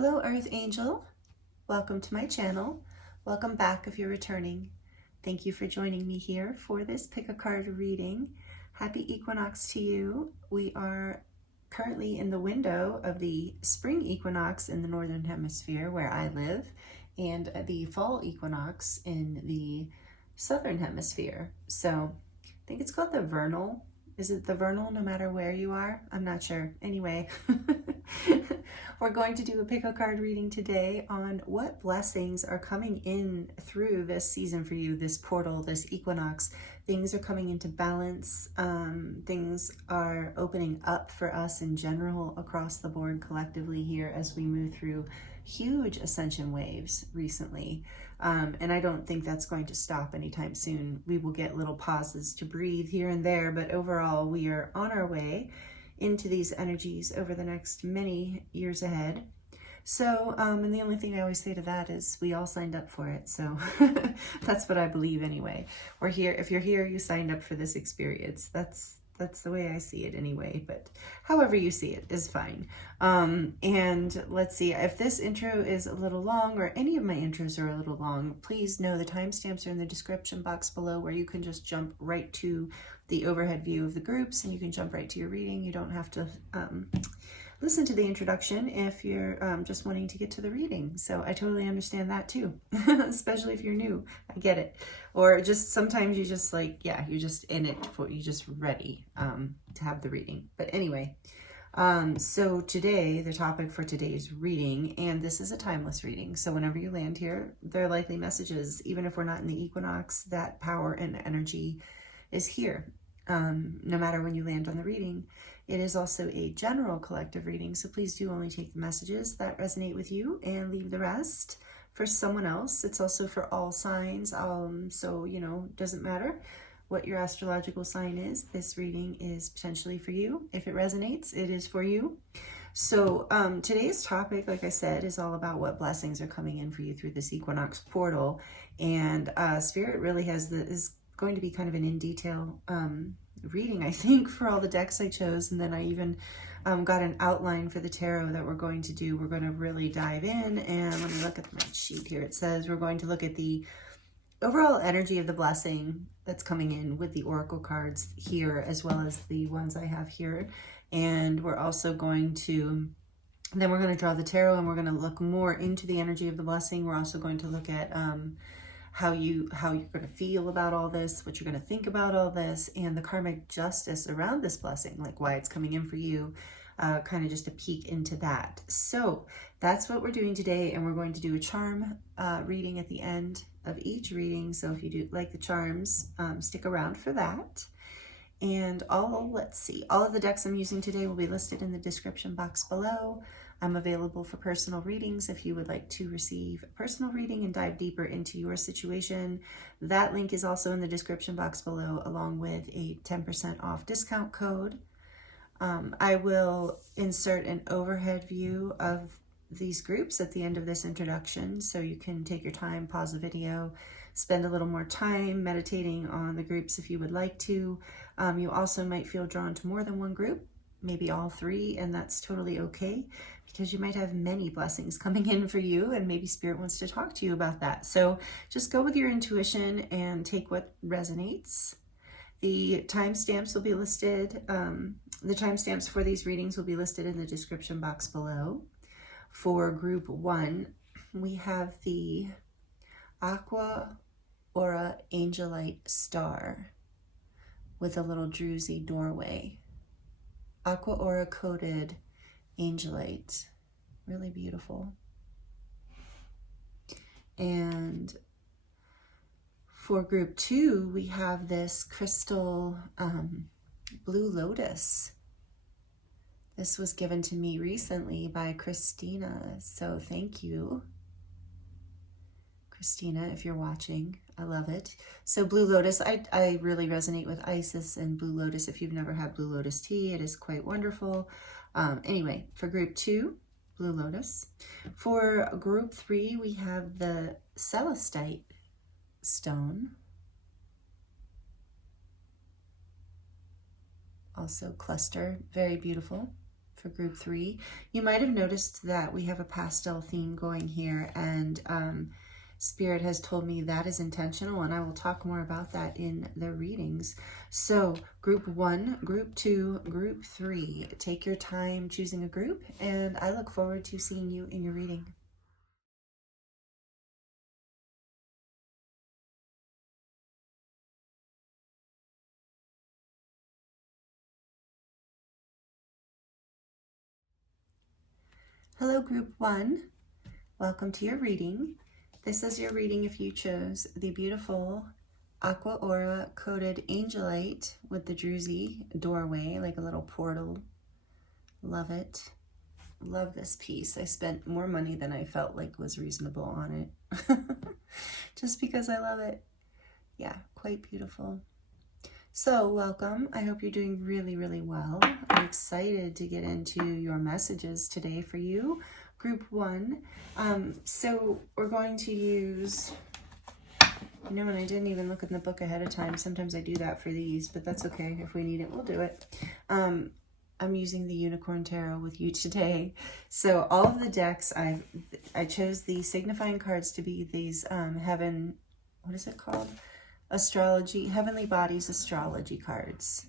Hello Earth Angel, welcome to my channel. Welcome back if you're returning. Thank you for joining me here for this pick a card reading. Happy equinox to you. We are currently in the window of the spring equinox in the northern hemisphere where I live and the fall equinox in the southern hemisphere. So I think it's called the vernal. Is it the vernal no matter where you are? I'm not sure. Anyway, we're going to do a pick a card reading today on what blessings are coming in through this season for you, this portal, this equinox. Things are coming into balance. Things are opening up for us in general across the board collectively here as we move through huge ascension waves recently. And I don't think that's going to stop anytime soon. We will get little pauses to breathe here and there, but overall we are on our way into these energies over the next many years ahead. So, and the only thing I always say to that is we all signed up for it. So that's what I believe anyway. We're here. If you're here, you signed up for this experience. That's the way I see it anyway, but however you see it is fine. And let's see, if this intro is a little long or any of my intros are a little long, please know the timestamps are in the description box below where you can just jump right to the overhead view of the groups and you can jump right to your reading. You don't have to listen to the introduction if you're just wanting to get to the reading. So I totally understand that too, especially if you're new. I get it. Or just sometimes you just like, yeah, you're just in it for, you're just ready to have the reading. But anyway, so today, the topic for today's reading, and this is a timeless reading. So whenever you land here, there are likely messages, even if we're not in the equinox, that power and energy is here. No matter when you land on the reading. It is also a general collective reading, so please do only take the messages that resonate with you and leave the rest for someone else. It's also for all signs, so, you know, doesn't matter what your astrological sign is. This reading is potentially for you. If it resonates, it is for you. So today's topic, like I said, is all about what blessings are coming in for you through this equinox portal. And Spirit really is going to be kind of an in detail reading, I think, for all the decks I chose. And then I even got an outline for the tarot that we're going to do. We're going to really dive in, and let me look at my sheet here. It says we're going to look at the overall energy of the blessing that's coming in with the oracle cards here, as well as the ones I have here. And we're also going to, then we're going to draw the tarot, and we're going to look more into the energy of the blessing. We're also going to look at how you're going to feel about all this, what you're going to think about all this, and the karmic justice around this blessing, like why it's coming in for you, kind of just a peek into that. So that's what we're doing today, and we're going to do a charm reading at the end of each reading. So if you do like the charms, stick around for that. And let's see, all of the decks I'm using today will be listed in the description box below. I'm available for personal readings if you would like to receive a personal reading and dive deeper into your situation. That link is also in the description box below, along with a 10% off discount code. I will insert an overhead view of these groups at the end of this introduction, so you can take your time, pause the video, spend a little more time meditating on the groups if you would like to. You also might feel drawn to more than one group, maybe all three, and that's totally okay, because you might have many blessings coming in for you, and maybe Spirit wants to talk to you about that. So just go with your intuition and take what resonates. The timestamps will be listed, the timestamps for these readings will be listed in the description box below. For group 1, we have the Aqua Aura Angelite star with a little druzy doorway. Aqua Aura coated Angelite, really beautiful. And for group 2, we have this crystal blue lotus. This was given to me recently by Christina, so thank you, Christina, if you're watching. I love it. So blue lotus, I really resonate with Isis and blue lotus. If you've never had blue lotus tea, it is quite wonderful. Anyway, for group 2, blue lotus. For group 3, we have the Celestite stone. Also cluster, very beautiful. for group 3. You might have noticed that we have a pastel theme going here, and Spirit has told me that is intentional, and I will talk more about that in the readings. So group 1, group 2, group 3, take your time choosing a group, and I look forward to seeing you in your reading. Hello, group 1. Welcome to your reading. This is your reading if you chose the beautiful Aqua Aura coated Angelite with the druzy doorway, like a little portal. Love it. Love this piece. I spent more money than I felt like was reasonable on it. Just because I love it. Yeah, quite beautiful. So welcome. I hope you're doing really, really well. I'm excited to get into your messages today for you. Group 1. So we're going to use, you know, and I didn't even look in the book ahead of time. Sometimes I do that for these, but that's okay. If we need it, we'll do it. I'm using the Unicorn Tarot with you today. So all of the decks, I chose the signifying cards to be these what is it called? Heavenly Bodies astrology cards.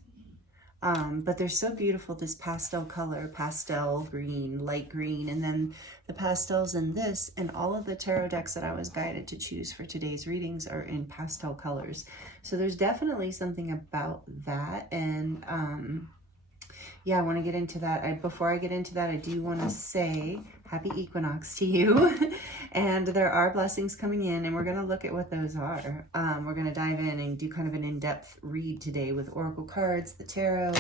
But they're so beautiful, this pastel color, pastel green, light green, and then the pastels in this, and all of the tarot decks that I was guided to choose for today's readings are in pastel colors. So there's definitely something about that, and yeah, I want to get into that. Before I get into that, I do want to say happy equinox to you. And there are blessings coming in, and we're going to look at what those are. We're going to dive in and do kind of an in-depth read today with oracle cards, the tarot.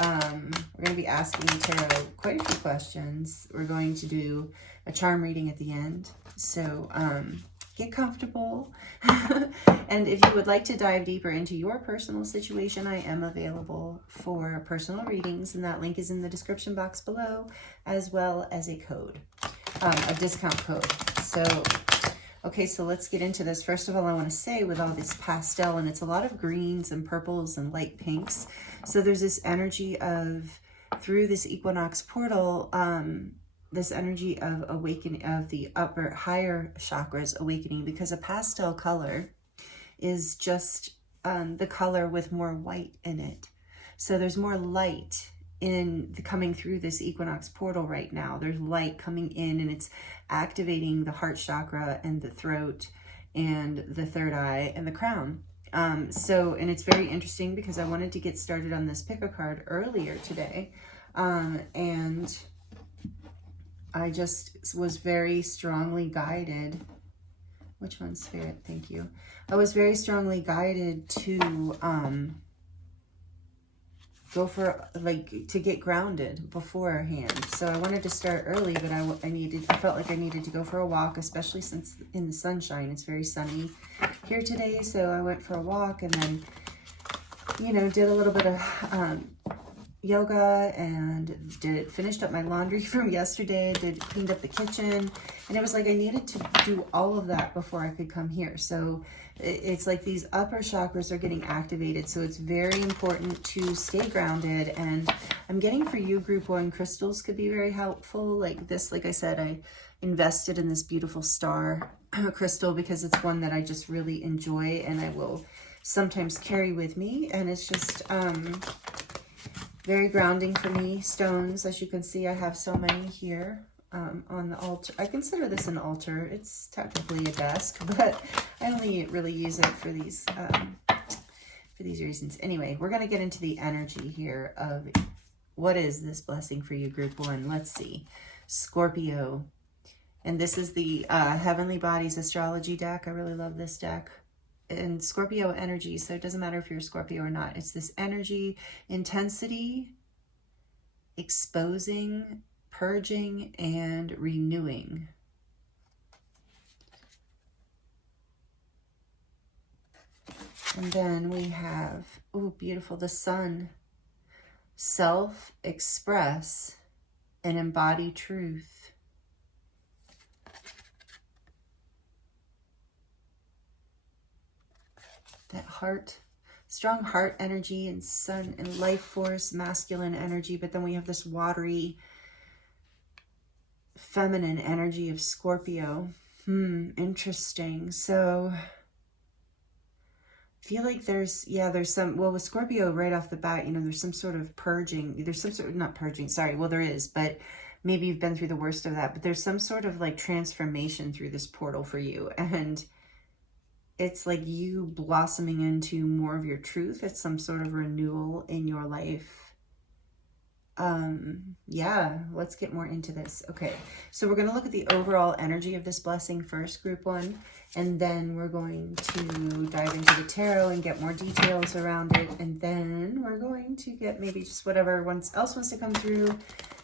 We're going to be asking the tarot quite a few questions. We're going to do a charm reading at the end. So get comfortable. And if you would like to dive deeper into your personal situation, I am available for personal readings, and that link is in the description box below, as well as a code, a discount code. So, okay, so let's get into this. First of all, I want to say with all this pastel, and it's a lot of greens and purples and light pinks. So there's this energy of, through this equinox portal, this energy of awakening, of the higher chakras awakening, because a pastel color is just the color with more white in it. So there's more light coming through this equinox portal right now. There's light coming in, and it's activating the heart chakra and the throat and the third eye and the crown. And it's very interesting because I wanted to get started on this pick a card earlier today. And I just was very strongly guided. Which one, Spirit? Thank you. I was very strongly guided to go for, to get grounded beforehand. So I wanted to start early, but I felt like I needed to go for a walk, especially since in the sunshine. It's very sunny here today. So I went for a walk, and then, you know, did a little bit of yoga, and finished up my laundry from yesterday, cleaned up the kitchen, and it was like I needed to do all of that before I could come here. So it's like these upper chakras are getting activated, so it's very important to stay grounded. And I'm getting, for you, group 1, crystals could be very helpful. Like this, like I said, I invested in this beautiful star crystal because it's one that I just really enjoy, and I will sometimes carry with me, and it's just very grounding for me. Stones, as you can see, I have so many here on the altar. I consider this an altar. It's technically a desk, but I only really use it for these reasons. Anyway, we're going to get into the energy here of what is this blessing for you, group 1. Let's see. Scorpio. And this is the Heavenly Bodies astrology deck. I really love this deck. And Scorpio energy, so it doesn't matter if you're a Scorpio or not. It's this energy, intensity, exposing, purging, and renewing. And then we have, oh, beautiful, the Sun. Self-express and embody truth. That heart strong heart energy and sun and life force, masculine energy. But then we have this watery, feminine energy of Scorpio. Interesting. So I feel like there's some, well, with Scorpio right off the bat, you know, there's some sort of purging. There's some sort of, not purging, sorry. Well, there is, but maybe you've been through the worst of that. But there's some sort of like transformation through this portal for you. And it's like you blossoming into more of your truth. It's some sort of renewal in your life. Yeah, let's get more into this. Okay, so we're going to look at the overall energy of this blessing first, group one, and then we're going to dive into the tarot and get more details around it, and then we're going to get maybe just whatever else wants to come through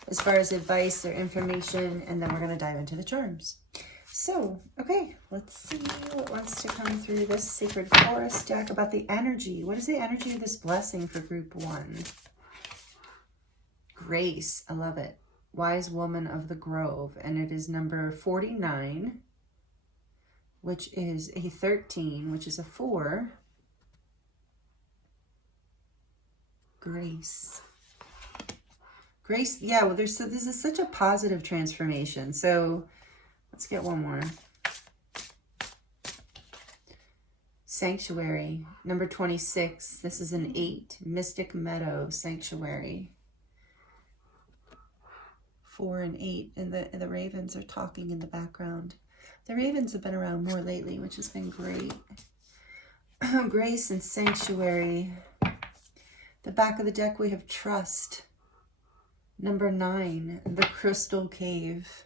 as far as advice or information, and then we're going to dive into the charms. So, okay, let's see what wants to come through this Sacred Forest deck about the energy. What is the energy of this blessing for group one? Grace, I love it. Wise Woman of the Grove, and it is number 49, which is a 13, which is a 4. Grace. Grace, yeah, well, this is such a positive transformation. So let's get one more. Sanctuary, number 26. This is an 8. Mystic Meadow, Sanctuary. 4 and 8, and the ravens are talking in the background. The ravens have been around more lately, which has been great. Grace and Sanctuary. The back of the deck, we have Trust. Number 9, the Crystal Cave.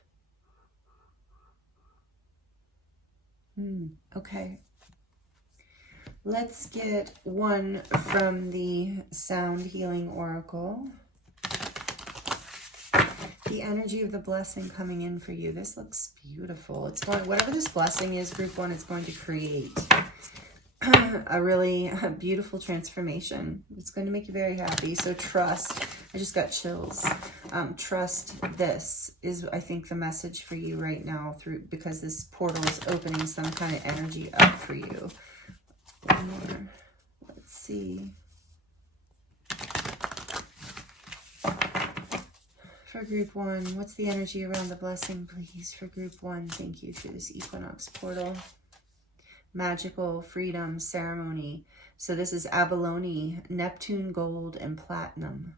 Okay. Let's get one from the Sound Healing Oracle. The energy of the blessing coming in for you. This looks beautiful. It's going, whatever this blessing is, group one, it's going to create a really beautiful transformation. It's going to make you very happy. So trust. I just got chills. Trust. This is, I think, the message for you right now, because this portal is opening some kind of energy up for you. One more. Let's see. For group one, what's the energy around the blessing, please? For group one, thank you for this Equinox portal. Magical Freedom Ceremony. So this is abalone, Neptune Gold, and Platinum.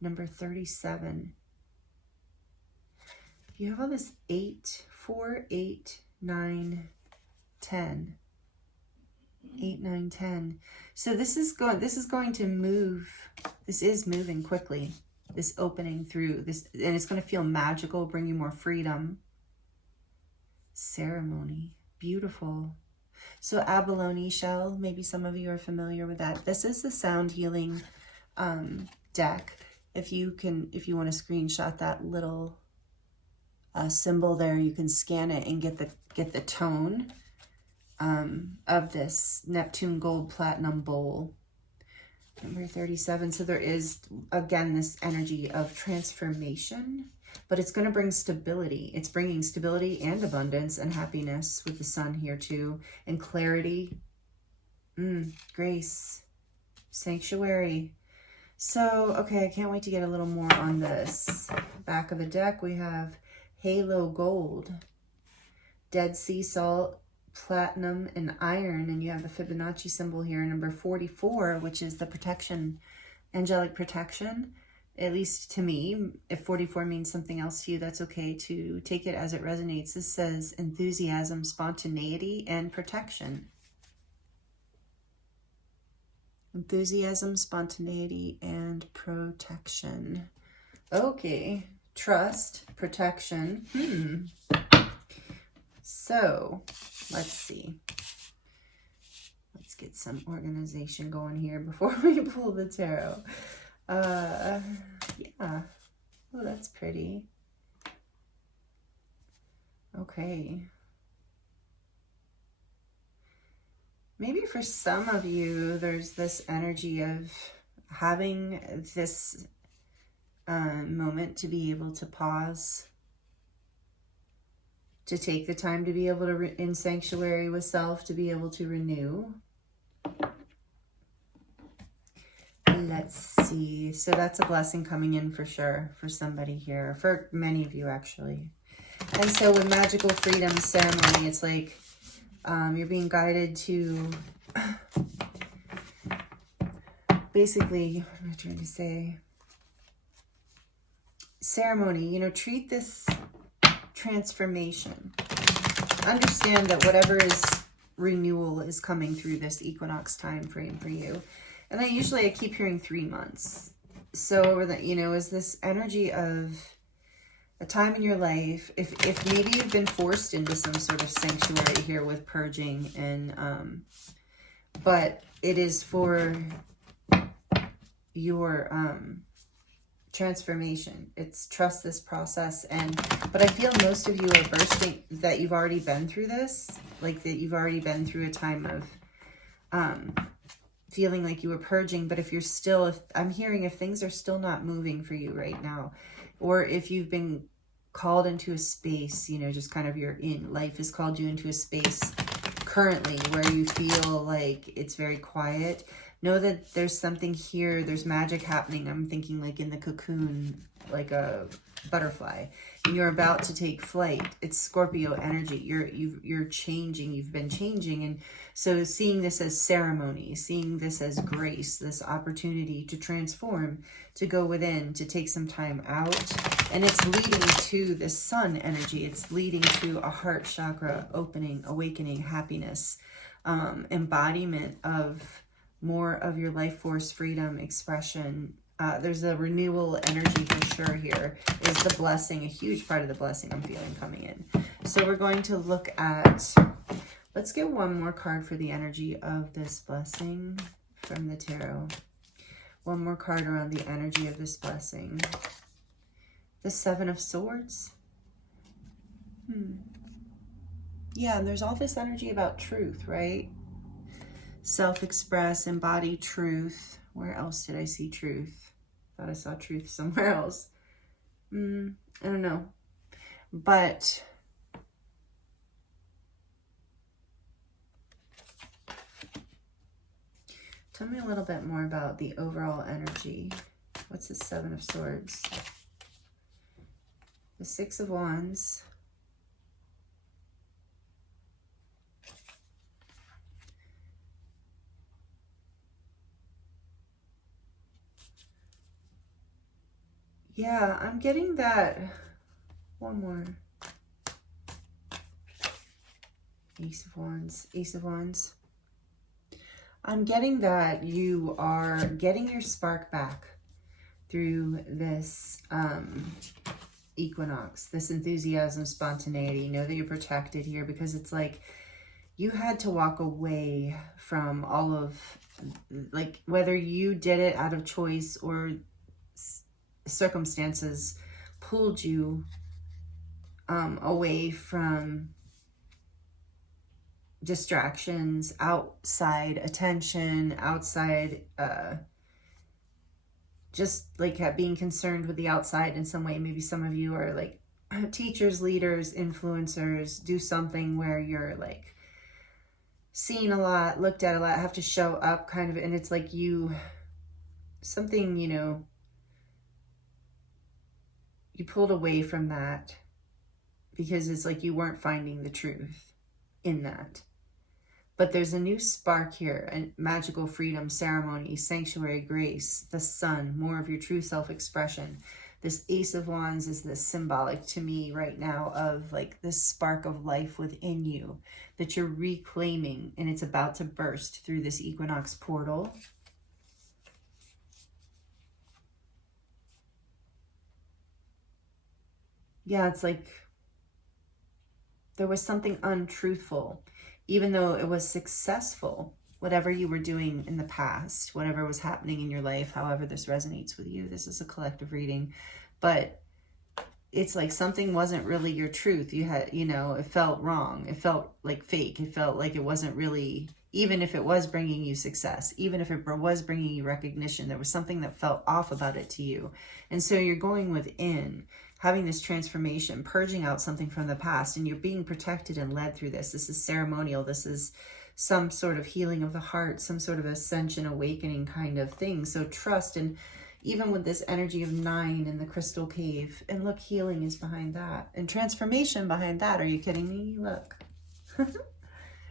Number 37. You have all this 8, 4, 8, 9, 10. 8, 9, 10. So this is going to move. This is moving quickly. This opening through this, and it's going to feel magical, bring you more freedom. Ceremony, beautiful. So abalone shell, maybe some of you are familiar with that. This is the Sound Healing deck. If you want to screenshot that little symbol there, you can scan it and get the tone of this Neptune Gold Platinum bowl. Number 37. So there is, again, this energy of transformation, but it's going to bring stability. It's bringing stability and abundance and happiness with the sun here too, and clarity. Grace. Sanctuary. So, okay, I can't wait to get a little more on this. Back of the deck, we have Halo Gold, Dead Sea Salt, Platinum, and Iron, and you have the Fibonacci symbol here, number 44, which is the protection, angelic protection. At least to me, if 44 means something else to you, that's okay to take it as it resonates. This says enthusiasm, spontaneity, and protection. Enthusiasm, spontaneity, and protection. Okay, trust, protection. So, let's see. Let's get some organization going here before we pull the tarot. Yeah. Oh, that's pretty. Okay. Maybe for some of you, there's this energy of having this moment to be able to pause, to take the time to be able to, in sanctuary with self, to be able to renew. Let's see. So that's a blessing coming in for sure for somebody here, for many of you actually. And so with magical freedom ceremony, it's like you're being guided to basically, what am I trying to say? Ceremony, you know, treat this transformation. Understand that whatever is renewal is coming through this equinox time frame for you. And I keep hearing 3 months. So over the, you know, is this energy of a time in your life, if maybe you've been forced into some sort of sanctuary here with purging, and but it is for your transformation. It's trust this process. But I feel most of you are bursting, that you've already been through this, like that you've already been through a time of feeling like you were purging. But if you're still, if I'm hearing, if things are still not moving for you right now, or if you've been called into a space, you know, just kind of life has called you into a space currently where you feel like it's very quiet, know that there's something here, there's magic happening. I'm thinking like in the cocoon, like a butterfly, and you're about to take flight. It's Scorpio energy. You're changing, you've been changing. And so seeing this as ceremony, seeing this as grace, this opportunity to transform, to go within, to take some time out. And it's leading to the sun energy. It's leading to a heart chakra opening, awakening, happiness, embodiment of more of your life force, freedom, expression. There's a renewal energy for sure here. Is the blessing, a huge part of the blessing I'm feeling coming in. So we're going to look at, let's get one more card for the energy of this blessing from the tarot. One more card around the energy of this blessing. The Seven of Swords. Yeah, and there's all this energy about truth, right? Self-express, embody truth. Where else did I see truth? Thought I saw truth somewhere else. I don't know. But tell me a little bit more about the overall energy. What's the Seven of Swords? The Six of Wands. Yeah, I'm getting that. One more. Ace of Wands. Ace of Wands. I'm getting that you are getting your spark back through this equinox, this enthusiasm, spontaneity. Know that you're protected here, because it's like you had to walk away from all of, like, whether you did it out of choice or circumstances pulled you away from distractions, outside attention, outside just like being concerned with the outside in some way. Maybe some of you are like teachers, leaders, influencers, do something where you're like seen a lot, looked at a lot, have to show up kind of, and it's like something, you know, you pulled away from that because it's like you weren't finding the truth in that. But there's a new spark here, a magical freedom, ceremony, sanctuary, grace, the sun, more of your true self-expression. This Ace of Wands is this symbolic to me right now of like this spark of life within you that you're reclaiming, and it's about to burst through this equinox portal. Yeah, it's like there was something untruthful, even though it was successful, whatever you were doing in the past, whatever was happening in your life, however this resonates with you. This is a collective reading, but it's like something wasn't really your truth. You had, you know, it felt wrong. It felt like fake. It felt like it wasn't really, even if it was bringing you success, even if it was bringing you recognition, there was something that felt off about it to you. And so you're going within, having this transformation, purging out something from the past, and you're being protected and led through this. This is ceremonial. This is some sort of healing of the heart, some sort of ascension, awakening kind of thing. So trust, and even with this energy of 9 in the crystal cave, and look, healing is behind that, and transformation behind that. Are you kidding me? Look.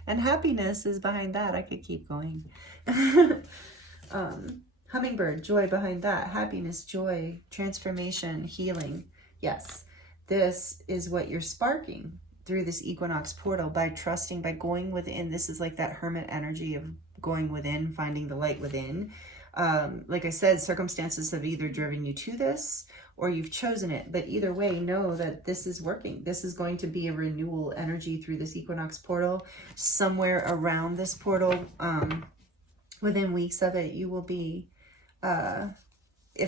And happiness is behind that. I could keep going. Hummingbird, joy behind that. Happiness, joy, transformation, healing. Yes, this is what you're sparking through this equinox portal by trusting, by going within. This is like that hermit energy of going within, finding the light within. Like I said, circumstances have either driven you to this or you've chosen it. But either way, know that this is working. This is going to be a renewal energy through this equinox portal. Somewhere around this portal, within weeks of it, you will be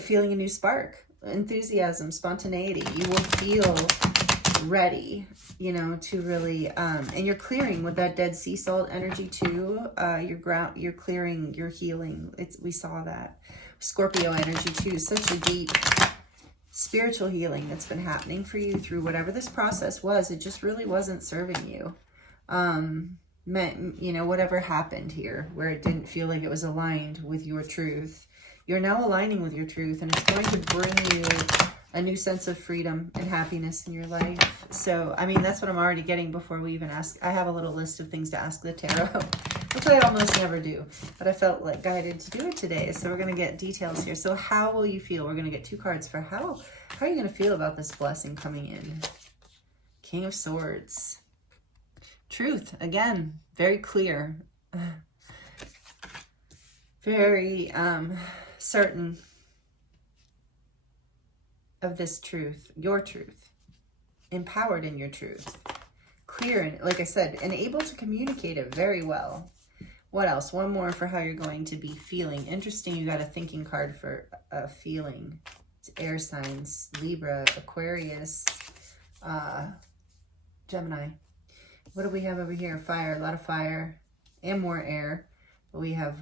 feeling a new spark, enthusiasm, spontaneity. You will feel ready, you know, to really, and you're clearing with that Dead Sea Salt energy too. You're clearing, you're healing. We saw that. Scorpio energy too, such a deep spiritual healing that's been happening for you through whatever this process was. It just really wasn't serving you. You know, whatever happened here where it didn't feel like it was aligned with your truth, you're now aligning with your truth, and it's going to bring you a new sense of freedom and happiness in your life. So, I mean, that's what I'm already getting before we even ask. I have a little list of things to ask the tarot, which I almost never do, but I felt like guided to do it today. So we're going to get details here. So how will you feel? We're going to get 2 cards for how are you going to feel about this blessing coming in? King of Swords. Truth, again, very clear. Very certain of this truth, your truth, empowered in your truth, clear, and like I said, and able to communicate it very well. What else? One more for how you're going to be feeling. Interesting, you got a thinking card for a feeling. It's air signs, Libra, Aquarius, Gemini. What do we have over here? Fire, a lot of fire and more air. But we have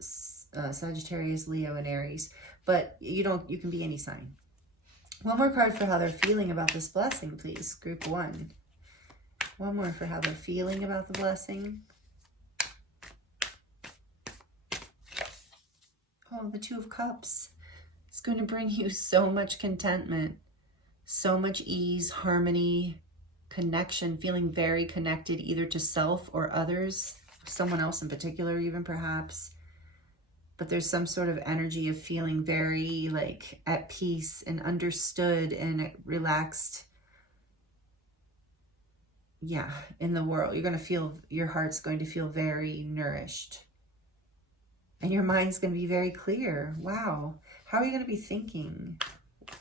Sagittarius, Leo, and Aries. But you can be any sign. One more card for how they're feeling about this blessing, please. Group 1. One more for how they're feeling about the blessing. Oh, the 2 of Cups. It's going to bring you so much contentment, so much ease, harmony, connection, feeling very connected either to self or others, someone else in particular even perhaps. But there's some sort of energy of feeling very like at peace and understood and relaxed. Yeah, in the world. You're going to feel, your heart's going to feel very nourished. And your mind's going to be very clear. Wow. How are you going to be thinking?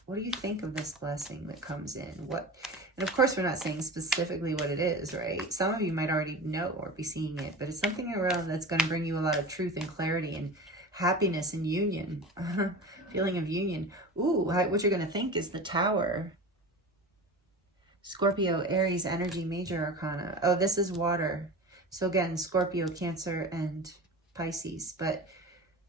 What do you think of this blessing that comes in? And of course, we're not saying specifically what it is, right? Some of you might already know or be seeing it, but it's something around that's going to bring you a lot of truth and clarity and happiness and union, feeling of union. Ooh, what you're going to think is the Tower. Scorpio, Aries, energy, major arcana. Oh, this is water. So again, Scorpio, Cancer, and Pisces. But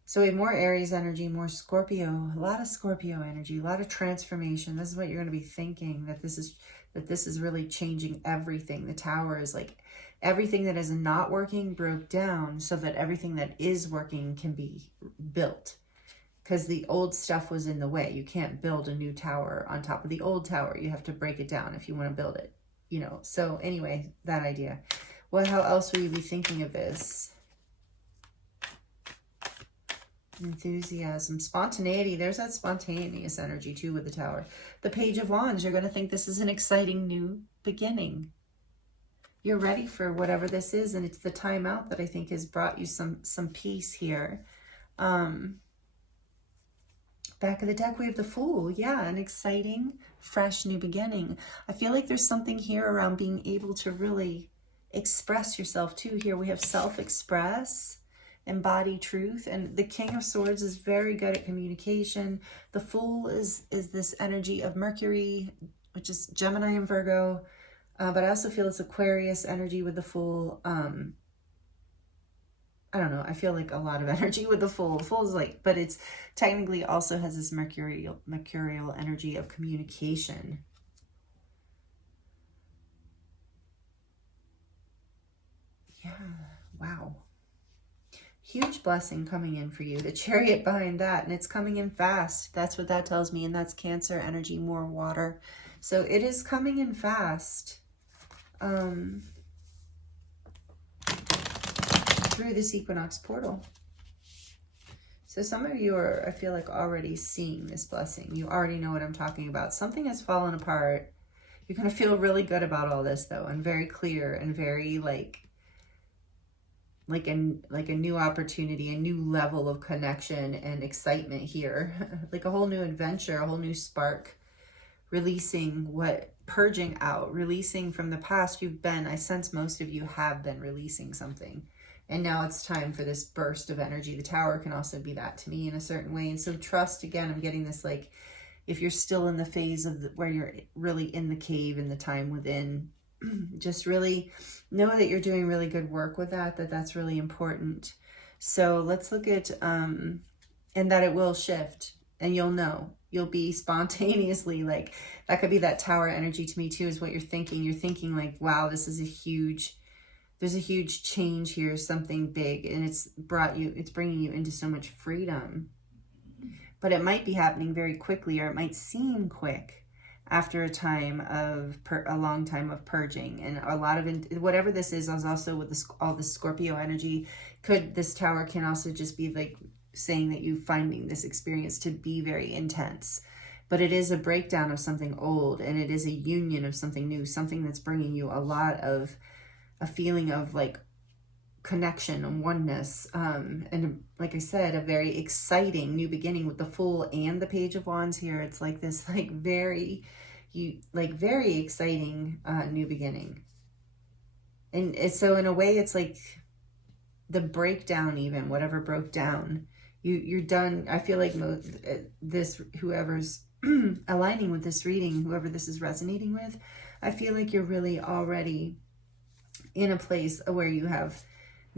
so we have more Aries energy, more Scorpio, a lot of Scorpio energy, a lot of transformation. This is what you're going to be thinking, that this is really changing everything. The Tower is like everything that is not working broke down so that everything that is working can be built. Because the old stuff was in the way. You can't build a new tower on top of the old tower. You have to break it down if you want to build it, you know. So anyway, that idea. Well, how else will you be thinking of this? Enthusiasm, spontaneity. There's that spontaneous energy too with the Tower. The Page of Wands. You're going to think this is an exciting new beginning. You're ready for whatever this is, and it's the time out that I think has brought you some peace here. Back of the deck, we have the Fool. Yeah, an exciting, fresh new beginning. I feel like there's something here around being able to really express yourself too. Here we have self-express, embody truth, and the King of Swords is very good at communication. The Fool is this energy of Mercury, which is Gemini and Virgo, but I also feel it's Aquarius energy with the Fool. I don't know, I feel like a lot of energy with the Fool. The Fool is like, but it's technically also has this mercurial energy of communication. Yeah, wow. Huge blessing coming in for you. The Chariot behind that, and it's coming in fast. That's what that tells me, and that's Cancer energy, more water. So it is coming in fast through this Equinox portal. So some of you are, I feel like, already seeing this blessing. You already know what I'm talking about. Something has fallen apart. You're going to feel really good about all this, though, and very clear and very like a new opportunity, a new level of connection and excitement here. Like a whole new adventure, a whole new spark. Releasing purging out, releasing from the past. I sense most of you have been releasing something. And now it's time for this burst of energy. The Tower can also be that to me in a certain way. And so trust, again, I'm getting this, like, if you're still in the phase of where you're really in the cave, in the time within, just really know that you're doing really good work with that's really important. So let's look at, and that it will shift, and you'll be spontaneously, like, that could be that Tower energy to me too, is what you're thinking. You're thinking like, wow, there's a huge change here, something big, and it's bringing you into so much freedom. But it might be happening very quickly, or it might seem quick after a long time of purging. And a lot of whatever this is also with all the Scorpio energy, this Tower can also just be like saying that you finding this experience to be very intense. But it is a breakdown of something old, and it is a union of something new, something that's bringing you a lot of a feeling of like connection and oneness, and like I said, a very exciting new beginning with the Fool and the Page of Wands here. It's like this very exciting new beginning. And so in a way, it's like the breakdown, even whatever broke down, you're done. I feel like whoever's aligning with this reading, whoever this is resonating with, I feel like you're really already in a place where you have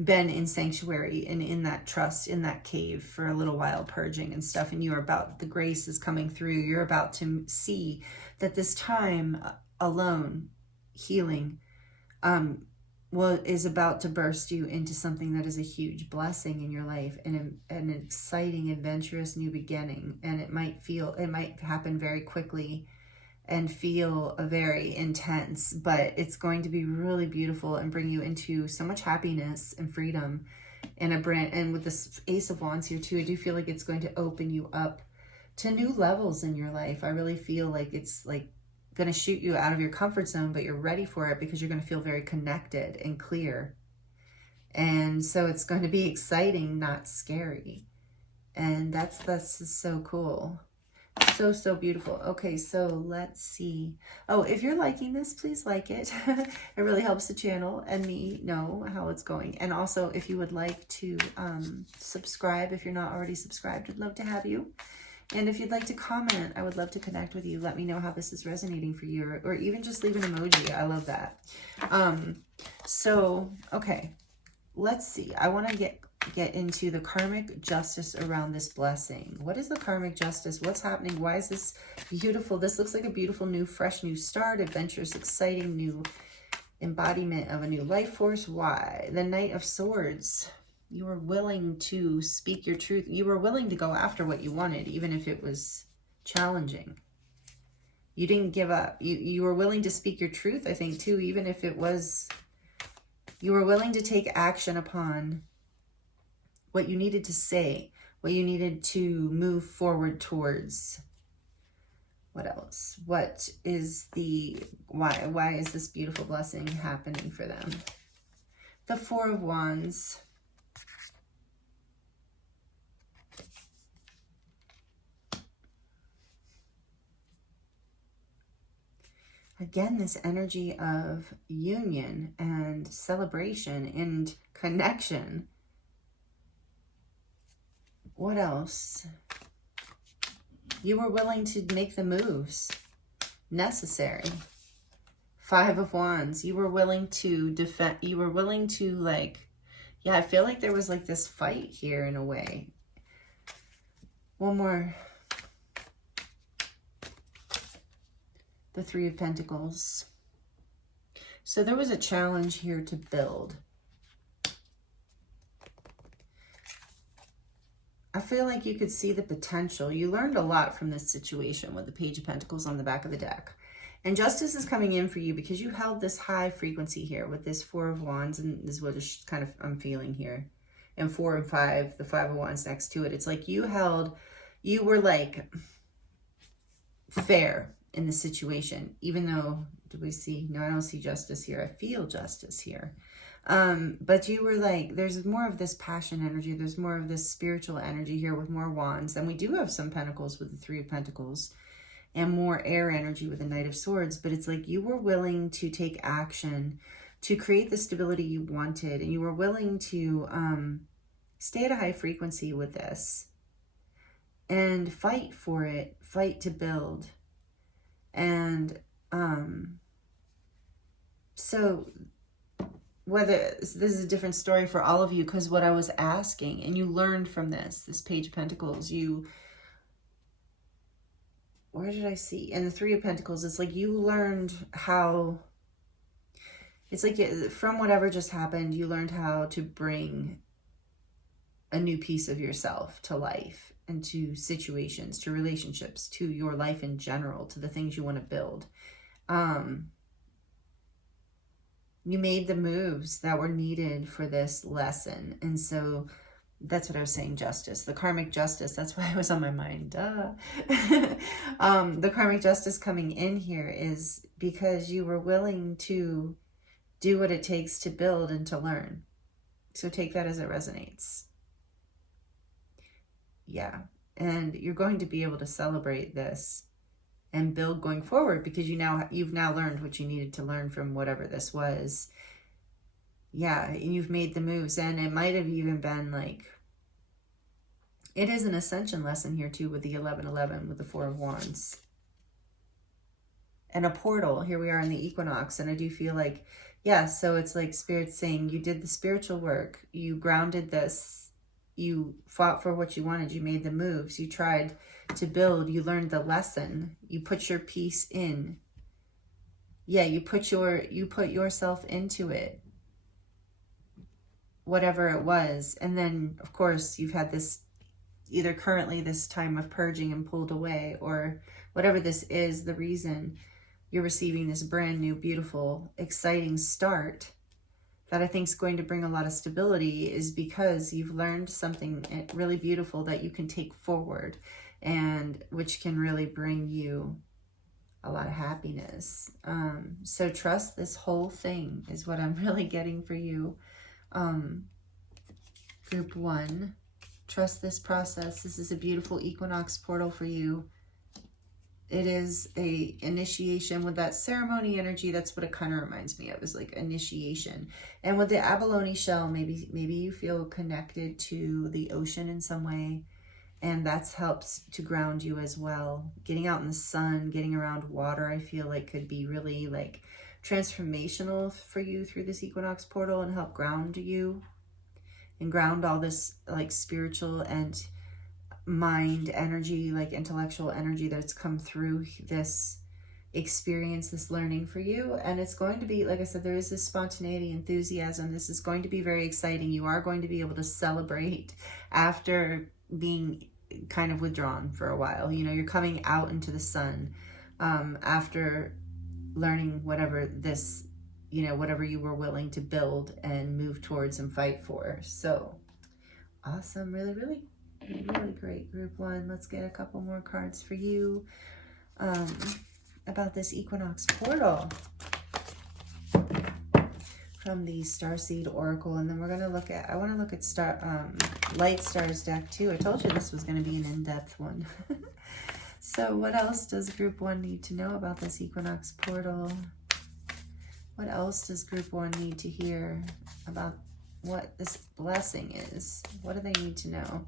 been in sanctuary and in that trust, in that cave for a little while, purging and stuff, and the grace is coming through. You're about to see that this time alone, healing, is about to burst you into something that is a huge blessing in your life, and an exciting, adventurous new beginning. And it might happen very quickly and feel very intense, but it's going to be really beautiful and bring you into so much happiness and freedom. And with this Ace of Wands here too, I do feel like it's going to open you up to new levels in your life. I really feel like it's like going to shoot you out of your comfort zone, but you're ready for it because you're going to feel very connected and clear. And so it's going to be exciting, not scary. And that's so cool. So beautiful. Okay, so let's see. Oh, if you're liking this, please like it. It really helps the channel and me know how it's going. And also, if you would like to subscribe, if you're not already subscribed, I'd love to have you. And if you'd like to comment, I would love to connect with you. Let me know how this is resonating for you, or even just leave an emoji. I love that. So, okay, let's see. I want to get into the karmic justice around this blessing. What is the karmic justice? What's happening? Why is this beautiful? This looks like a beautiful new, fresh new start, adventurous, exciting new embodiment of a new life force. Why? The Knight of Swords. You were willing to speak your truth. You were willing to go after what you wanted, even if it was challenging. You didn't give up. You were willing to speak your truth, I think, too, even if it was... You were willing to take action upon what you needed to say, what you needed to move forward towards. What else? What is why is this beautiful blessing happening for them? The Four of Wands. Again, this energy of union and celebration and connection. What else? You were willing to make the moves necessary. Five of Wands. You were willing to defend. You were willing to, like, yeah, I feel like there was like this fight here in a way. One more. The Three of Pentacles. So there was a challenge here to build. I feel like you could see the potential. You learned a lot from this situation with the Page of Pentacles on the back of the deck. And justice is coming in for you because you held this high frequency here with this Four of Wands, and this is what is kind of I'm feeling here. And 4 and 5, the Five of Wands next to it. It's like you were like fair in the situation, even though, do we see? No, I don't see justice here. I feel justice here. But you were like, there's more of this passion energy. There's more of this spiritual energy here with more wands. And we do have some pentacles with the Three of Pentacles and more air energy with the Knight of Swords. But it's like you were willing to take action to create the stability you wanted. And you were willing to stay at a high frequency with this and fight for it, fight to build. And so whether this is a different story for all of you, because what I was asking, and you learned from this Page of Pentacles, where did I see? And the Three of Pentacles, it's like you learned how, it's like from whatever just happened, you learned how to bring a new piece of yourself to life and to situations, to relationships, to your life in general, to the things you want to build. You made the moves that were needed for this lesson. And so that's what I was saying, justice. The karmic justice, that's why it was on my mind. Duh. The karmic justice coming in here is because you were willing to do what it takes to build and to learn. So take that as it resonates. Yeah. And you're going to be able to celebrate this and build going forward because you've now learned what you needed to learn from whatever this was. Yeah, and you've made the moves, and it might have even been like, it is an ascension lesson here too with the 1111 with the Four of Wands. And a portal, here we are in the equinox, and I do feel like, yeah, so it's like Spirit saying you did the spiritual work, you grounded this, you fought for what you wanted, you made the moves, you tried to build, you learned the lesson, you put your piece in. Yeah, you put yourself into it, whatever it was. And then of course you've had this, either currently this time of purging and pulled away, or whatever this is, the reason you're receiving this brand new, beautiful, exciting start that I think is going to bring a lot of stability is because you've learned something really beautiful that you can take forward, and which can really bring you a lot of happiness. So trust this whole thing is what I'm really getting for you. Group 1, trust this process. This is a beautiful equinox portal for you. It is a initiation with that ceremony energy. That's what it kind of reminds me of, is like initiation. And with the abalone shell, maybe you feel connected to the ocean in some way, and that's helps to ground you as well. Getting out in the sun, getting around water, I feel like could be really like transformational for you through this equinox portal and help ground you and ground all this like spiritual and mind energy, like intellectual energy that's come through this experience, this learning for you. And it's going to be, like I said, there is this spontaneity, enthusiasm. This is going to be very exciting. You are going to be able to celebrate after being kind of withdrawn for a while. You know, you're coming out into the sun after learning whatever this, you know, whatever you were willing to build and move towards and fight for. So awesome. Really, really, really great. Group 1. Let's get a couple more cards for you about this equinox portal from the Starseed Oracle. And then we're going to look at, I want to look at Light Stars deck too. I told you this was going to be an in-depth one. So what else does Group 1 need to know about this equinox portal? What else does Group 1 need to hear about what this blessing is? What do they need to know?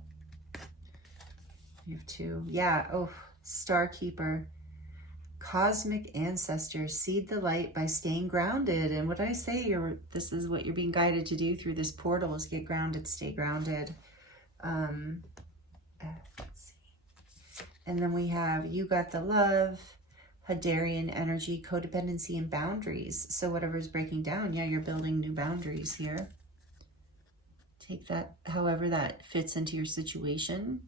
You have 2. Yeah. Oh, Star Keeper. Cosmic ancestors, seed the light by staying grounded. And what I say, this is what you're being guided to do through this portal, is get grounded, stay grounded. Let's see. And then we have You Got the Love, Hadarian energy, codependency, and boundaries. So whatever's breaking down, yeah, you're building new boundaries here. Take that however that fits into your situation.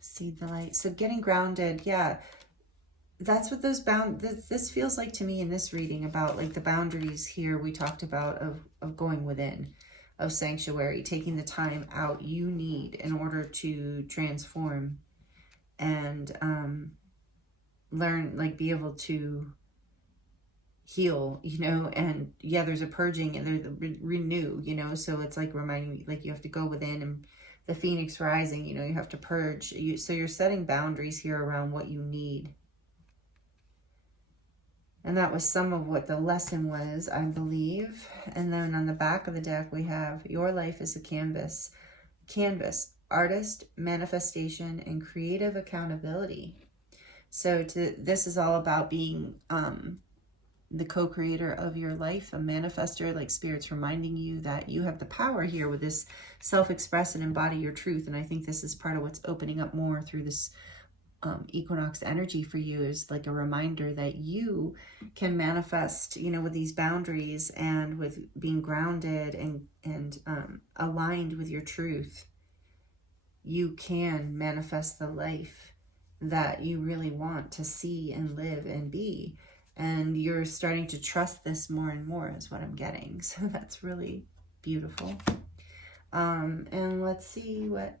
See the light. So getting grounded, yeah. That's what this feels like to me in this reading, about like the boundaries here we talked about of going within, of sanctuary, taking the time out you need in order to transform and learn, like be able to heal, you know. And yeah, there's a purging and there's a renew, you know. So it's like reminding me, like you have to go within, and the phoenix rising, you know, you have to purge. So you're setting boundaries here around what you need. And that was some of what the lesson was, I believe. And then on the back of the deck, we have your life is a canvas. Canvas, artist, manifestation, and creative accountability. So this is all about being the co-creator of your life, a manifester, like Spirit's reminding you that you have the power here with this self-express and embody your truth. And I think this is part of what's opening up more through this equinox energy for you, is like a reminder that you can manifest, you know, with these boundaries and with being grounded and aligned with your truth. You can manifest the life that you really want to see and live and be. And you're starting to trust this more and more is what I'm getting. So that's really beautiful. And let's see what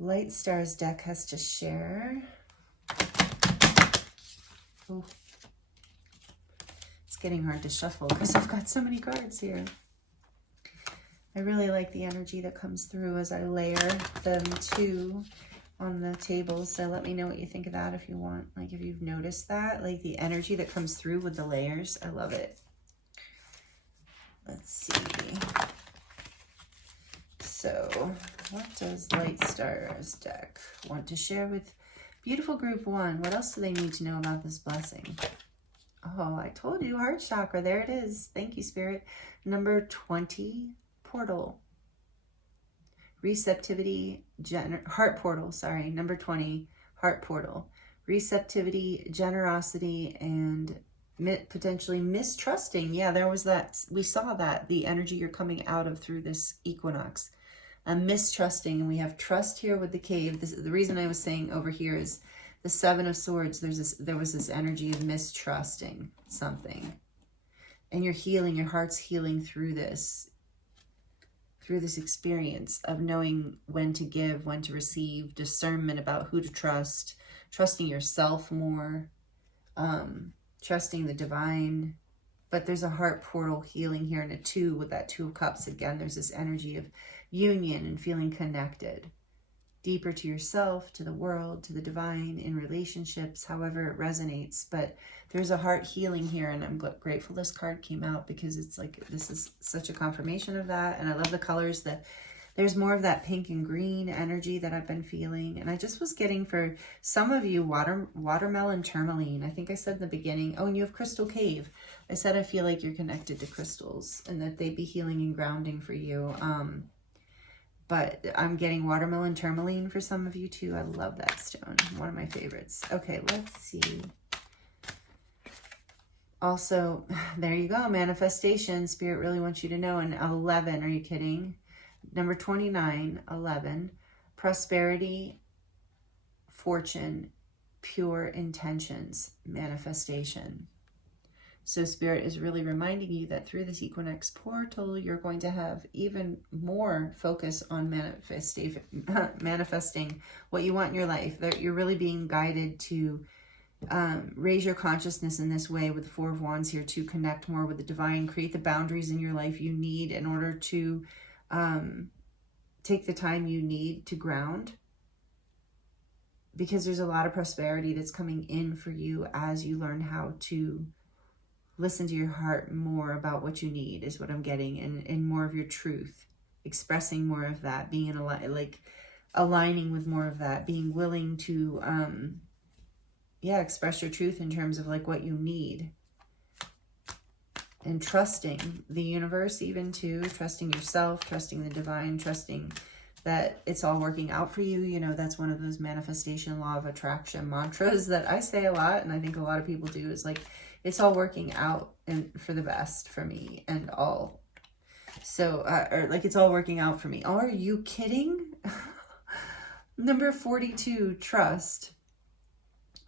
Light Stars deck has to share. Oh, it's getting hard to shuffle because I've got so many cards here. I really like the energy that comes through as I layer them too on the table. So let me know what you think of that if you want. Like if you've noticed that, like the energy that comes through with the layers. I love it. Let's see. So what does Light Stars deck want to share with beautiful group one? What else do they need to know about this blessing? Oh, I told you, heart chakra. There it is. Thank you, Spirit. Number 20, portal. Receptivity, heart portal, sorry. Number 20, heart portal. Receptivity, generosity, and potentially mistrusting. Yeah, there was that. We saw that, the energy you're coming out of through this equinox. Mistrusting, and we have trust here with the cave. The reason I was saying over here is the Seven of Swords. There was this energy of mistrusting something, and you're healing. Your heart's healing through this experience of knowing when to give, when to receive, discernment about who to trust, trusting yourself more, trusting the divine. But there's a heart portal healing here in a 2 with that 2 of Cups. Again, there's this energy of union and feeling connected deeper to yourself, to the world, to the divine, in relationships, however it resonates. But there's a heart healing here, and I'm grateful this card came out because it's like, this is such a confirmation of that. And I love the colors. There's more of that pink and green energy that I've been feeling. And I just was getting, for some of you, watermelon tourmaline. I think I said in the beginning, oh, and you have crystal cave. I said I feel like you're connected to crystals and that they'd be healing and grounding for you. But I'm getting watermelon tourmaline for some of you too. I love that stone. One of my favorites. Okay, let's see. Also, there you go. Manifestation. Spirit really wants you to know. And 11, are you kidding? Number 29, 11. Prosperity, fortune, pure intentions, manifestation. So Spirit is really reminding you that through this equinox portal, you're going to have even more focus on manifesting what you want in your life. That you're really being guided to raise your consciousness in this way with the 4 of Wands here, to connect more with the divine, create the boundaries in your life you need in order to take the time you need to ground. Because there's a lot of prosperity that's coming in for you as you learn how to listen to your heart more about what you need, is what I'm getting, and more of your truth, expressing more of that, being in aligning with more of that, being willing to express your truth in terms of like what you need, and trusting the universe even too, trusting yourself, trusting the divine, trusting that it's all working out for you. You know, that's one of those manifestation law of attraction mantras that I say a lot, and I think a lot of people do, is like, it's all working out and for the best for me and all. So, or like it's all working out for me. Are you kidding? Number 42, trust.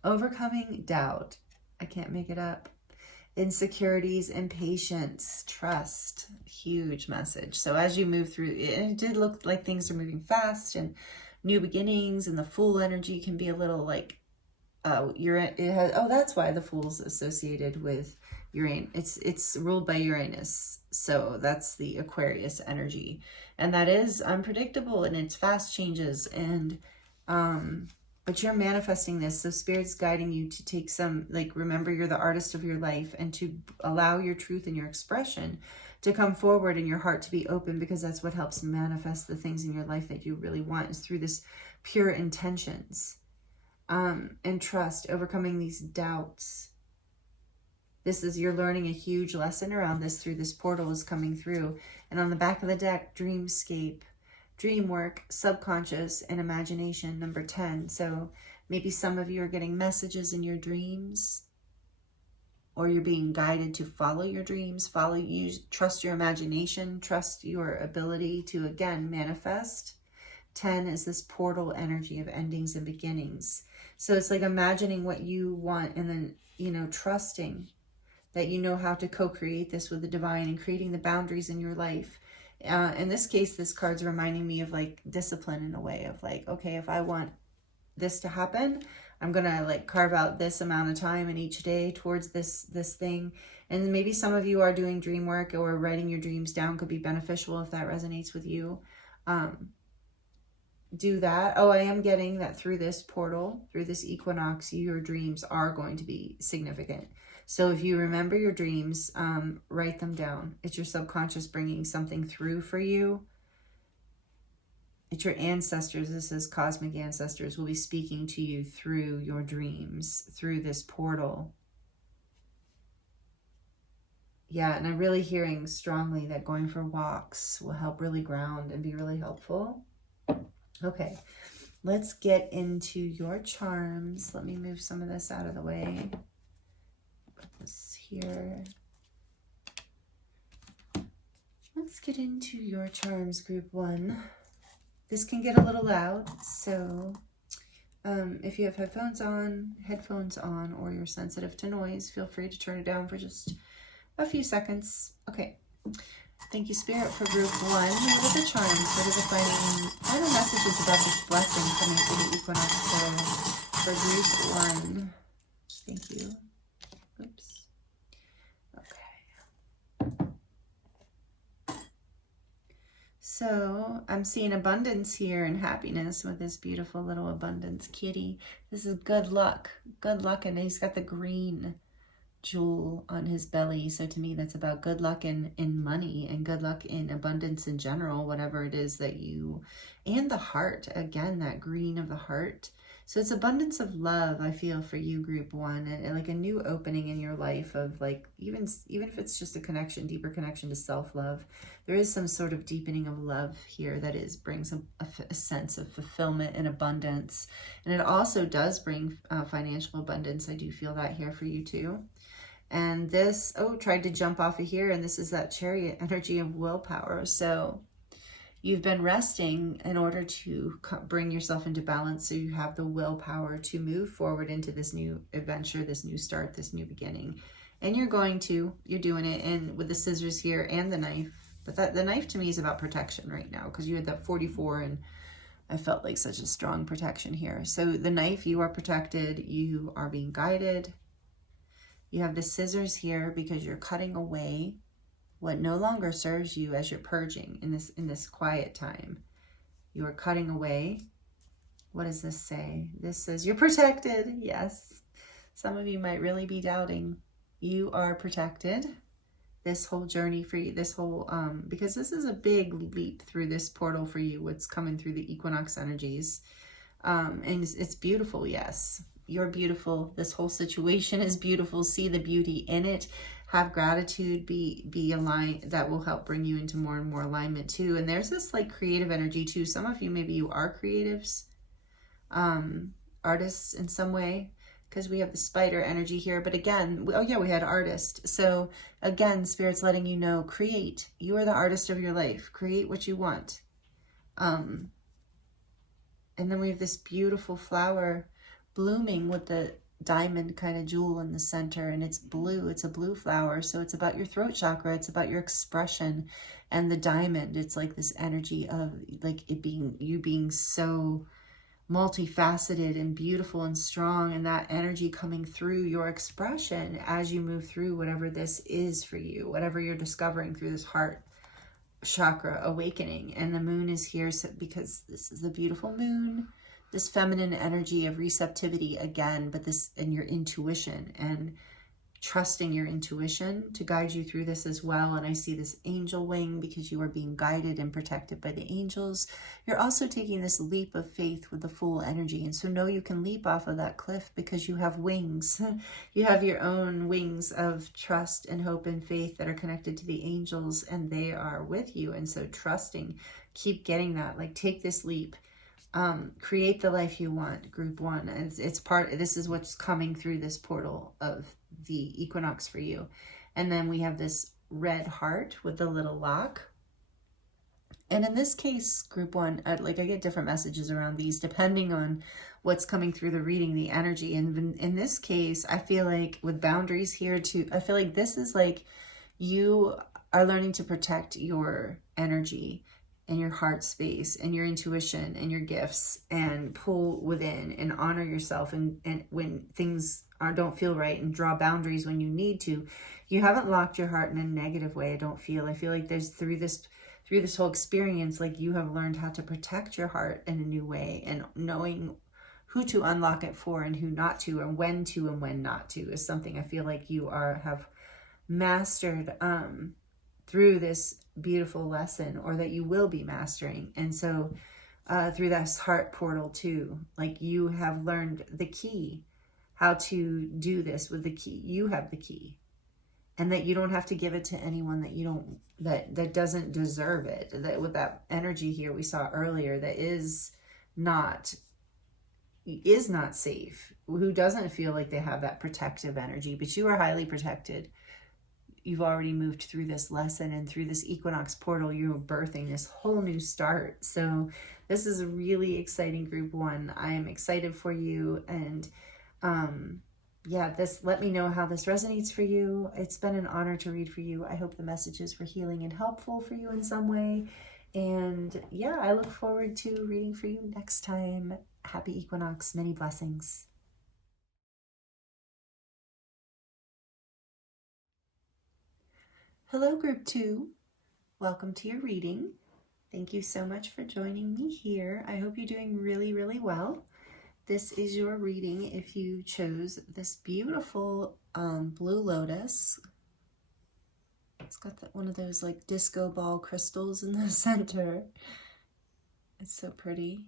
Overcoming doubt. I can't make it up. Insecurities, impatience, trust. Huge message. So as you move through, it did look like things are moving fast and new beginnings, and the Fool energy can be a little like, that's why the Fool's associated with Uranus. It's ruled by Uranus. So that's the Aquarius energy. And that is unpredictable and it's fast changes. And, but you're manifesting this. So Spirit's guiding you to take some, like, remember you're the artist of your life, and to allow your truth and your expression to come forward and your heart to be open, because that's what helps manifest the things in your life that you really want, is through this pure intentions. And trust, overcoming these doubts. This is, you're learning a huge lesson around this through this portal is coming through. And on the back of the deck, dreamscape, dream work, subconscious, and imagination, number 10. So maybe some of you are getting messages in your dreams, or you're being guided to follow your dreams, trust your imagination, trust your ability to, again, manifest. 10 is this portal energy of endings and beginnings. So it's like imagining what you want, and then, you know, trusting that you know how to co-create this with the divine, and creating the boundaries in your life. In this case, this card's reminding me of like discipline, in a way of like, okay, if I want this to happen, I'm gonna like carve out this amount of time in each day towards this thing. And maybe some of you are doing dream work, or writing your dreams down could be beneficial if that resonates with you. Do that. Oh, I am getting that through this portal, through this equinox, your dreams are going to be significant. So if you remember your dreams, write them down. It's your subconscious bringing something through for you. It's your ancestors. This is cosmic ancestors will be speaking to you through your dreams, through this portal. Yeah, and I'm really hearing strongly that going for walks will help really ground and be really helpful. Okay, let's get into your charms. Let me move some of this out of the way. Put this here. Let's get into your charms, group 1. This can get a little loud, so if you have headphones on, or you're sensitive to noise, feel free to turn it down for just a few seconds. Okay. Thank you, Spirit, for group 1. What are the charms? What are the final messages about this blessing coming through the equinox for group 1? Thank you. Oops. Okay. So I'm seeing abundance here and happiness with this beautiful little abundance kitty. This is good luck. Good luck, and he's got the green jewel on his belly. So to me, that's about good luck in money, and good luck in abundance in general, whatever it is that you, and the heart, again, that green of the heart. So it's abundance of love, I feel, for you, group 1, and like a new opening in your life of like, even if it's just a connection, deeper connection to self-love, there is some sort of deepening of love here that brings a sense of fulfillment and abundance. And it also does bring financial abundance. I do feel that here for you too. And this, tried to jump off of here, and this is that Chariot energy of willpower. So you've been resting in order to bring yourself into balance, so you have the willpower to move forward into this new adventure, this new start, this new beginning. And you're doing it, and with the scissors here and the knife. But the knife to me is about protection right now, because you had that 44, and I felt like such a strong protection here. So the knife, you are protected, you are being guided. You have the scissors here because you're cutting away what no longer serves you as you're purging in this quiet time. You are cutting away. What does this say? This says you're protected. Yes. Some of you might really be doubting. You are protected. This whole journey for you, this whole, because this is a big leap through this portal for you, what's coming through the equinox energies. And it's beautiful, yes. You're beautiful. This whole situation is beautiful. See the beauty in it. Have gratitude. Be aligned. That will help bring you into more and more alignment too. And there's this like creative energy too. Some of you, maybe you are creatives, artists in some way. because we have the spider energy here. But again, oh yeah, we had artist. So again, Spirit's letting you know, create. You are the artist of your life. Create what you want. And then we have this beautiful flower blooming with the diamond kind of jewel in the center, and it's blue. It's a blue flower. So it's about your throat chakra. It's about your expression. And the diamond, it's like this energy of like it being, you being so multifaceted and beautiful and strong, and that energy coming through your expression as you move through whatever this is for you, whatever you're discovering through this heart chakra awakening. And the moon is here because this is a beautiful moon, this feminine energy of receptivity again, but this and your intuition and trusting your intuition to guide you through this as well. And I see this angel wing because you are being guided and protected by the angels. You're also taking this leap of faith with the full energy. And so know you can leap off of that cliff because you have wings. You have your own wings of trust and hope and faith that are connected to the angels, and they are with you. And so trusting, keep getting that, like take this leap. Create the life you want, group one. And this is what's coming through this portal of the equinox for you. And then we have this red heart with the little lock. And in this case, group one, I get different messages around these depending on what's coming through the reading, the energy. And in this case, I feel like with boundaries here too, I feel like this is like you are learning to protect your energy and your heart space and your intuition and your gifts, and pull within and honor yourself. And when things don't feel right, and draw boundaries when you need to. You haven't locked your heart in a negative way. I feel like there's through this whole experience, like you have learned how to protect your heart in a new way, and knowing who to unlock it for and who not to, and when not to is something I feel like you have mastered through this beautiful lesson, or that you will be mastering. And so through this heart portal too, like you have learned the key, how to do this with the key. You have the key, and that you don't have to give it to anyone that doesn't deserve it. That with that energy here we saw earlier, that is not safe, who doesn't feel like they have that protective energy. But you are highly protected. You've already moved through this lesson, and through this equinox portal, you're birthing this whole new start. So this is a really exciting group one. I am excited for you. And yeah, let me know how this resonates for you. It's been an honor to read for you. I hope the messages were healing and helpful for you in some way. And yeah, I look forward to reading for you next time. Happy equinox, many blessings. Hello, group two. Welcome to your reading. Thank you so much for joining me here. I hope you're doing really, really well. This is your reading if you chose this beautiful blue lotus. It's got one of those like disco ball crystals in the center. It's so pretty.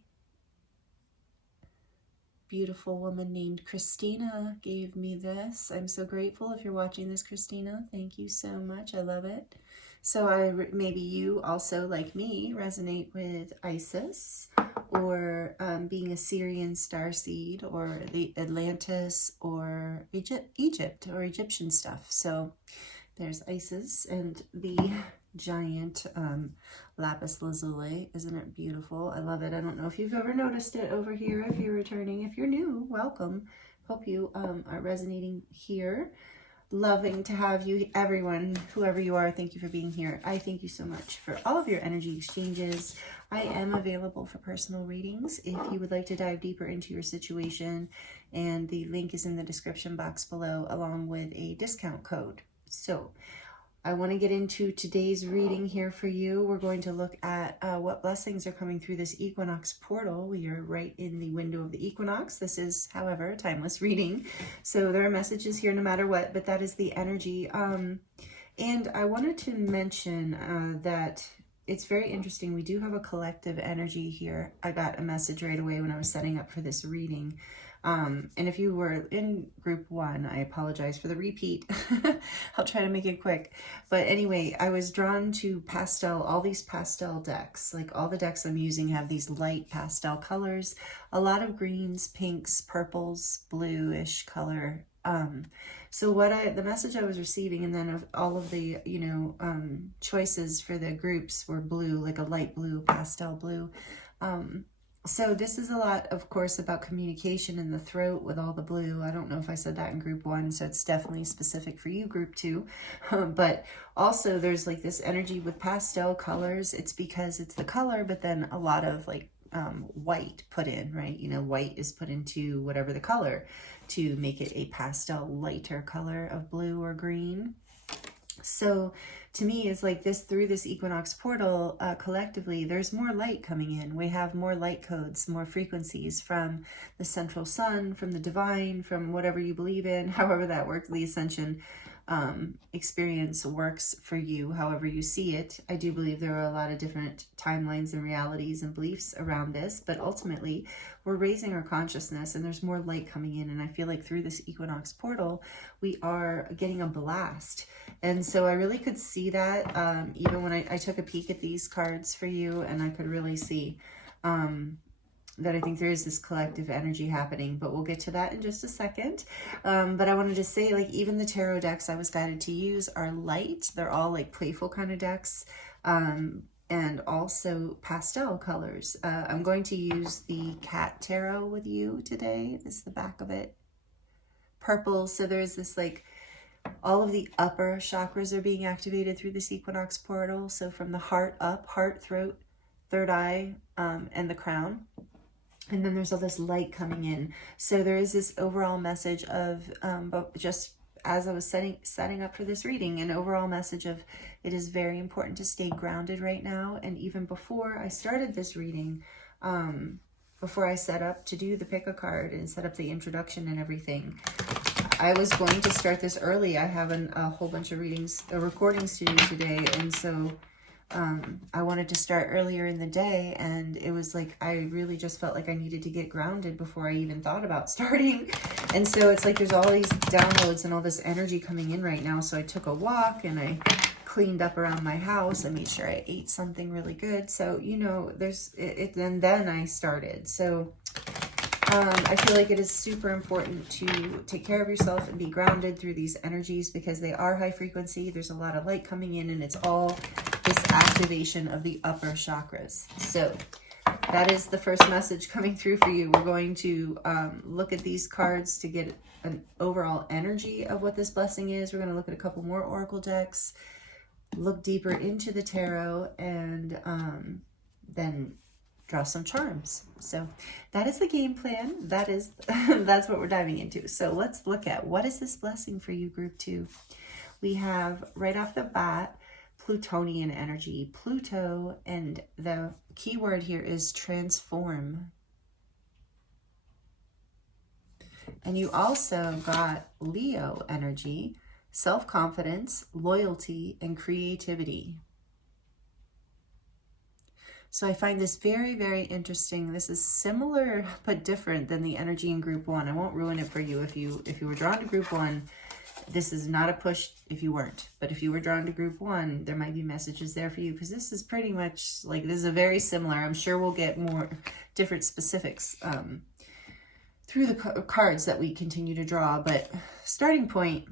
Beautiful woman named Christina gave me this. I'm so grateful. If you're watching this, Christina, thank you so much. I love it. So maybe you also, like me, resonate with Isis, or being a Syrian starseed, or the Atlantis, or Egypt or Egyptian stuff. So there's Isis and the giant lapis lazuli. Isn't it beautiful? I love it. I don't know if you've ever noticed it over here. If you're returning, if you're new, welcome. Hope you are resonating here. Loving to have you, everyone, whoever you are. Thank you for being here. I thank you so much for all of your energy exchanges. I am available for personal readings if you would like to dive deeper into your situation, and the link is in the description box below, along with a discount code. So I want to get into today's reading here for you. We're going to look at what blessings are coming through this equinox portal. We are right in the window of the equinox. This is, however, a timeless reading. So there are messages here no matter what, but that is the energy. And I wanted to mention that it's very interesting. We do have a collective energy here. I got a message right away when I was setting up for this reading. And if you were in group 1, I apologize for the repeat. I'll try to make it quick. But anyway, I was drawn to pastel, all these pastel decks. Like all the decks I'm using have these light pastel colors, a lot of greens, pinks, purples, bluish color. So the message I was receiving, and then of all of the, choices for the groups were blue, like a light blue, pastel blue. So this is a lot, of course, about communication in the throat with all the blue. I don't know if I said that in group 1, so it's definitely specific for you, group 2. But also there's like this energy with pastel colors. It's because it's the color, but then a lot of like white put in, right? White is put into whatever the color to make it a pastel lighter color of blue or green. So to me, it's like this, through this equinox portal, collectively, there's more light coming in. We have more light codes, more frequencies from the central sun, from the divine, from whatever you believe in, however that works, the ascension experience works for you, however you see it. I do believe there are a lot of different timelines and realities and beliefs around this, but ultimately we're raising our consciousness and there's more light coming in. And I feel like through this equinox portal, we are getting a blast. And so I really could see that even when I took a peek at these cards for you, and I could really see that I think there is this collective energy happening, but we'll get to that in just a second. But I wanted to say, like, even the tarot decks I was guided to use are light. They're all like playful kind of decks, and also pastel colors. I'm going to use the cat tarot with you today. This is the back of it. Purple. So there's this like, all of the upper chakras are being activated through this equinox portal. So from the heart up, heart, throat, third eye, and the crown. And then there's all this light coming in. So there is this overall message of, but just as I was setting up for this reading, an overall message of it is very important to stay grounded right now. And even before I started this reading, before I set up to do the pick a card and set up the introduction and everything, I was going to start this early. I have a whole bunch of recordings to do today. And so I wanted to start earlier in the day, and it was like I really just felt like I needed to get grounded before I even thought about starting. And so it's like there's all these downloads and all this energy coming in right now. So I took a walk and I cleaned up around my house. I made sure I ate something really good. So, there's it, and then I started. So I feel like it is super important to take care of yourself and be grounded through these energies, because they are high frequency. There's a lot of light coming in, and it's all this activation of the upper chakras. So that is the first message coming through for you. We're going to look at these cards to get an overall energy of what this blessing is. We're going to look at a couple more oracle decks, look deeper into the tarot, and then draw some charms. So that is the game plan. That's what we're diving into. So let's look at, what is this blessing for you, group 2? We have right off the bat Plutonian energy, Pluto, and the key word here is transform. And you also got Leo energy, self-confidence, loyalty, and creativity. So I find this very, very interesting. This is similar but different than the energy in group 1. I won't ruin it for you. If you were drawn to group 1, this is not a push if you weren't. But if you were drawn to group 1, there might be messages there for you, because this is pretty much like, this is a very similar. I'm sure we'll get more different specifics through the cards that we continue to draw. But starting point,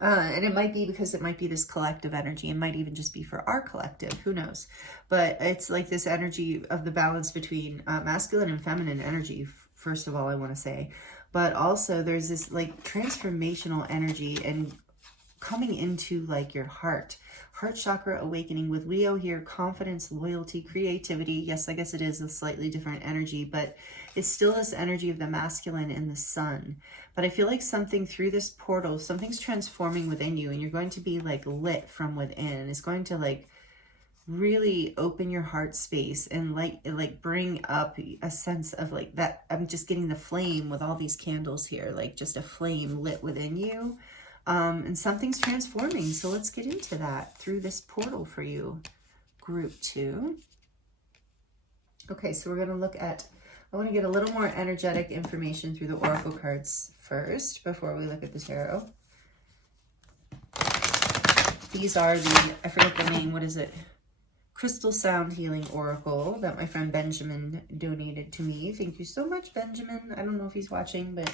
and it might be because it might be this collective energy. It might even just be for our collective. Who knows? But it's like this energy of the balance between masculine and feminine energy, first of all, I want to say. But also there's this like transformational energy and coming into like your heart chakra awakening with Leo here, confidence, loyalty, creativity. Yes, I guess it is a slightly different energy, but it's still this energy of the masculine and the sun. But I feel like something through this portal, something's transforming within you, and you're going to be like lit from within. It's going to like really open your heart space and like bring up a sense of like that. I'm just getting the flame with all these candles here, like just a flame lit within you. And something's transforming. So let's get into that through this portal for you, group 2. Okay, so we're going to look at I want to get a little more energetic information through the oracle cards first before we look at the tarot. These are the, I forget the name, what is it? Crystal Sound Healing Oracle that my friend Benjamin donated to me. Thank you so much, Benjamin. I don't know if he's watching, but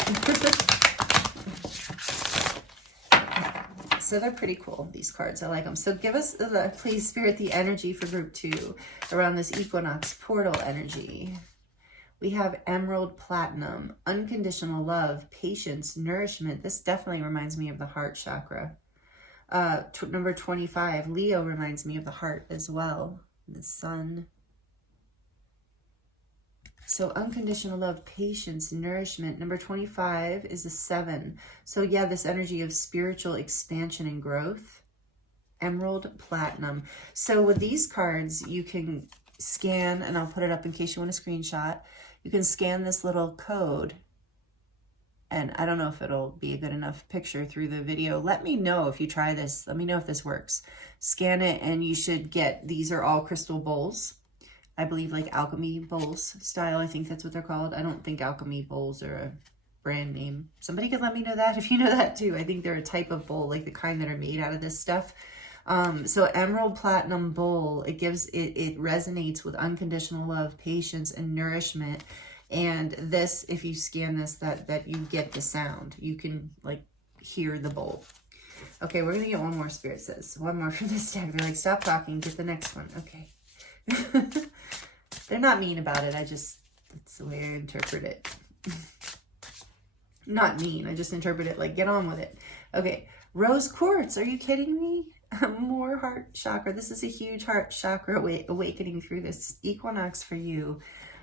so they're pretty cool, these cards. I like them. So give us, please, Spirit, the energy for group 2 around this equinox portal energy. We have Emerald Platinum, unconditional love, patience, nourishment. This definitely reminds me of the heart chakra. Number 25, Leo, reminds me of the heart as well. The sun. So unconditional love, patience, nourishment. Number 25 is the 7. So yeah, this energy of spiritual expansion and growth. Emerald Platinum. So with these cards, you can scan, and I'll put it up in case you want a screenshot. You can scan this little code. And I don't know if it'll be a good enough picture through the video. Let me know if you try this. Let me know if this works. Scan it and you should get, these are all crystal bowls. I believe like alchemy bowls style. I think that's what they're called. I don't think alchemy bowls are a brand name. Somebody could let me know that if you know that too. I think they're a type of bowl, like the kind that are made out of this stuff. So Emerald Platinum Bowl, it gives, it resonates with unconditional love, patience, and nourishment. And this, if you scan this, that you get the sound. You can like hear the bowl. Okay, we're gonna get one more, Spirit says. One more from this deck. They're like, stop talking, get the next one. Okay. They're not mean about it. That's the way I interpret it. Not mean, I just interpret it like, get on with it. Okay, Rose Quartz, are you kidding me? More heart chakra. This is a huge heart chakra awakening through this equinox for you.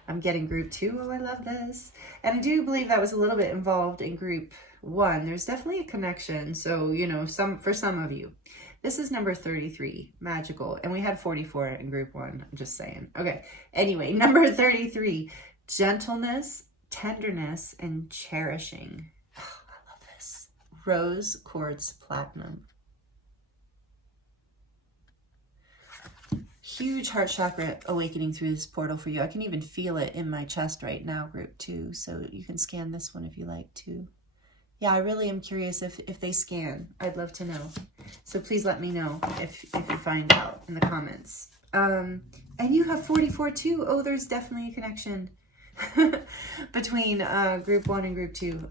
I'm getting group 2. Oh, I love this. And I do believe that was a little bit involved in group 1. There's definitely a connection. So, you know, for some of you. This is number 33, magical. And we had 44 in group 1. I'm just saying. Okay. Anyway, number 33, gentleness, tenderness, and cherishing. Oh, I love this. Rose Quartz Platinum. Huge heart chakra awakening through this portal for you. I can even feel it in my chest right now, group 2. So you can scan this one if you like to. Yeah, I really am curious if they scan. I'd love to know. So please let me know if you find out in the comments. And you have 44 too. Oh, there's definitely a connection between group 1 and group 2.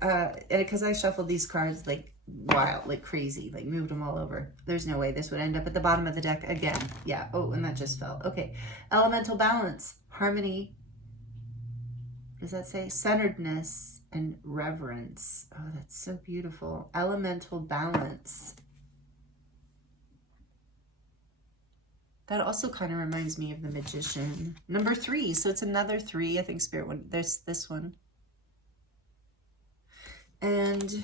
Because I shuffled these cards like wild, like crazy, like moved them all over. There's no way this would end up at the bottom of the deck again. Yeah. Oh, and that just fell. Okay. Elemental balance, harmony. What does that say? Centeredness and reverence. Oh, that's so beautiful. Elemental balance. That also kind of reminds me of the Magician. Number 3. So it's another 3. I think Spirit one. There's this one. And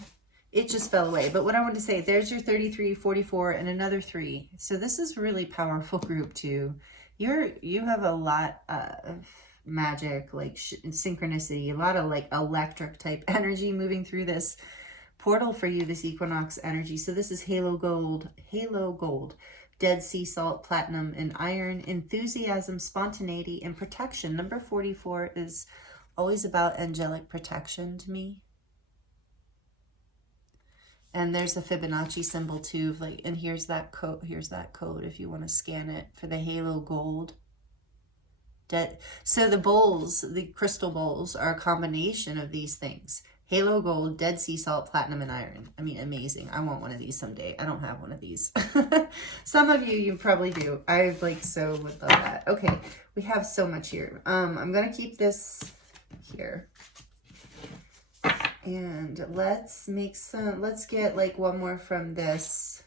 it just fell away. But what I want to say, there's your 33, 44, and another 3. So this is really powerful group 2. You have a lot of magic, like synchronicity, a lot of like electric type energy moving through this portal for you, this equinox energy. So this is halo gold, Dead Sea Salt, Platinum, and Iron, enthusiasm, spontaneity, and protection. Number 44 is always about angelic protection to me. And there's the Fibonacci symbol too, like, and here's that code if you want to scan it for the halo gold. So the bowls, the crystal bowls, are a combination of these things. Halo gold, Dead Sea Salt, Platinum, and Iron. I mean, amazing. I want one of these someday. I don't have one of these. Some of you probably do. I like so would love that. Okay, we have so much here. I'm gonna keep this here. And let's get like one more from this.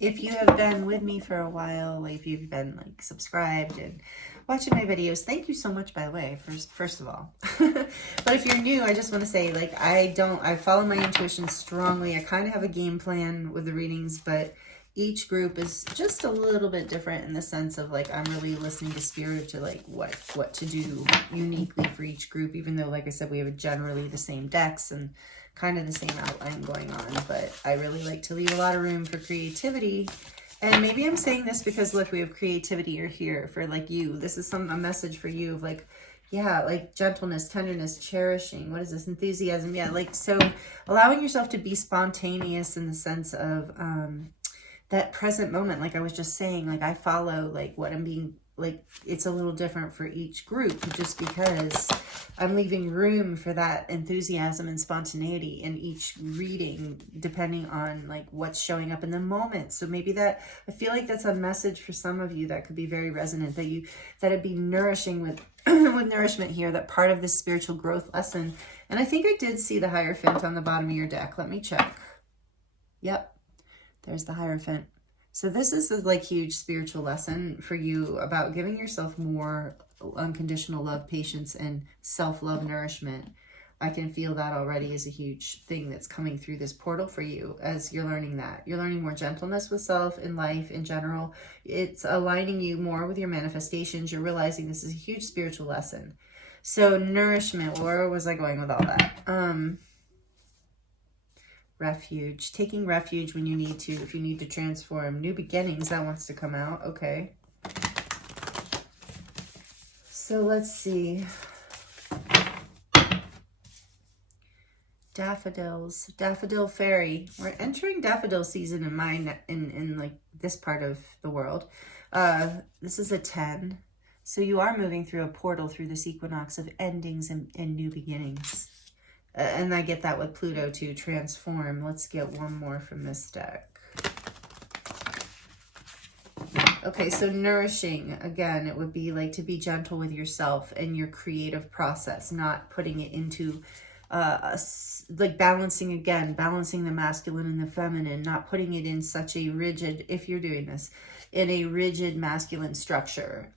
If you have been with me for a while, like if you've been like subscribed and watching my videos, thank you so much, by the way, first of all. But if you're new, I just want to say, like, I follow my intuition strongly. I kind of have a game plan with the readings, but each group is just a little bit different in the sense of like, I'm really listening to Spirit to like what to do uniquely for each group, even though, like I said, we have generally the same decks and kind of the same outline going on, but I really like to leave a lot of room for creativity. And maybe I'm saying this because, look, we have creativity here for like you. This is a message for you of like, Yeah, like gentleness, tenderness, cherishing. What is this? Enthusiasm. Yeah, like, so allowing yourself to be spontaneous in the sense of that present moment. Like I was just saying, like I follow like what I'm being, like it's a little different for each group just because I'm leaving room for that enthusiasm and spontaneity in each reading, depending on like what's showing up in the moment. So maybe that, I feel like that's a message for some of you that could be very resonant, that it'd be nourishing with, with nourishment here, that part of this spiritual growth lesson. And I think I did see the Hierophant on the bottom of your deck. Let me check. Yep. There's the Hierophant. So this is a like huge spiritual lesson for you about giving yourself more unconditional love, patience, and self-love nourishment. I can feel that already is a huge thing that's coming through this portal for you as you're learning that. You're learning more gentleness with self in life in general. It's aligning you more with your manifestations. You're realizing this is a huge spiritual lesson. So nourishment, where was I going with all that? Refuge, taking refuge when you need to, if you need to transform. New beginnings, that wants to come out. Okay. So let's see. Daffodils, daffodil fairy. We're entering daffodil season in like this part of the world. This is a 10. So you are moving through a portal through this equinox of endings and new beginnings. And I get that with Pluto to transform. Let's get one more from this deck. Okay, so nourishing, again, it would be like to be gentle with yourself and your creative process, not putting it into like balancing the masculine and the feminine, not putting it in such a rigid, if you're doing this, in a rigid masculine structure,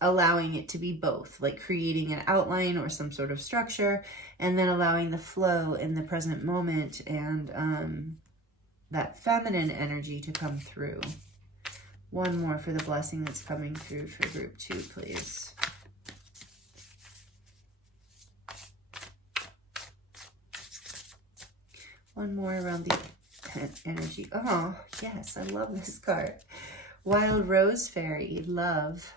allowing it to be both, like creating an outline or some sort of structure, and then allowing the flow in the present moment and that feminine energy to come through. One more for the blessing that's coming through for group 2, please. One more around the energy. Oh, yes, I love this card. Wild Rose Fairy, love.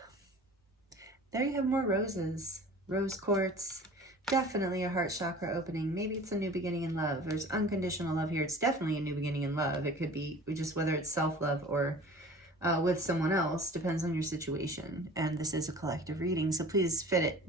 There you have more roses. Rose quartz, definitely a heart chakra opening. Maybe it's a new beginning in love. There's unconditional love here. It's definitely a new beginning in love. It could be just whether it's self-love or with someone else, depends on your situation. And this is a collective reading, so please fit it,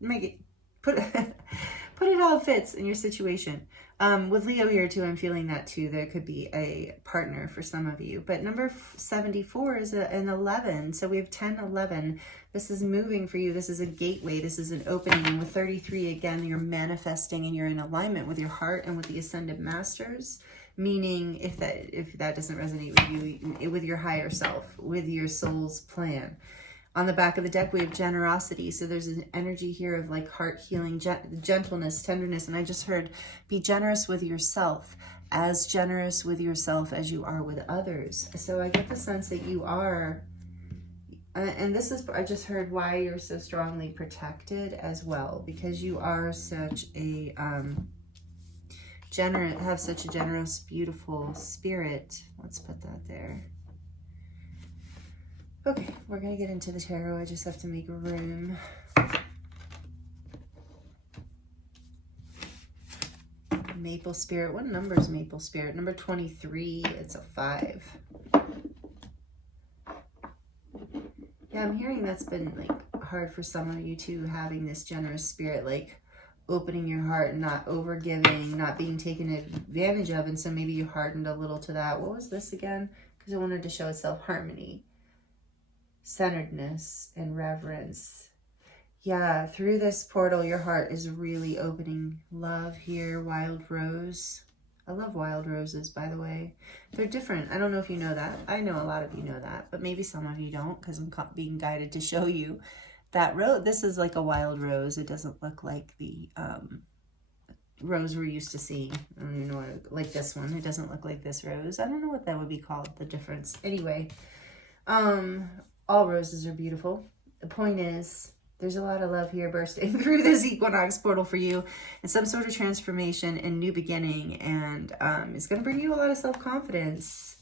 make it, put it all fits in your situation. With Leo here too, I'm feeling that too. There could be a partner for some of you. But number 74 is an 11. So we have 10, 11. This is moving for you. This is a gateway. This is an opening. And with 33, again, you're manifesting and you're in alignment with your heart and with the Ascended Masters. Meaning, if that doesn't resonate with you, with your higher self, with your soul's plan. On the back of the deck, we have generosity. So there's an energy here of like heart healing, gentleness, tenderness. And I just heard, be generous with yourself, as generous with yourself as you are with others. So I get the sense that you are, and this is, I just heard why you're so strongly protected as well, because you are such a, have such a generous, beautiful spirit. Let's put that there. Okay, we're going to get into the tarot. I just have to make room. Maple Spirit. What number is Maple Spirit? Number 23. It's a 5. Yeah, I'm hearing that's been like hard for some of you too, having this generous spirit, like opening your heart and not overgiving, not being taken advantage of. And so maybe you hardened a little to that. What was this again? Because I wanted to show itself harmony, centeredness, and reverence. Yeah, through this portal, your heart is really opening. Love here, wild rose. I love wild roses, by the way. They're different. I don't know if you know that. I know a lot of you know that, but maybe some of you don't, because I'm being guided to show you that rose. This is like a wild rose. It doesn't look like the rose we're used to seeing. I don't even know what, like this one. It doesn't look like this rose. I don't know what that would be called, the difference. Anyway, all roses are beautiful. The point is, there's a lot of love here bursting through this equinox portal for you, and some sort of transformation and new beginning, and it's going to bring you a lot of self-confidence,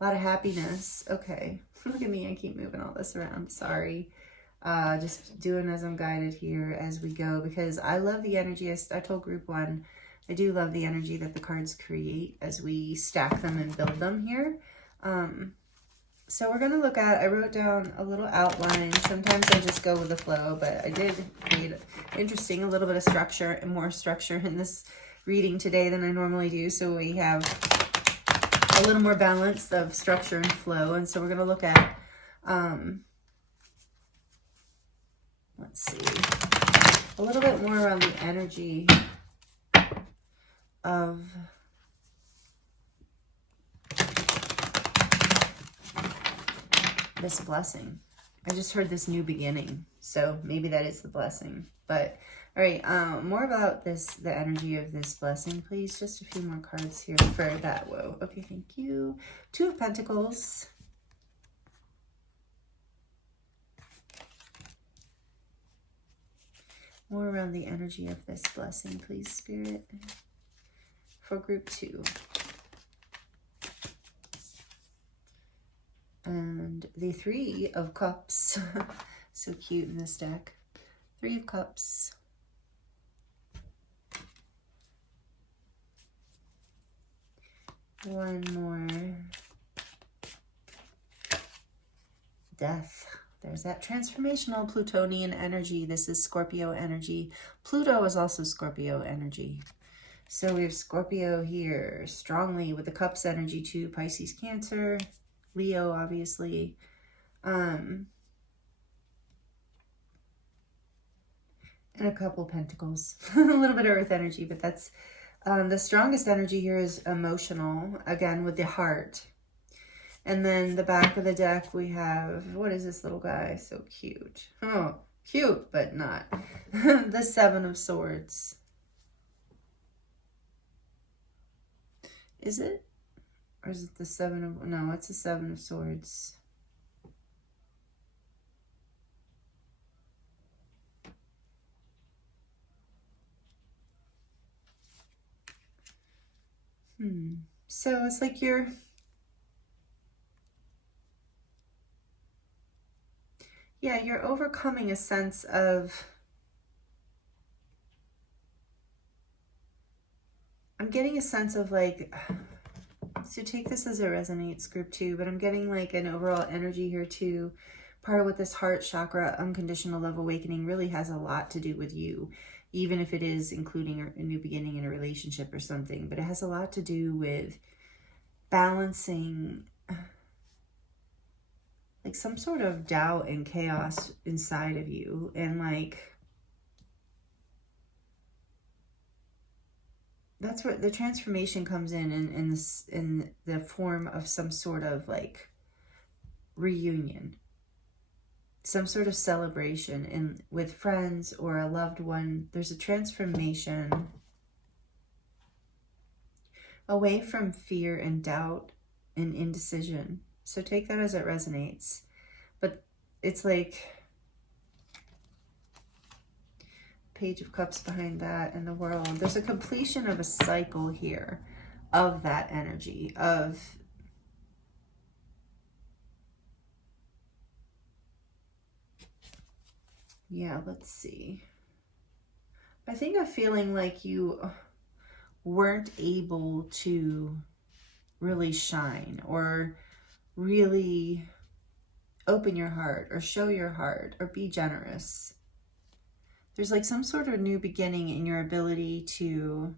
a lot of happiness. Okay, look at me, I keep moving all this around, sorry. Just doing as I'm guided here as we go, because I love the energy. I told group 1, I do love the energy that the cards create as we stack them and build them here. So we're going to look at, I wrote down a little outline. Sometimes I just go with the flow, but I did create interesting, a little bit of structure and more structure in this reading today than I normally do. So we have a little more balance of structure and flow. And so we're going to look at, let's see, a little bit more around the energy of this blessing. I just heard this new beginning, so maybe that is the blessing. But all right, more about this, the energy of this blessing, please. Just a few more cards here for that. Whoa, okay, thank you. 2 of Pentacles. More around the energy of this blessing, please, Spirit, for group 2. And the 3 of Cups. So cute in this deck. 3 of Cups. One more. Death. There's that transformational Plutonian energy. This is Scorpio energy. Pluto is also Scorpio energy. So we have Scorpio here strongly with the Cups energy too. Pisces, Cancer, Leo, obviously. And a couple Pentacles. A little bit of Earth energy, but that's the strongest energy here is emotional, again, with the heart. And then the back of the deck, we have, what is this little guy? So cute. Oh, cute, but not. The 7 of Swords. Is it? Or is it the 7 of, no, it's the 7 of Swords. So it's like you're overcoming a sense of, I'm getting a sense of like, so take this as it resonates, group 2, but I'm getting like an overall energy here too. Part of what this heart chakra, unconditional love awakening, really has a lot to do with you, even if it is including a new beginning in a relationship or something, but it has a lot to do with balancing like some sort of doubt and chaos inside of you, and like that's where the transformation comes in the form of some sort of like reunion, some sort of celebration with friends or a loved one. There's a transformation away from fear and doubt and indecision. So take that as it resonates. But it's like Page of Cups behind that and the World. There's a completion of a cycle here of that energy of let's see. I think I'm feeling like you weren't able to really shine or really open your heart or show your heart or be generous. There's like some sort of new beginning in your ability to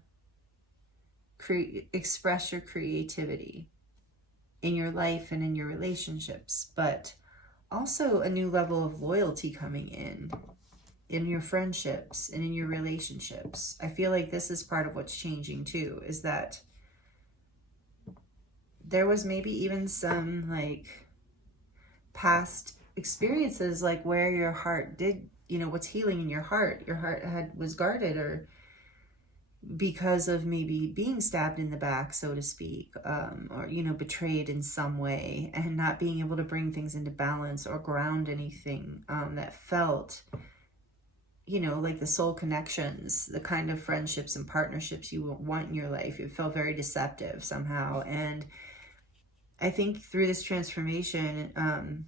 express your creativity in your life and in your relationships, but also a new level of loyalty coming in your friendships and in your relationships. I feel like this is part of what's changing too, is that there was maybe even some like past experiences like where your heart did, what's healing in your heart was guarded, or because of maybe being stabbed in the back, so to speak, or betrayed in some way, and not being able to bring things into balance or ground anything that felt like the soul connections, the kind of friendships and partnerships you want in your life. It felt very deceptive somehow. And I think through this transformation,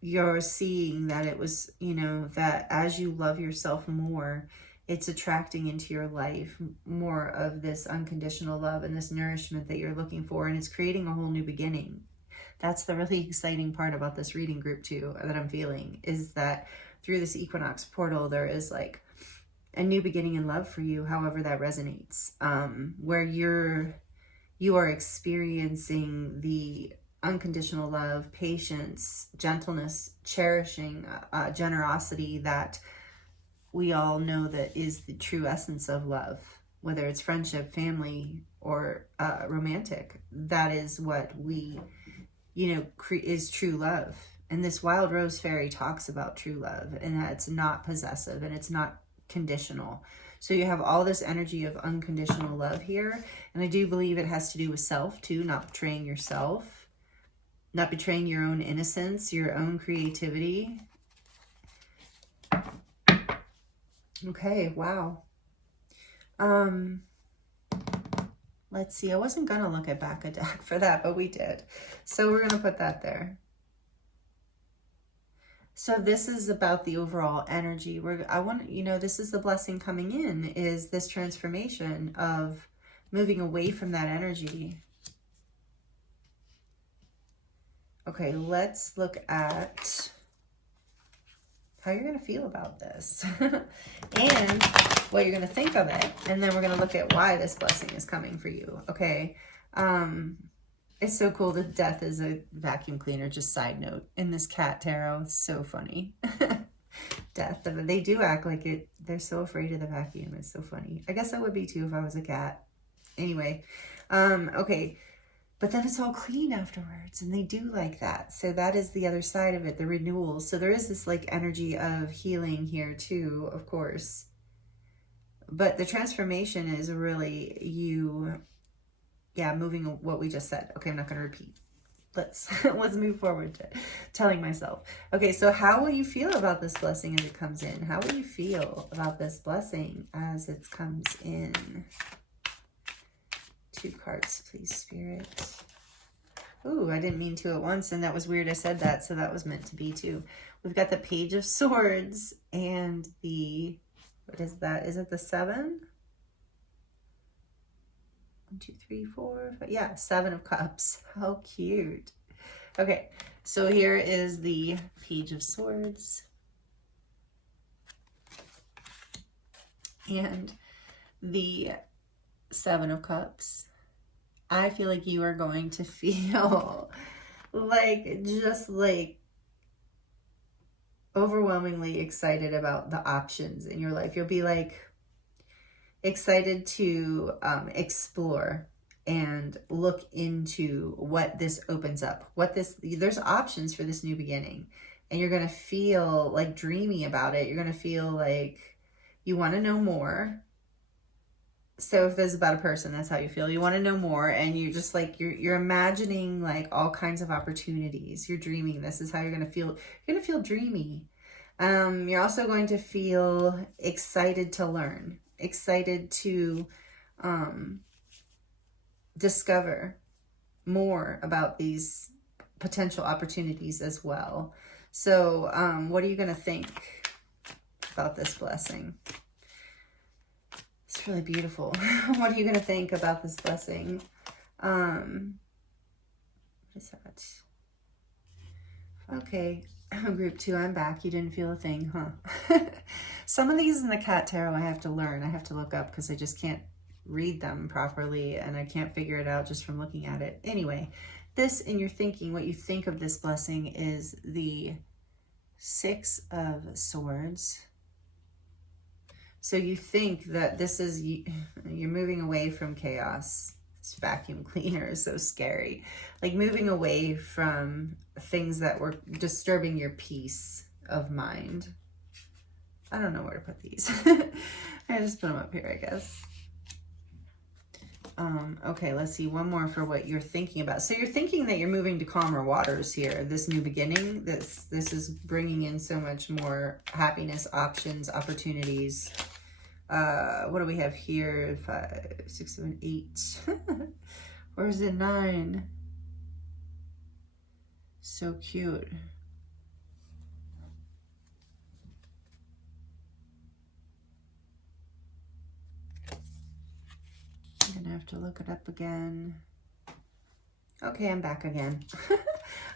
you're seeing that it was, you know, that as you love yourself more, it's attracting into your life more of this unconditional love and this nourishment that you're looking for. And it's creating a whole new beginning. That's the really exciting part about this reading group too, that I'm feeling, is that through this equinox portal, there is like a new beginning in love for you, however that resonates, where you are experiencing the unconditional love, patience, gentleness, cherishing, generosity that we all know that is the true essence of love, whether it's friendship, family, or romantic. That is what we, you know, is true love. And this Wild Rose Fairy talks about true love, and that it's not possessive and it's not conditional. So you have all this energy of unconditional love here. And I do believe it has to do with self too, not betraying yourself, not betraying your own innocence, your own creativity. Okay, wow. Let's see. I wasn't going to look at back a deck for that, but we did. So we're going to put that there. So this is about the overall energy. I want, you know, this is the blessing coming in, is this transformation of moving away from that energy. Okay, let's look at how you're going to feel about this and what you're going to think of it. And then we're going to look at why this blessing is coming for you. Okay. It's so cool that Death is a vacuum cleaner. Just side note, in this cat tarot, it's so funny. Death, they do act like it. They're so afraid of the vacuum. It's so funny. I guess I would be too if I was a cat. Anyway, okay. But then it's all clean afterwards, and they do like that. So that is the other side of it, the renewal. So there is this like energy of healing here too, of course. But the transformation is really you, yeah, moving what we just said. Okay, I'm not going to repeat. Let's move forward to telling myself. Okay, so how will you feel about this blessing as it comes in? How will you feel about this blessing as it comes in? 2 cards, please, Spirit. Ooh, I didn't mean to at once, and that was weird. I said that, so that was meant to be too. We've got the Page of Swords and the, what is that? Is it the 7? 1, 2, 3, 4, 5. Yeah, 7 of Cups. How cute. Okay, so here is the Page of Swords. And the 7 of Cups. I feel like you are going to feel like, just like overwhelmingly excited about the options in your life. You'll be like excited to explore and look into what this opens up, there's options for this new beginning, and you're going to feel like dreamy about it. You're going to feel like you want to know more. So if this is about a person, that's how you feel. You want to know more, and you just like, you're imagining like all kinds of opportunities. You're dreaming. This is how you're going to feel. You're going to feel dreamy. You're also going to feel excited to learn, excited to discover more about these potential opportunities as well. So what are you going to think about this blessing? It's really beautiful. What are you going to think about this blessing? What is that? Okay. Group 2, I'm back. You didn't feel a thing, huh? Some of these in the cat tarot I have to learn. I have to look up because I just can't read them properly, and I can't figure it out just from looking at it. Anyway, this in your thinking, what you think of this blessing is the 6 of Swords. So you think that this is, you're moving away from chaos. This vacuum cleaner is so scary. Like moving away from things that were disturbing your peace of mind. I don't know where to put these. I just put them up here, I guess. Okay, let's see. One more for what you're thinking about. So you're thinking that you're moving to calmer waters here. This new beginning, this is bringing in so much more happiness, options, opportunities. What do we have here? 5, 6, 7, 8. Or is it 9? So cute. have to look it up again. Okay, I'm back again.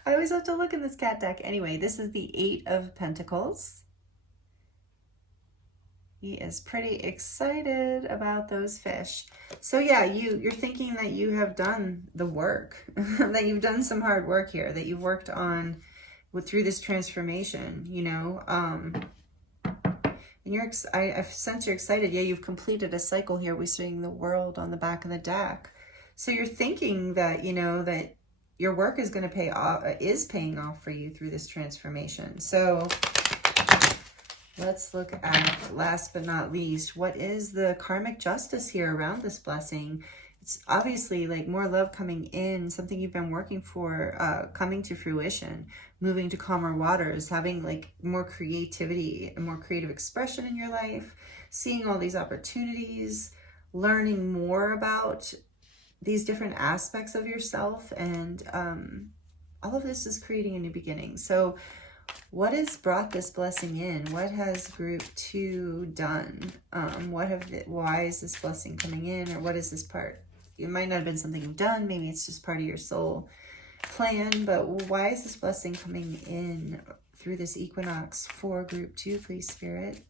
I always have to look in this cat deck. Anyway, this is the 8 of Pentacles. He is pretty excited about those fish. So yeah, you're thinking that you have done the work, that you've done some hard work here, that you've worked on through this transformation, you know. And I sense you're excited. Yeah, you've completed a cycle here. We're seeing the world on the back of the deck. So you're thinking that, you know, that your work is going to pay off, is paying off for you through this transformation. So let's look at, last but not least, what is the karmic justice here around this blessing? It's obviously like more love coming in, something you've been working for, coming to fruition, moving to calmer waters, having like more creativity and more creative expression in your life, seeing all these opportunities, learning more about these different aspects of yourself, and all of this is creating a new beginning. So what has brought this blessing in? What has group 2 done? Why is this blessing coming in? Or what is this part? It might not have been something you've done. Maybe it's just part of your soul plan, but why is this blessing coming in through this equinox for group 2, please, Spirit?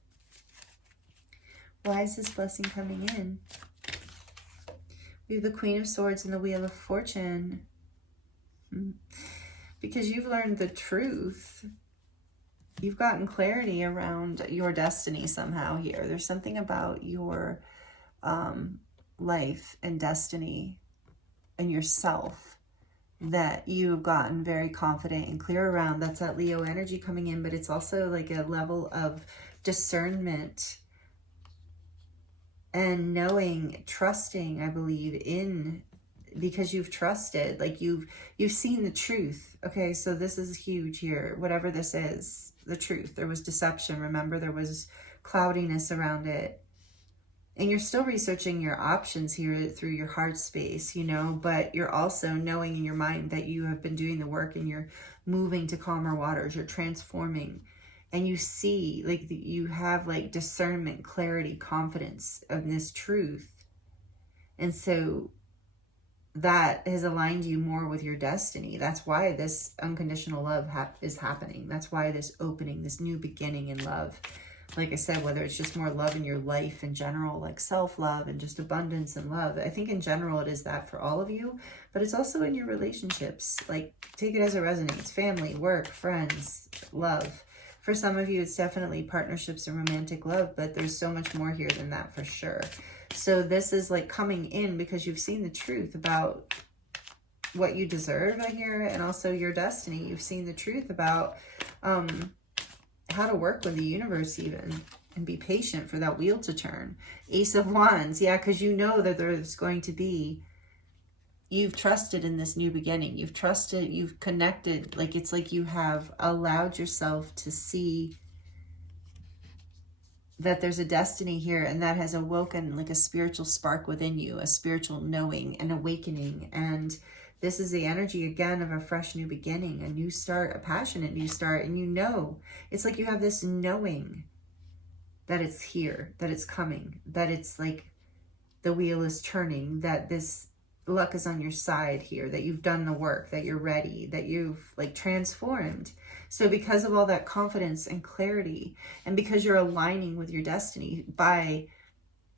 Why is this blessing coming in? We have the Queen of Swords and the Wheel of Fortune. Because you've learned the truth. You've gotten clarity around your destiny somehow here. There's something about your life and destiny and yourself that you've gotten very confident and clear around. That's that Leo energy coming in, but it's also like a level of discernment and knowing, trusting, I believe, in, because you've trusted, like you've seen the truth. Okay, so this is huge here. Whatever this is, the truth. There was deception. Remember, there was cloudiness around it. And you're still researching your options here through your heart space, you know, but you're also knowing in your mind that you have been doing the work and you're moving to calmer waters. You're transforming. And you see, like, you have like discernment, clarity, confidence of this truth. And so that has aligned you more with your destiny. That's why this unconditional love is happening. That's why this opening, this new beginning in love. Like I said, whether it's just more love in your life in general, like self-love and just abundance and love. I think in general it is that for all of you, but it's also in your relationships. Like, take it as it resonates. Family, work, friends, love. For some of you, it's definitely partnerships and romantic love, but there's so much more here than that for sure. So this is like coming in because you've seen the truth about what you deserve, I hear, and also your destiny. You've seen the truth about how to work with the universe even, and be patient for that wheel to turn. Ace of Wands, yeah, because you know that there's going to be, you've trusted in this new beginning. You've trusted, you've connected. Like, it's like you have allowed yourself to see that there's a destiny here, and that has awoken like a spiritual spark within you, a spiritual knowing and awakening. And this is the energy again of a fresh new beginning, a new start, a passionate new start. And you know, it's like you have this knowing that it's here, that it's coming, that it's like the wheel is turning, that this luck is on your side here, that you've done the work, that you're ready, that you've like transformed. So because of all that confidence and clarity, and because you're aligning with your destiny by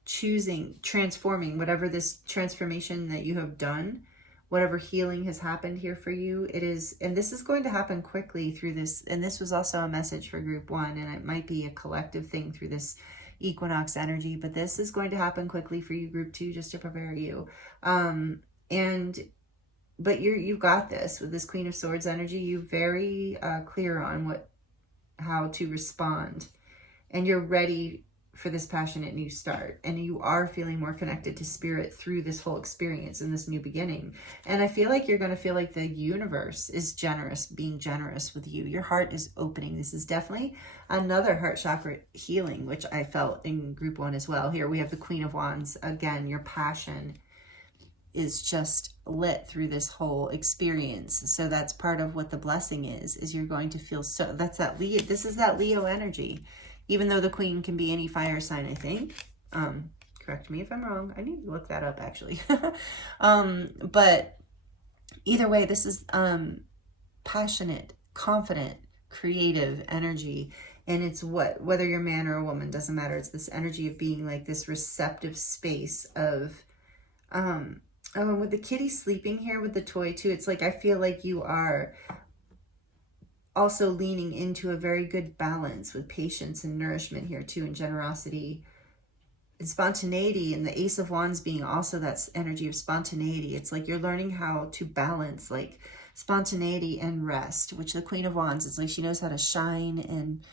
choosing, transforming whatever this transformation that you have done, whatever healing has happened here for you, it is, and this is going to happen quickly through this. And this was also a message for group 1, and it might be a collective thing through this equinox energy, but this is going to happen quickly for you, group 2, just to prepare you. But you've got this with this Queen of Swords energy. You're very clear on how to respond, and you're ready for this passionate new start, and you are feeling more connected to spirit through this whole experience and this new beginning. And I feel like you're going to feel like the universe is being generous with you. Your heart is opening. This is definitely another heart chakra healing, which I felt in group 1 as well. Here we have the Queen of Wands. Again, your passion is just lit through this whole experience. So that's part of what the blessing is you're going to feel so, that's that Leo, this is that Leo energy. Even though the Queen can be any fire sign, I think, Correct me if I'm wrong. I need to look that up actually. But either way, this is passionate, confident, creative energy. And it's whether you're a man or a woman, doesn't matter. It's this energy of being like this receptive space of, oh, and with the kitty sleeping here with the toy too, it's like, I feel like you are also leaning into a very good balance with patience and nourishment here too, and generosity and spontaneity, and the Ace of Wands being also that energy of spontaneity. It's like you're learning how to balance like spontaneity and rest, which the Queen of Wands, it's like she knows how to shine and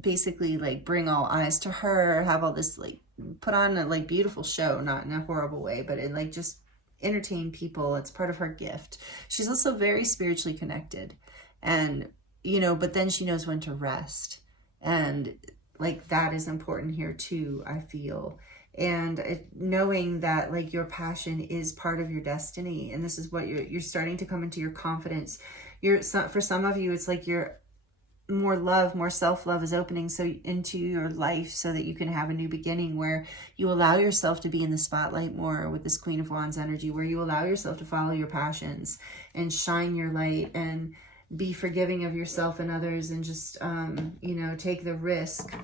basically like bring all eyes to her, have all this like put on a like beautiful show, not in a horrible way, but it like just entertain people. It's part of her gift. She's also very spiritually connected, and you know, but then she knows when to rest, and like that is important here too, I feel. And knowing that like your passion is part of your destiny, and this is what you're starting to come into your confidence. For some of you, it's like you're more love, more self-love is opening so into your life, so that you can have a new beginning where you allow yourself to be in the spotlight more with this Queen of Wands energy, where you allow yourself to follow your passions and shine your light and be forgiving of yourself and others, and just you know, take the risk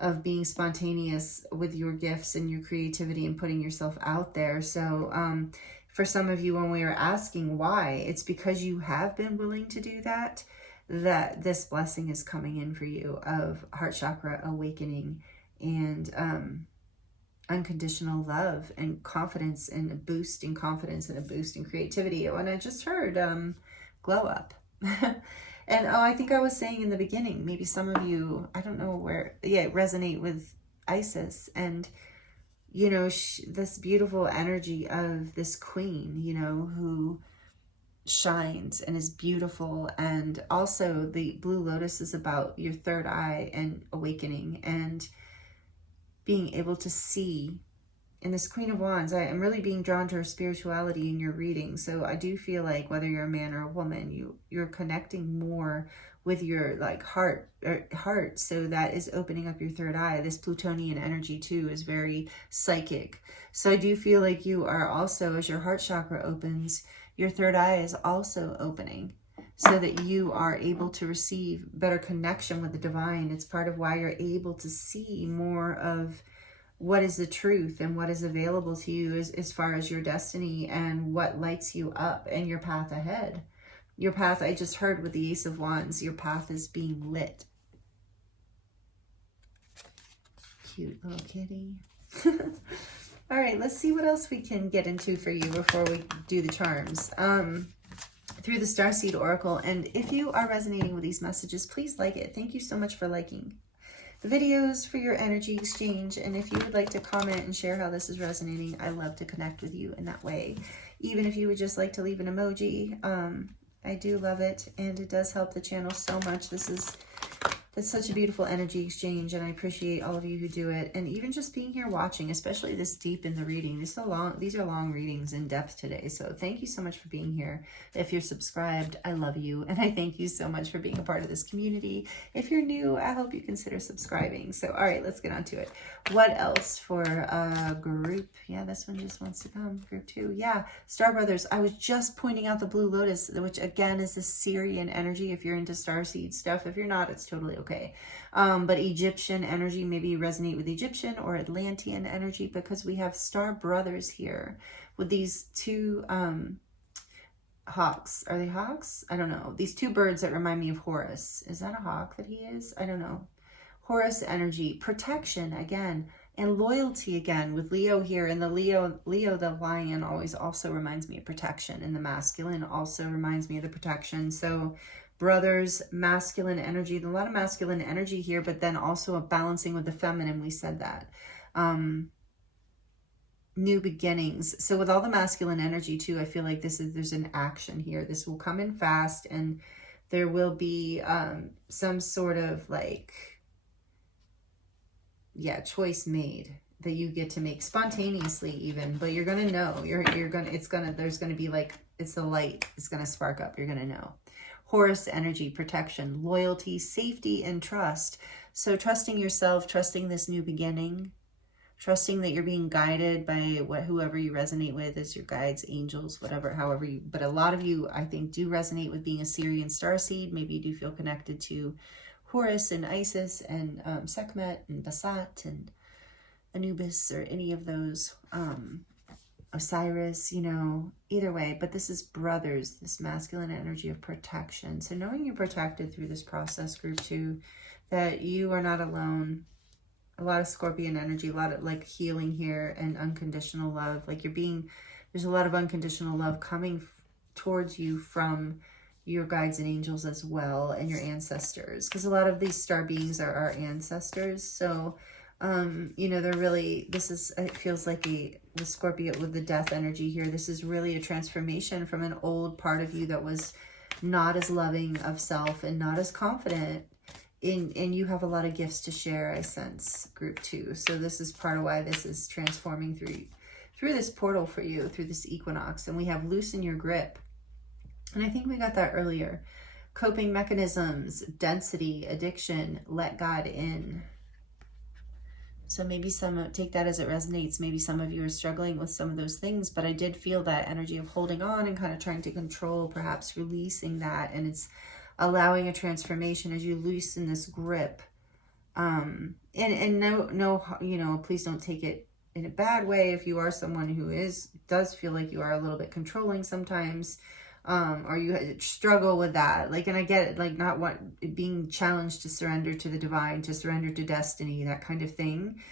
of being spontaneous with your gifts and your creativity and putting yourself out there. So for some of you, when we were asking why, it's because you have been willing to do that, that this blessing is coming in for you of heart chakra awakening and unconditional love and confidence, and a boost in confidence and a boost in creativity. And I just heard glow up. And oh, I think I was saying in the beginning, maybe some of you, I don't know where, yeah, resonate with Isis, and you know, this beautiful energy of this queen, you know, who shines and is beautiful. And also the Blue Lotus is about your third eye and awakening and being able to see. In this Queen of Wands, I am really being drawn to her spirituality in your reading. So I do feel like whether you're a man or a woman, you're connecting more with your like heart. So that is opening up your third eye. This Plutonian energy too is very psychic. So I do feel like you are also, as your heart chakra opens, your third eye is also opening, so that you are able to receive better connection with the divine. It's part of why you're able to see more of what is the truth and what is available to you as far as your destiny and what lights you up and your path ahead. Your path, I just heard with the Ace of Wands, your path is being lit. Cute little kitty. All right, let's see what else we can get into for you before we do the charms. Through the Starseed Oracle. And if you are resonating with these messages, please like it. Thank you so much for liking the videos, for your energy exchange. And if you would like to comment and share how this is resonating, I love to connect with you in that way. Even if you would just like to leave an emoji, I do love it, and it does help the channel so much. That's such a beautiful energy exchange, and I appreciate all of you who do it, and even just being here watching, especially this deep in the reading. These are long readings in depth today, so thank you so much for being here. If you're subscribed, I love you, and I thank you so much for being a part of this community. If you're new, I hope you consider subscribing. So, all right, let's get on to it. What else for group? Yeah, this one just wants to come. Group 2. Yeah, Star Brothers. I was just pointing out the Blue Lotus, which again is the Syrian energy if you're into starseed stuff. If you're not, it's totally okay. But Egyptian energy, maybe you resonate with Egyptian or Atlantean energy, because we have Star Brothers here with these two hawks. Are they hawks? I don't know. These two birds that remind me of Horus. Is that a hawk that he is? I don't know. Horus energy, protection again, and loyalty again with Leo here. And the Leo, the lion, always also reminds me of protection, and the masculine also reminds me of the protection. So brothers, masculine energy, a lot of masculine energy here, but then also a balancing with the feminine. We said that. New beginnings. So with all the masculine energy too, I feel like there's an action here. This will come in fast, and there will be some sort of like, yeah, choice made that you get to make spontaneously even, but you're gonna know, there's gonna be like, it's the light, it's gonna spark up, you're gonna know. Horus energy, protection, loyalty, safety, and trust. So trusting yourself, trusting this new beginning, trusting that you're being guided by whoever you resonate with as your guides, angels, whatever, however you, but a lot of you, I think, do resonate with being a Syrian starseed. Maybe you do feel connected to Horus and Isis and Sekhmet and Basat and Anubis or any of those, Osiris, you know, either way. But this is brothers, this masculine energy of protection. So knowing you're protected through this process, group 2, that you are not alone. A lot of Scorpion energy, a lot of like healing here and unconditional love. Like there's a lot of unconditional love coming towards you from your guides and angels as well, and your ancestors, because a lot of these star beings are our ancestors. So you know, they're really, it feels like the Scorpio with the death energy here, this is really a transformation from an old part of you that was not as loving of self and not as confident and you have a lot of gifts to share, I sense, group 2. So this is part of why this is transforming through this portal for you, through this equinox. And we have loosen your grip. And I think we got that earlier. Coping mechanisms, density, addiction, let God in. So maybe take that as it resonates. Maybe some of you are struggling with some of those things, but I did feel that energy of holding on and kind of trying to control, perhaps releasing that. And it's allowing a transformation as you loosen this grip. And no, you know, please don't take it in a bad way if you are someone who does feel like you are a little bit controlling sometimes, or you struggle with that. Like, and I get it, like being challenged to surrender to the divine, to surrender to destiny, that kind of thing.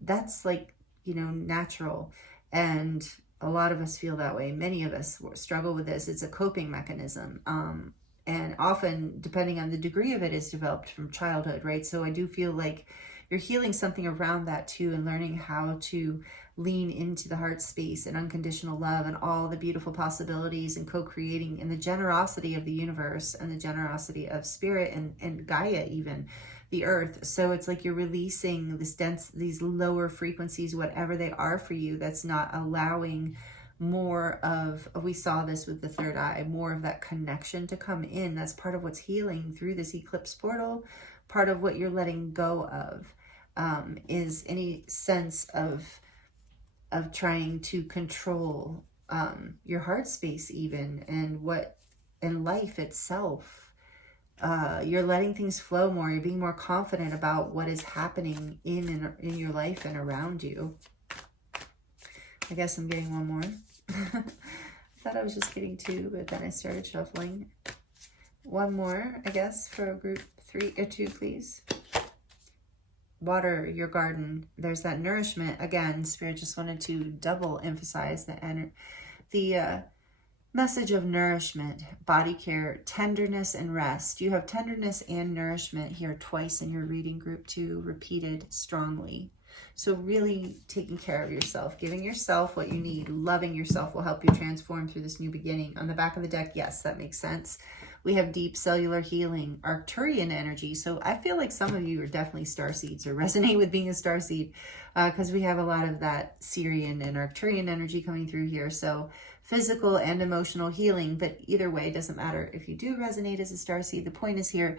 That's like, you know, natural. And a lot of us feel that way. Many of us struggle with this. It's a coping mechanism. And often, depending on the degree of it, is developed from childhood, right? So I do feel like you're healing something around that too, and learning how to lean into the heart space and unconditional love and all the beautiful possibilities and co-creating and the generosity of the universe and the generosity of spirit and Gaia, even the earth. So it's like you're releasing these lower frequencies, whatever they are for you, that's not allowing more of, we saw this with the third eye, more of that connection to come in. That's part of what's healing through this eclipse portal. Part of what you're letting go of is any sense of trying to control your heart space even, and life itself. You're letting things flow more. You're being more confident about what is happening in your life and around you. I guess I'm getting one more. I thought I was just getting 2, but then I started shuffling. One more, I guess, for group 3 or 2, please. Water your garden. There's that nourishment. Again, Spirit just wanted to double emphasize the message of nourishment, body care, tenderness, and rest. You have tenderness and nourishment here twice in your reading, group 2, repeated strongly. So really taking care of yourself, giving yourself what you need, loving yourself will help you transform through this new beginning. On the back of the deck, yes, that makes sense. We have deep cellular healing, Arcturian energy. So I feel like some of you are definitely starseeds or resonate with being a starseed, because we have a lot of that Syrian and Arcturian energy coming through here. So physical and emotional healing, but either way, it doesn't matter if you do resonate as a starseed. The point is here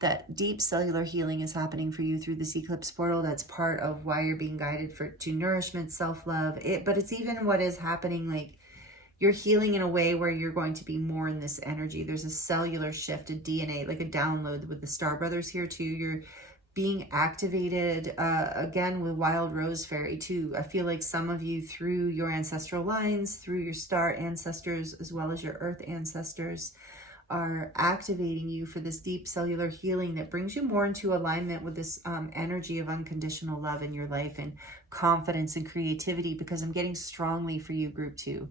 that deep cellular healing is happening for you through this eclipse portal. That's part of why you're being guided to nourishment, self-love. But it's even what is happening, like you're healing in a way where you're going to be more in this energy. There's a cellular shift, a DNA, like a download with the Star Brothers here too. You're being activated again with Wild Rose Fairy too. I feel like some of you, through your ancestral lines, through your star ancestors, as well as your earth ancestors, are activating you for this deep cellular healing that brings you more into alignment with this energy of unconditional love in your life and confidence and creativity, because I'm getting strongly for you, group 2,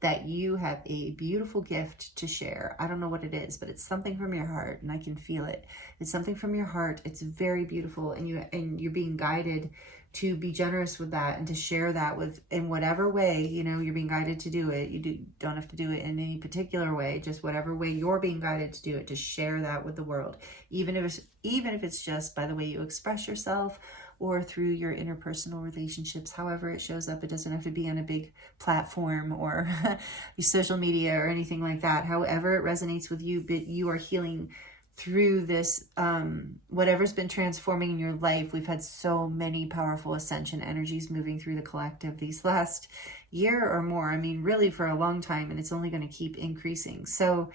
that you have a beautiful gift to share. I don't know what it is, but it's something from your heart, and I can feel it. It's something from your heart. It's very beautiful, and you're being guided to be generous with that and to share that in whatever way, you know, you're being guided to do it. You don't have to do it in any particular way, just whatever way you're being guided to do it, to share that with the world. Even if it's just by the way you express yourself, or through your interpersonal relationships. However it shows up, it doesn't have to be on a big platform or social media or anything like that. However it resonates with you, but you are healing through this, whatever's been transforming in your life. We've had so many powerful ascension energies moving through the collective these last year or more. I mean, really for a long time, and it's only going to keep increasing. So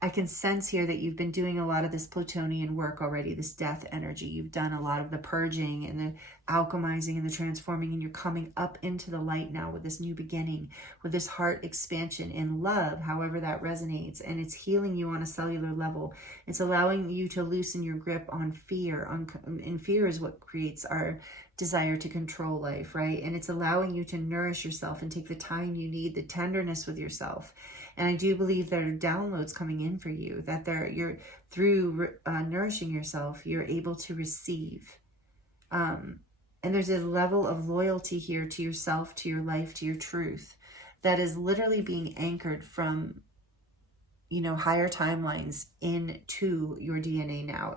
I can sense here that you've been doing a lot of this Plutonian work already, this death energy. You've done a lot of the purging and the alchemizing and the transforming, and you're coming up into the light now with this new beginning, with this heart expansion in love, however that resonates. And it's healing you on a cellular level. It's allowing you to loosen your grip on fear. And fear is what creates our desire to control life, right? And it's allowing you to nourish yourself and take the time you need, the tenderness with yourself. And I do believe there are downloads coming in for you, that you're through nourishing yourself, you're able to receive. And there's a level of loyalty here to yourself, to your life, to your truth, that is literally being anchored from, you know, higher timelines into your DNA now,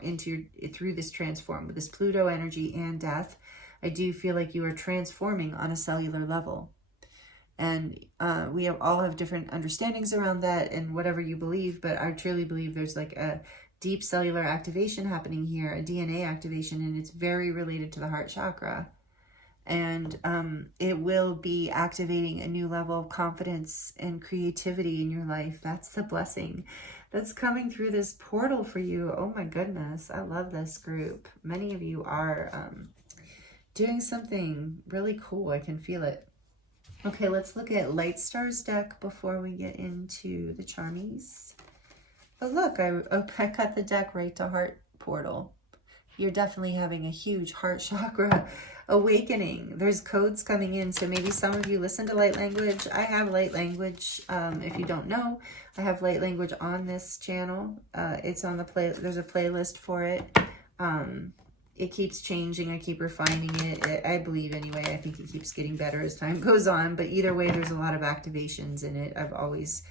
through this transform with this Pluto energy and death. I do feel like you are transforming on a cellular level. And we all have different understandings around that and whatever you believe, but I truly believe there's like a deep cellular activation happening here, a DNA activation, and it's very related to the heart chakra. And it will be activating a new level of confidence and creativity in your life. That's the blessing that's coming through this portal for you. Oh my goodness, I love this group. Many of you are doing something really cool. I can feel it. Okay, let's look at Light Stars deck before we get into the charmies. Oh, look, I cut the deck right to Heart Portal. You're definitely having a huge heart chakra awakening. There's codes coming in, so maybe some of you listen to light language. I have light language. If you don't know, I have light language on this channel. It's on the there's a playlist for it. It keeps changing. I keep refining it. I believe anyway. I think it keeps getting better as time goes on. But either way, there's a lot of activations in it. I've always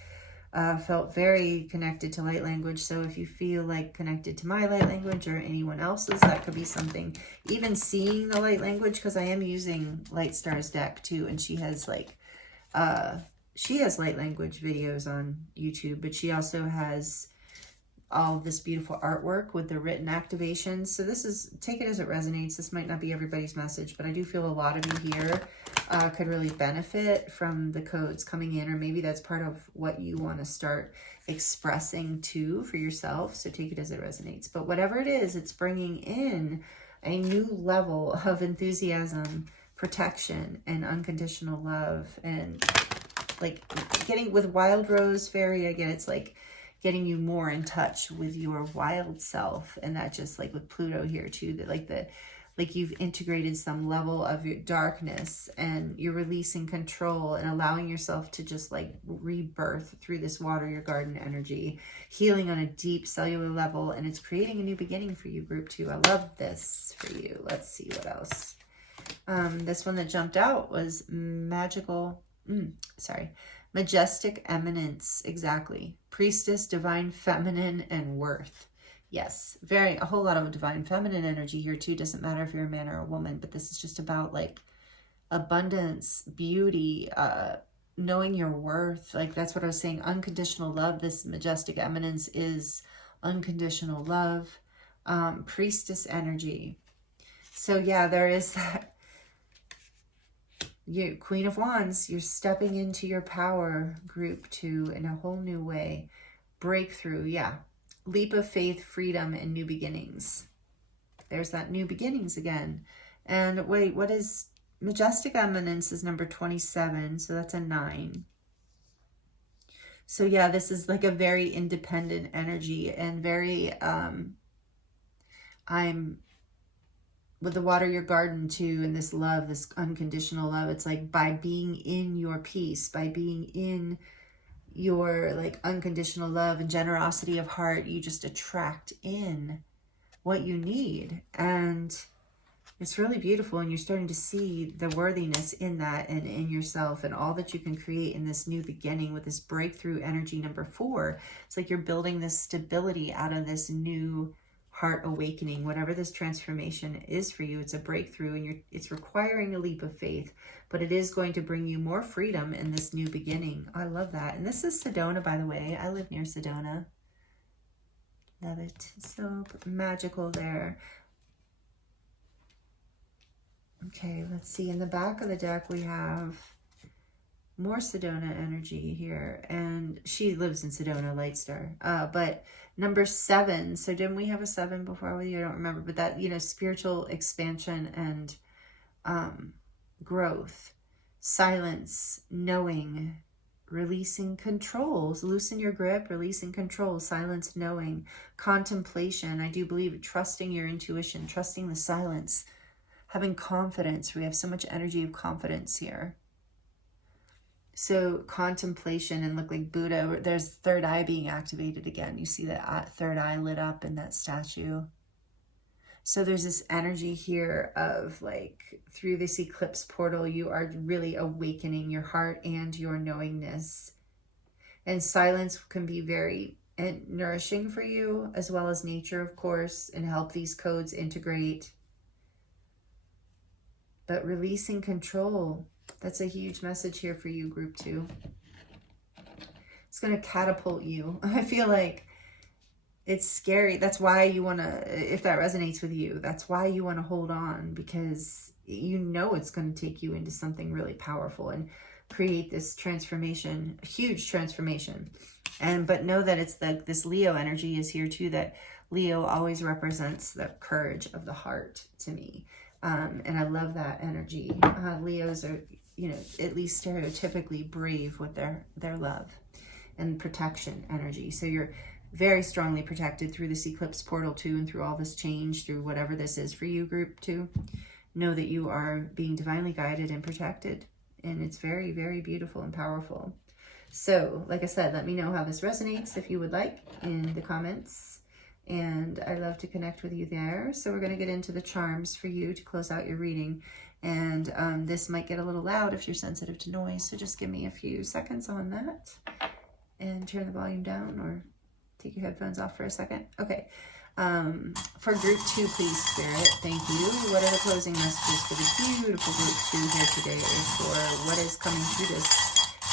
felt very connected to light language. So if you feel like connected to my light language or anyone else's, that could be something. Even seeing the light language, because I am using Light Stars deck too. And she has like, she has light language videos on YouTube, but she also has all of this beautiful artwork with the written activations. So this is, take it as it resonates. This might not be everybody's message, but I do feel a lot of you here could really benefit from the codes coming in, or maybe that's part of what you want to start expressing too for yourself. So take it as it resonates. But whatever it is, it's bringing in a new level of enthusiasm, protection, and unconditional love. And like getting with Wild Rose Fairy, again, it's like getting you more in touch with your wild self. And that just like with Pluto here too, that like you've integrated some level of your darkness and you're releasing control and allowing yourself to just like rebirth through this water your garden energy, healing on a deep cellular level. And it's creating a new beginning for you, group 2. I love this for you. Let's see what else. This one that jumped out was Majestic Eminence. Exactly. Priestess, Divine Feminine, and Worth. Yes, a whole lot of Divine Feminine energy here too. Doesn't matter if you're a man or a woman, but this is just about like abundance, beauty, knowing your worth. Like that's what I was saying. Unconditional love. This Majestic Eminence is unconditional love. Priestess energy. So yeah, there is that. You, Queen of Wands, you're stepping into your power, group 2, in a whole new way. Breakthrough, yeah. Leap of faith, freedom, and new beginnings. There's that new beginnings again. And wait, what is Majestic Eminence is number 27, so that's a 9. So yeah, this is like a very independent energy and very, I'm with the water your garden too, and this love, this unconditional love. It's like by being in your peace, by being in your like unconditional love and generosity of heart, you just attract in what you need. And it's really beautiful. And you're starting to see the worthiness in that and in yourself and all that you can create in this new beginning with this breakthrough energy number 4. It's like you're building this stability out of this new heart awakening, whatever this transformation is for you. It's a breakthrough, and it's requiring a leap of faith, but it is going to bring you more freedom in this new beginning. I love that. And this is Sedona, by the way. I live near Sedona. Love it. So magical there. Okay, let's see. In the back of the deck, we have more Sedona energy here, and she lives in Sedona, Lightstar. But number 7, so didn't we have a 7 before with you? I don't remember, but that, you know, spiritual expansion and growth, silence, knowing, releasing controls, loosen your grip, releasing control, silence, knowing, contemplation. I do believe trusting your intuition, trusting the silence, having confidence. We have so much energy of confidence here. So contemplation, and look like Buddha, there's third eye being activated again. You see that third eye lit up in that statue. So there's this energy here of like through this eclipse portal, you are really awakening your heart and your knowingness. And silence can be very nourishing for you, as well as nature, of course, and help these codes integrate. But releasing control, that's a huge message here for you, group 2. It's going to catapult you. I feel like it's scary. That's why you want to, if that resonates with you, that's why you want to hold on, because you know it's going to take you into something really powerful and create this transformation, huge transformation. But know that it's like this Leo energy is here too, that Leo always represents the courage of the heart to me. And I love that energy. Leos are, you know, at least stereotypically brave with their love and protection energy. So you're very strongly protected through this eclipse portal too, and through all this change, through whatever this is for you, group 2. Know that you are being divinely guided and protected, and it's very, very beautiful and powerful. So like I said, let me know how this resonates if you would like in the comments, and I love to connect with you there. So we're going to get into the charms for you to close out your reading. And this might get a little loud if you're sensitive to noise, so just give me a few seconds on that and turn the volume down, or take your headphones off for a second. Okay. For group 2, please, Spirit, thank you. What are the closing messages for the beautiful group 2 here today, or what is coming through this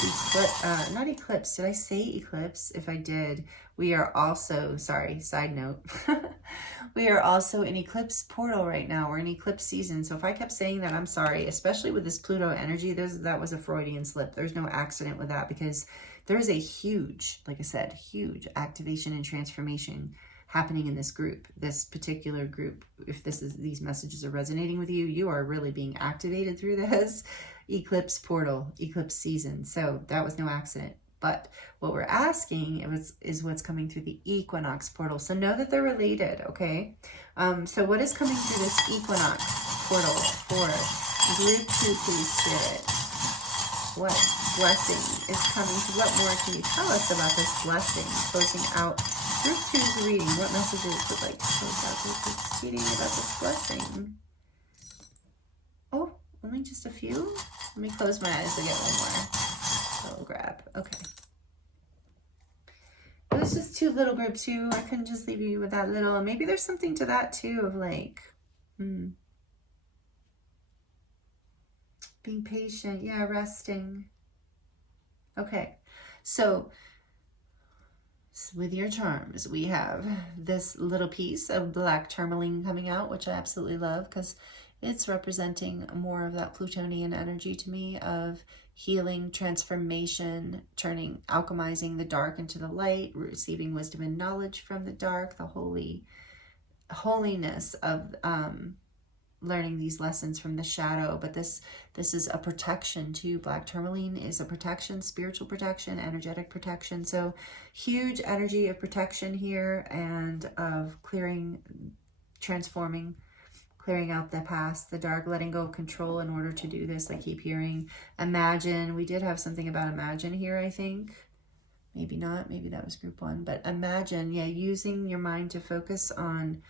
eclipse? Not eclipse. Did I say eclipse? If I did, we are also, sorry, side note, we are also in eclipse portal right now. We're in eclipse season. So if I kept saying that, I'm sorry, especially with this Pluto energy. That was a Freudian slip. There's no accident with that, because there is a huge, like I said, huge activation and transformation happening in this group, this particular group. If these messages are resonating with you, you are really being activated through this eclipse portal, eclipse season. So that was no accident. But what we're asking is what's coming through the equinox portal. So know that they're related, okay? So what is coming through this equinox portal for group 2, please, Spirit? What blessing is coming? What more can you tell us about this blessing? Closing out group 2's reading. What messages would like to close out this reading about this blessing? Oh, only just a few? Let me close my eyes to get one more. Little grab. Okay. It was just too little, group 2. I couldn't just leave you with that little. And maybe there's something to that too, of like, being patient. Yeah, resting. Okay. So with your charms, we have this little piece of black tourmaline coming out, which I absolutely love, because it's representing more of that Plutonian energy to me, of healing, transformation, alchemizing the dark into the light, receiving wisdom and knowledge from the dark, the holiness of learning these lessons from the shadow. But this is a protection too. Black tourmaline is a protection, spiritual protection, energetic protection. So huge energy of protection here, and of clearing, transforming, clearing out the past, the dark, letting go of control in order to do this. I keep hearing imagine. We did have something about imagine here, I think. Maybe not. Maybe that was group 1. But imagine, yeah, using your mind to focus on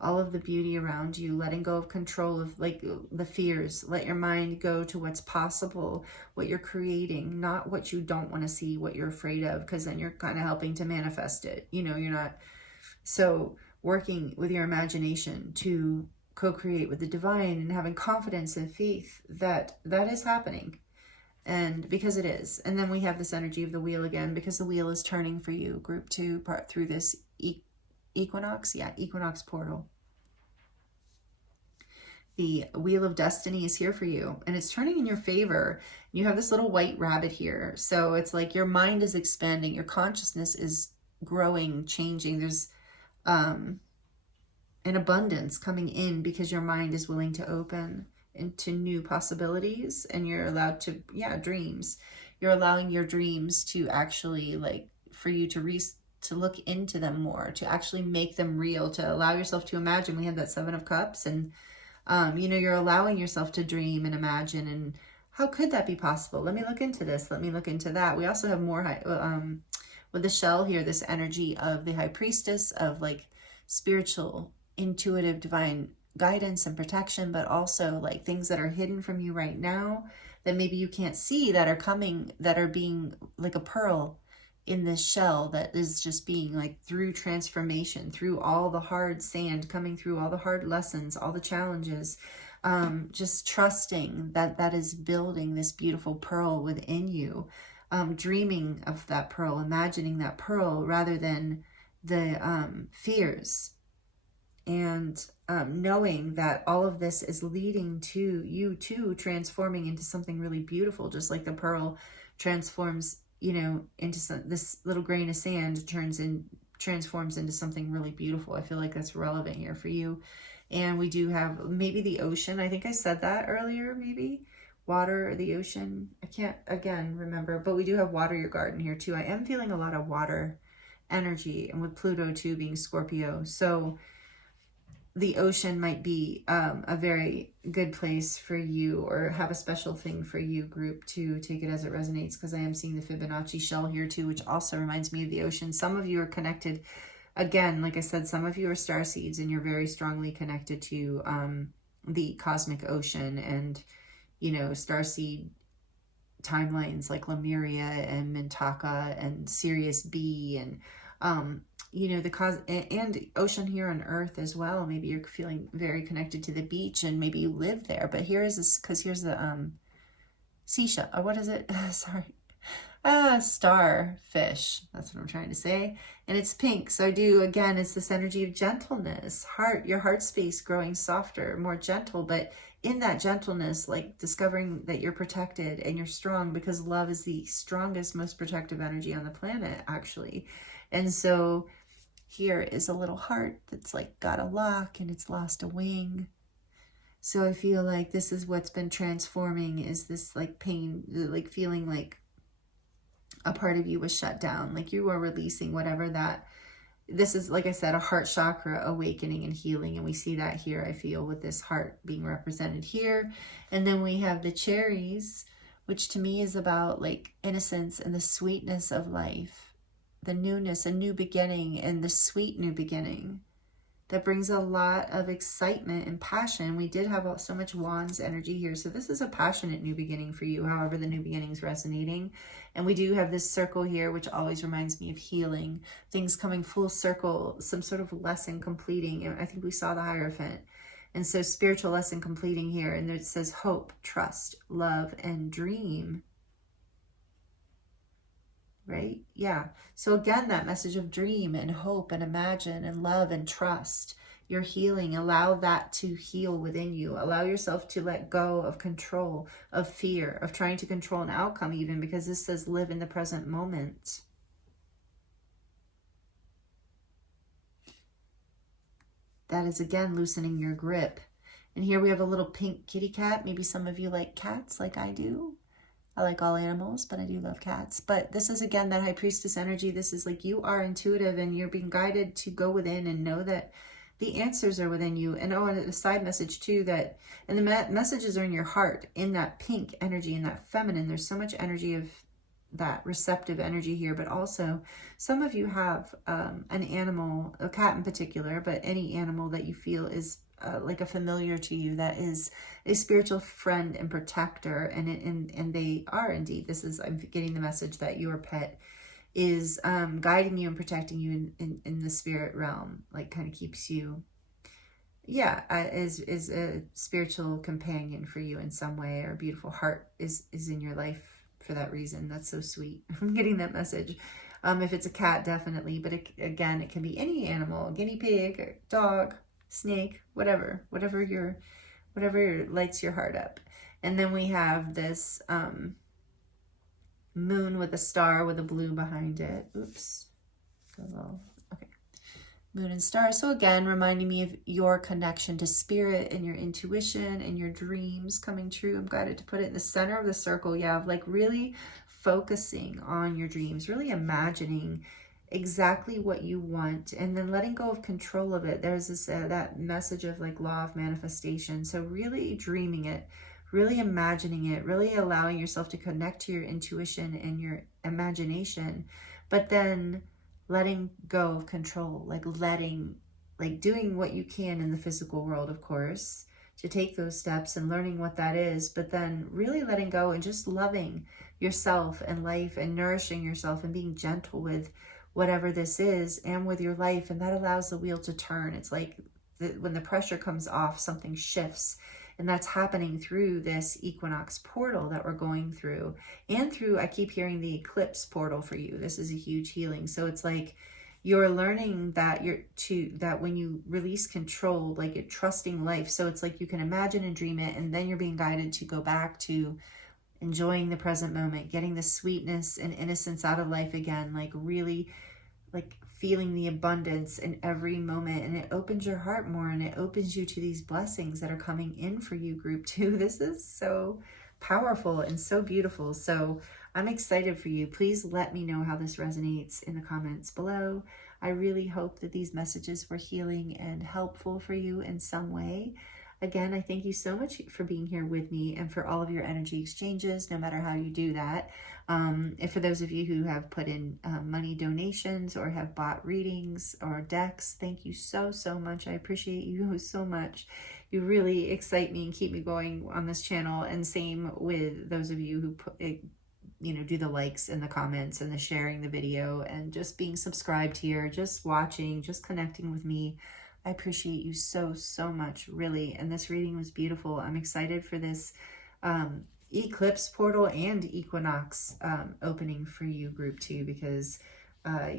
all of the beauty around you, letting go of control of like the fears. Let your mind go to what's possible, what you're creating, not what you don't want to see, what you're afraid of, because then you're kind of helping to manifest it. You know, you're not. So working with your imagination to co-create with the divine and having confidence and faith that that is happening. And because it is. And then we have this energy of the wheel again, because the wheel is turning for you, group 2, part through this equinox. Yeah, equinox portal. The wheel of destiny is here for you, and it's turning in your favor. You have this little white rabbit here. So it's like your mind is expanding. Your consciousness is growing, changing. There's an abundance coming in because your mind is willing to open into new possibilities, and you're allowed to, dreams. You're allowing your dreams to actually, like, for you to look into them more, to actually make them real, to allow yourself to imagine. We have that 7 of Cups, and you're allowing yourself to dream and imagine. And how could that be possible? Let me look into this. Let me look into that. We also have more with the shell here, this energy of the high priestess, of like spiritual, intuitive, divine guidance and protection, but also like things that are hidden from you right now that maybe you can't see, that are coming, that are being like a pearl in this shell that is just being like through transformation, through all the hard sand, coming through all the hard lessons, all the challenges, just trusting that that is building this beautiful pearl within you, dreaming of that pearl, imagining that pearl rather than the fears, and knowing that all of this is leading to you too transforming into something really beautiful, just like the pearl transforms, into this little grain of sand transforms into something really beautiful. I feel like that's relevant here for you. And we do have maybe the ocean. I think I said that earlier, maybe water or the ocean. I can't again remember, but we do have water your garden here too. I am feeling a lot of water energy, and with Pluto too being Scorpio. So the ocean might be a very good place for you, or have a special thing for you, group 2. Take it as it resonates, because I am seeing the Fibonacci shell here too, which also reminds me of the ocean. Some of you are connected, again, like I said, some of you are star seeds, and you're very strongly connected to the cosmic ocean, and star seed timelines like Lemuria and Mintaka and Sirius B, and the cause and ocean here on Earth as well. Maybe you're feeling very connected to the beach, and maybe you live there. But here is this, because here's the seashell, or what is it? Sorry, starfish. That's what I'm trying to say. And it's pink. So again, it's this energy of gentleness, your heart space growing softer, more gentle. But in that gentleness, like discovering that you're protected and you're strong, because love is the strongest, most protective energy on the planet, actually. And so here is a little heart that's like got a lock and it's lost a wing. So I feel like this is what's been transforming, is this like pain, like feeling like a part of you was shut down, like you are releasing whatever that, this is, like I said, a heart chakra awakening and healing. And we see that here, I feel, with this heart being represented here. And then we have the cherries, which to me is about like innocence and the sweetness of life, the newness, a new beginning, and the sweet new beginning that brings a lot of excitement and passion. We did have so much wands energy here. So this is a passionate new beginning for you, however the new beginning is resonating. And we do have this circle here, which always reminds me of healing, things coming full circle, some sort of lesson completing. And I think we saw the Hierophant. And so spiritual lesson completing here. And it says hope, trust, love, and dream. Right? Yeah. So again, that message of dream and hope and imagine and love and trust. You're healing. Allow that to heal within you. Allow yourself to let go of control, of fear, of trying to control an outcome even, because this says live in the present moment. That is again loosening your grip. And here we have a little pink kitty cat. Maybe some of you like cats like I do. I like all animals, but I do love cats. But this is, again, that high priestess energy. This is like you are intuitive and you're being guided to go within and know that the answers are within you. And and a side message too, that, and the messages are in your heart, in that pink energy, in that feminine. There's so much energy of that receptive energy here, but also some of you have an animal, a cat in particular, but any animal that you feel is like a familiar to you, that is a spiritual friend and protector, and they are indeed. I'm getting the message that your pet is guiding you and protecting you in the spirit realm, like kind of keeps you, yeah, is a spiritual companion for you in some way, or a beautiful heart is in your life for that reason. That's so sweet. I'm getting that message. If it's a cat, definitely, but again, it can be any animal, guinea pig, dog, snake, whatever lights your heart up. And then we have this moon with a star with a blue behind it. Oops. Okay. Moon and star. So again, reminding me of your connection to spirit and your intuition and your dreams coming true. I'm guided to put it in the center of the circle. Yeah, of like really focusing on your dreams, really imagining exactly what you want, and then letting go of control of it. There's this that message of like law of manifestation. So really dreaming it, really imagining it, really allowing yourself to connect to your intuition and your imagination, but then letting go of control, like doing what you can in the physical world, of course, to take those steps and learning what that is, but then really letting go and just loving yourself and life and nourishing yourself and being gentle with whatever this is and with your life. And that allows the wheel to turn. It's like when the pressure comes off, something shifts. And that's happening through this equinox portal that we're going through, and through, I keep hearing, the eclipse portal for you. This is a huge healing. So it's like you're learning that that when you release control, like you're trusting life. So it's like you can imagine and dream it, and then you're being guided to go back to enjoying the present moment, getting the sweetness and innocence out of life again, like really like feeling the abundance in every moment. And it opens your heart more, and it opens you to these blessings that are coming in for you, group 2. This is so powerful and so beautiful. So I'm excited for you. Please let me know how this resonates in the comments below. I really hope that these messages were healing and helpful for you in some way. Again, I thank you so much for being here with me and for all of your energy exchanges, no matter how you do that. And for those of you who have put in money donations or have bought readings or decks, thank you so much. I appreciate you so much. You really excite me and keep me going on this channel. And same with those of you who put, do the likes and the comments and the sharing the video and just being subscribed here, just watching, just connecting with me. I appreciate you so much, really. And this reading was beautiful. I'm excited for this eclipse portal and equinox opening for you, group 2, because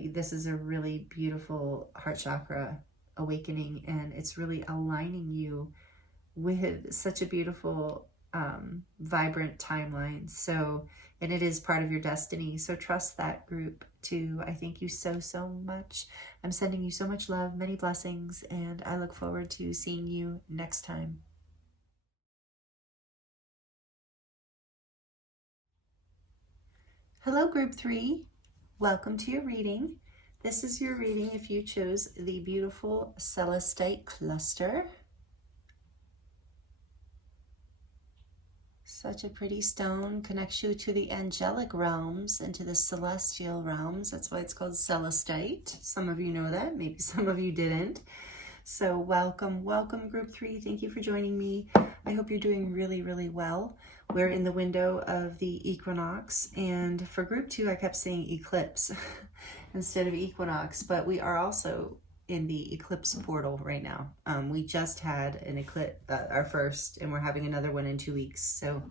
this is a really beautiful heart chakra awakening, and it's really aligning you with such a beautiful vibrant timeline. So, and it is part of your destiny. So trust that, group 2. I thank you so much. I'm sending you so much love, many blessings, and I look forward to seeing you next time. Hello, group 3. Welcome to your reading. This is your reading if you chose the beautiful Celestite cluster. Such a pretty stone, connects you to the angelic realms and to the celestial realms. That's why it's called Celestite. Some of you know that, maybe some of you didn't. So welcome group 3. Thank you for joining me. I hope you're doing really well. We're in the window of the equinox, and for group 2 I kept saying eclipse instead of equinox, but we are also in the eclipse portal right now. We just had an eclipse, our first, and we're having another one in 2 weeks. So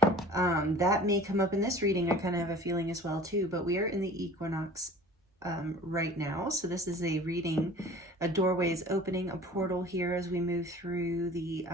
that may come up in this reading. I kind of have a feeling as well too, but we are in the equinox right now. So this is a reading, a doorway is opening, a portal here as we move through the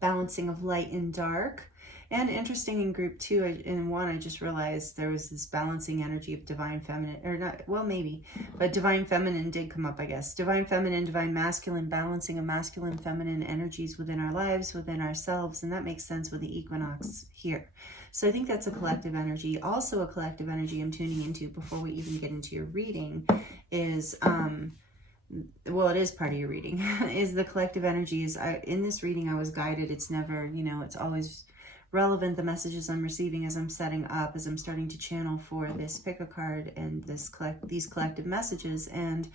balancing of light and dark. And interesting, in group 2, in 1, I just realized there was this balancing energy of divine feminine, or not, well, maybe, but divine feminine did come up, I guess. Divine feminine, divine masculine, balancing of masculine, feminine energies within our lives, within ourselves. And that makes sense with the equinox here. So I think that's a collective energy. Also a collective energy I'm tuning into before we even get into your reading is, well, it is part of your reading, is the collective energies. In this reading, I was guided. It's never, it's always relevant, the messages I'm receiving as I'm setting up, as I'm starting to channel for this pick a card and these collective messages. And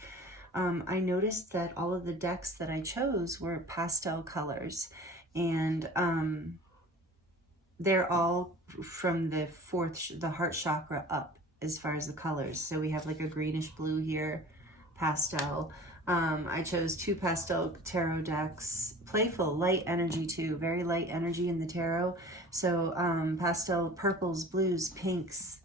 I noticed that all of the decks that I chose were pastel colors, and they're all from the heart chakra up. as far as the colors. So we have like a greenish blue here, pastel. I chose 2 pastel tarot decks, playful, light energy too, very light energy in the tarot. So pastel purples, blues, pinks.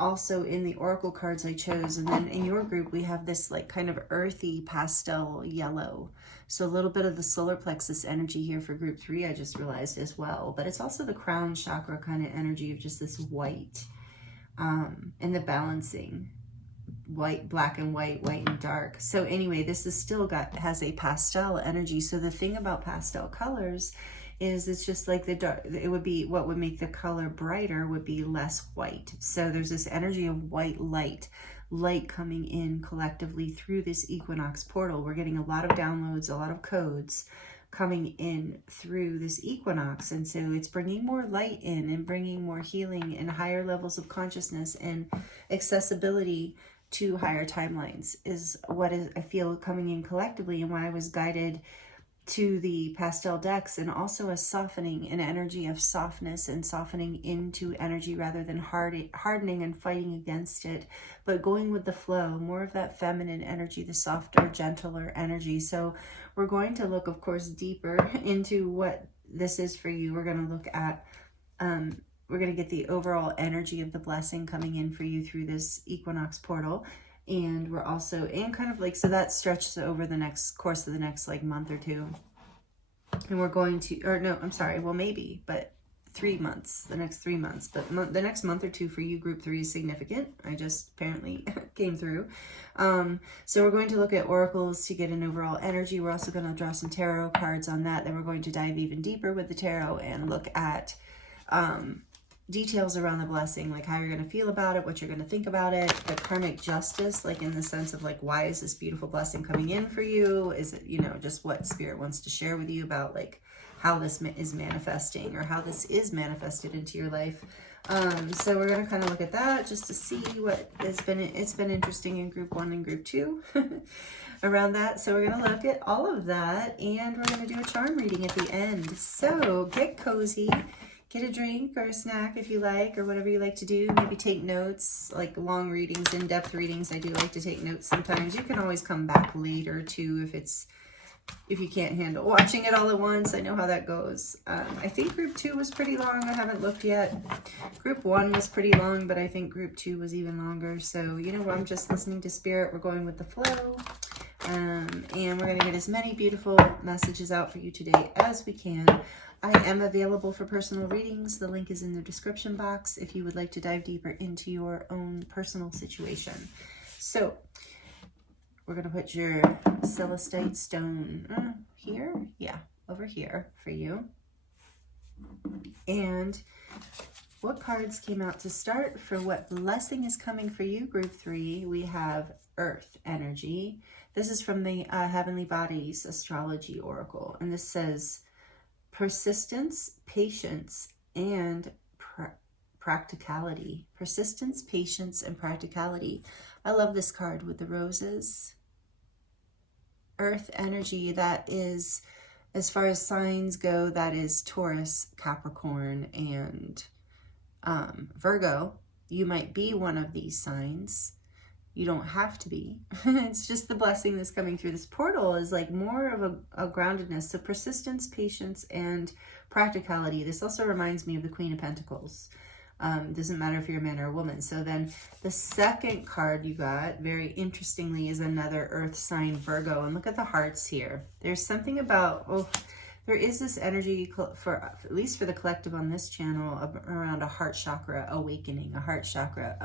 Also in the oracle cards I chose, and then in your group we have this like kind of earthy pastel yellow. So a little bit of the solar plexus energy here for group 3, I just realized as well. But it's also the crown chakra kind of energy of just this white, and the balancing. White, black and white, white and dark. So anyway, this is still has a pastel energy. So the thing about pastel colors is it's just like the dark, it would be, what would make the color brighter would be less white. So there's this energy of white light coming in collectively through this equinox portal. We're getting a lot of downloads, a lot of codes coming in through this equinox, and so it's bringing more light in and bringing more healing and higher levels of consciousness and accessibility to higher timelines is what I feel coming in collectively, and why I was guided to the pastel decks, and also a softening, an energy of softness and softening into energy rather than hardening and fighting against it, but going with the flow, more of that feminine energy, the softer, gentler energy. So we're going to look, of course, deeper into what this is for you. We're going to look at we're going to get the overall energy of the blessing coming in for you through this equinox portal. And we're also, and kind of like, so that stretches over the next course of the next like month or 2. And we're going to, or no, I'm sorry, well maybe, but 3 months, the next 3 months. But the next month or 2 for you, group 3, is significant. I just apparently came through. So we're going to look at oracles to get an overall energy. We're also going to draw some tarot cards on that. Then we're going to dive even deeper with the tarot and look at details around the blessing, like how you're going to feel about it, what you're going to think about it, the karmic justice, like in the sense of like, why is this beautiful blessing coming in for you? Is it, you know, just what spirit wants to share with you about like how this is manifesting, or how this is manifested into your life. So we're going to kind of look at that just to see what has been, it's been interesting in group 1 and group 2 around that. So we're going to look at all of that, and we're going to do a charm reading at the end. So get cozy. Get a drink or a snack if you like, or whatever you like to do. Maybe take notes, like long readings, in-depth readings. I do like to take notes sometimes. You can always come back later too if you can't handle watching it all at once. I know how that goes. I think group 2 was pretty long. I haven't looked yet. Group 1 was pretty long, but I think group 2 was even longer. So, you know, I'm just listening to spirit. We're going with the flow. And we're going to get as many beautiful messages out for you today as we can. I am available for personal readings. The link is in the description box if you would like to dive deeper into your own personal situation. So we're going to put your Celestite stone here. Yeah, over here for you. And what cards came out to start for what blessing is coming for you, group 3? We have Earth energy. This is from the Heavenly Bodies Astrology Oracle. And this says persistence, patience, and practicality. Persistence, patience, and practicality. I love this card with the roses. Earth energy, that is, as far as signs go, that is Taurus, Capricorn, and Virgo. You might be one of these signs. You don't have to be. It's just the blessing that's coming through. This portal is like more of a groundedness. So persistence, patience, and practicality. This also reminds me of the Queen of Pentacles. Doesn't matter if you're a man or a woman. So then the second card you got, very interestingly, is another earth sign, Virgo. And look at the hearts here. There's something about, there is this energy, for at least for the collective on this channel, around a heart chakra awakening, a heart chakra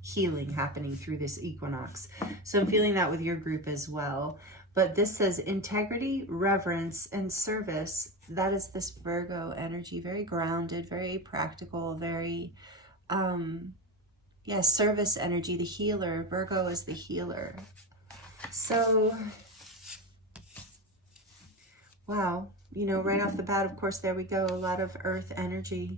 healing happening through this equinox. So I'm feeling that with your group as well. But this says integrity, reverence, and service. That is this Virgo energy, very grounded, very practical, very, service energy, the healer. Virgo is the healer. So, wow. You know, right off the bat, of course, there we go. A lot of earth energy.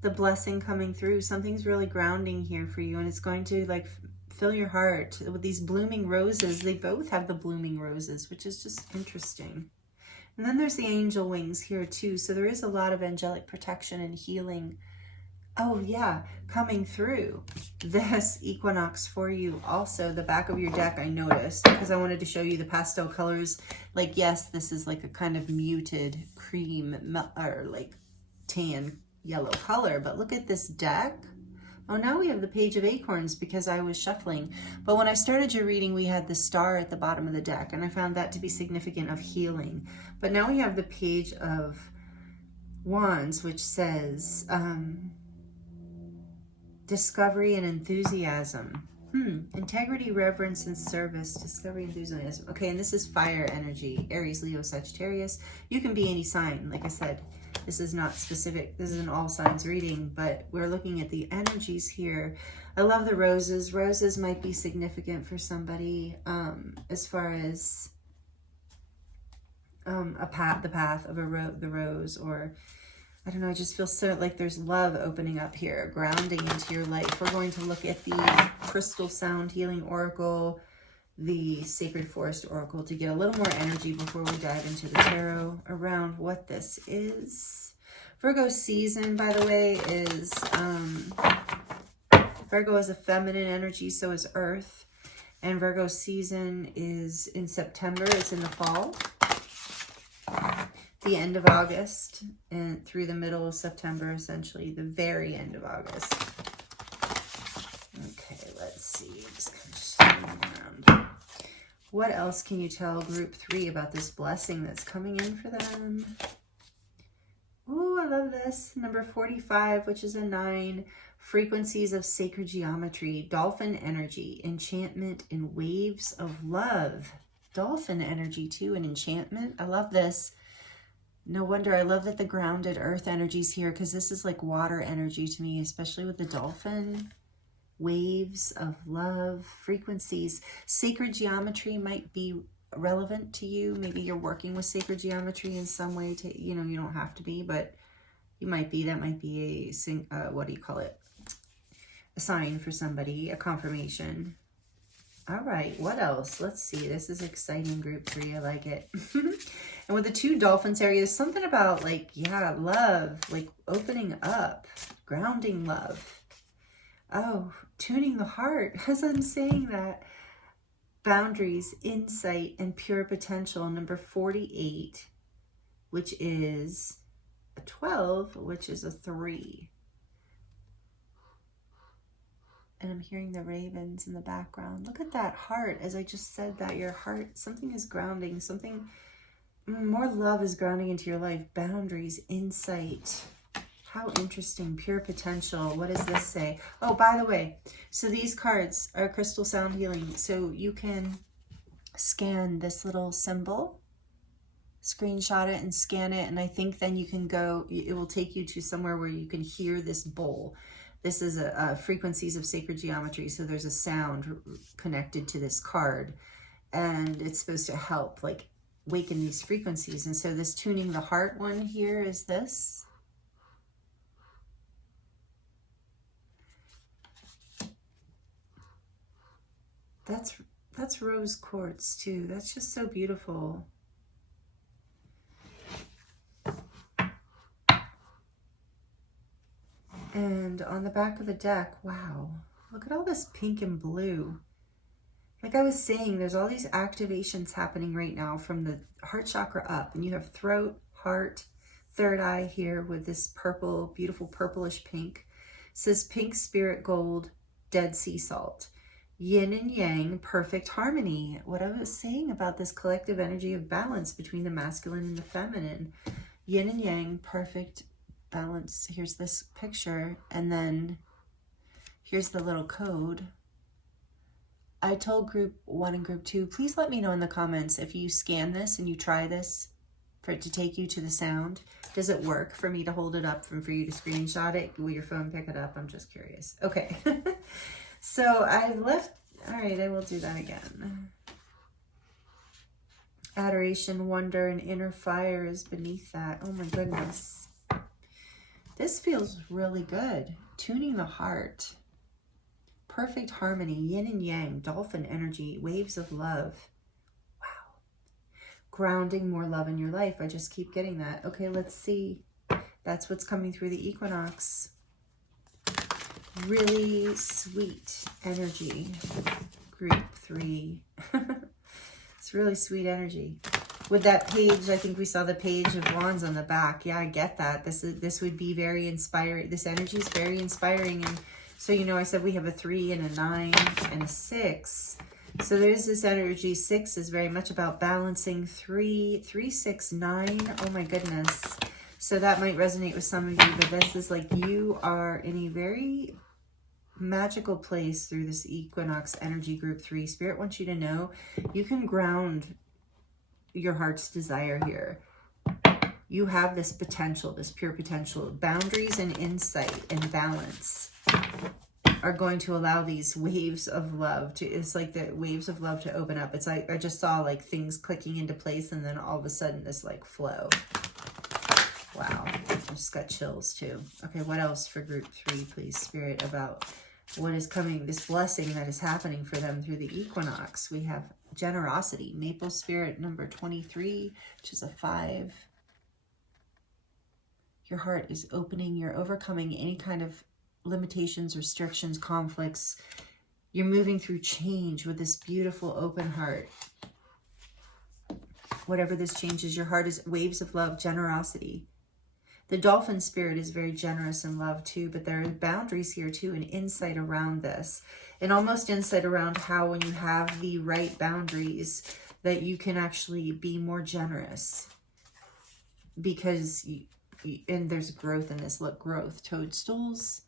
The blessing coming through. Something's really grounding here for you. And it's going to like fill your heart with these blooming roses. They both have the blooming roses, which is just interesting. And then there's the angel wings here too. So there is a lot of angelic protection and healing Oh yeah, coming through this equinox for you. Also, the back of your deck, I noticed, because I wanted to show you the pastel colors. Like, yes, this is like a kind of muted cream or like tan yellow color, but look at this deck. Oh, now we have the Page of Acorns because I was shuffling. But when I started your reading, we had the star at the bottom of the deck, and I found that to be significant of healing. But now we have the Page of Wands, which says discovery and enthusiasm. Integrity, reverence, and service. Discovery, enthusiasm. Okay, and this is fire energy. Aries, Leo, Sagittarius. You can be any sign. Like I said, this is not specific. This is an all signs reading, but we're looking at the energies here. I love the roses. Roses might be significant for somebody as far as the path of the rose, or I don't know, I just feel so like there's love opening up here, grounding into your life. We're going to look at the Crystal Sound Healing Oracle, the Sacred Forest Oracle, to get a little more energy before we dive into the tarot around what this is. Virgo season, by the way, is, Virgo is a feminine energy, so is Earth. And Virgo season is in September, it's in the fall. The end of August and through the middle of September, essentially the very end of August. Okay, let's see. Just kind of spinning around. What else can you tell group 3 about this blessing that's coming in for them? Ooh, I love this. Number 45, which is a 9. Frequencies of sacred geometry, dolphin energy, enchantment, and waves of love. Dolphin energy too, and enchantment. I love this. No wonder. I love that the grounded earth energy's here, because this is like water energy to me, especially with the dolphin. Waves of love, frequencies. Sacred geometry might be relevant to you. Maybe you're working with sacred geometry in some way. You don't have to be, but you might be. That might be a, what do you call it? A sign for somebody, a confirmation. All right, what else? Let's see. This is exciting, group 3. I like it. And with the 2 dolphins area, there's something about like, yeah, love, like opening up, grounding love. Oh, tuning the heart as I'm saying that. Boundaries, insight, and pure potential. Number 48, which is a 12, which is a 3. And I'm hearing the ravens in the background. Look at that heart. As I just said that, your heart, something is grounding. Something more love is grounding into your life. Boundaries, insight. How interesting. Pure potential. What does this say? Oh, by the way, so these cards are Crystal Sound Healing. So you can scan this little symbol, screenshot it and scan it. And I think then you can go, it will take you to somewhere where you can hear this bowl. This is a frequencies of sacred geometry. So there's a sound connected to this card, and it's supposed to help like waken these frequencies. And so this tuning the heart one here is this. That's rose quartz too. That's just so beautiful. And on the back of the deck, wow, look at all this pink and blue. Like I was saying, there's all these activations happening right now from the heart chakra up, and you have throat, heart, third eye here with this purple, beautiful purplish pink. It says pink spirit gold, Dead Sea salt. Yin and yang, perfect harmony. What I was saying about this collective energy of balance between the masculine and the feminine. Yin and yang, perfect balance. Here's this picture, and then here's the little code. I told group 1 and group 2, please let me know in the comments if you scan this and you try this for it to take you to the sound. Does it work for me to hold it up and for you to screenshot it? Will your phone pick it up? I'm just curious. Okay. So I've left, all right, I will do that again. Adoration, wonder, and inner fire is beneath that. Oh my goodness. This feels really good. Tuning the heart. Perfect harmony, yin and yang, dolphin energy, waves of love. Wow. Grounding more love in your life. I just keep getting that. Okay, let's see. That's what's coming through the equinox. really sweet energy. Group 3. It's really sweet energy. With that page, I think we saw the Page of Wands on the back. Yeah, I get that. This would be very inspiring. This energy is very inspiring. And so, you know, I said we have a 3 and a 9 and a 6. So there's this energy. 6 is very much about balancing. 3, 6, 9. Oh my goodness. So that might resonate with some of you, but this is like you are in a very magical place through this Equinox energy, group 3. Spirit wants you to know you can ground your heart's desire here. You have this potential, this pure potential. Boundaries and insight and balance are going to allow these waves of love to, it's like the waves of love to open up. It's like, I just saw like things clicking into place and then all of a sudden this like flow. Wow, I just got chills too. Okay, what else for group 3, please, Spirit, about what is coming, this blessing that is happening for them through the equinox? We have generosity, Maple Spirit number 23, which is a 5. Your heart is opening. You're overcoming any kind of limitations, restrictions, conflicts. You're moving through change with this beautiful open heart. Whatever this change is, your heart is waves of love, generosity. The dolphin spirit is very generous in love too, but there are boundaries here too and insight around this. And almost insight around how when you have the right boundaries that you can actually be more generous. Because, and there's growth in this, look, growth, toadstools.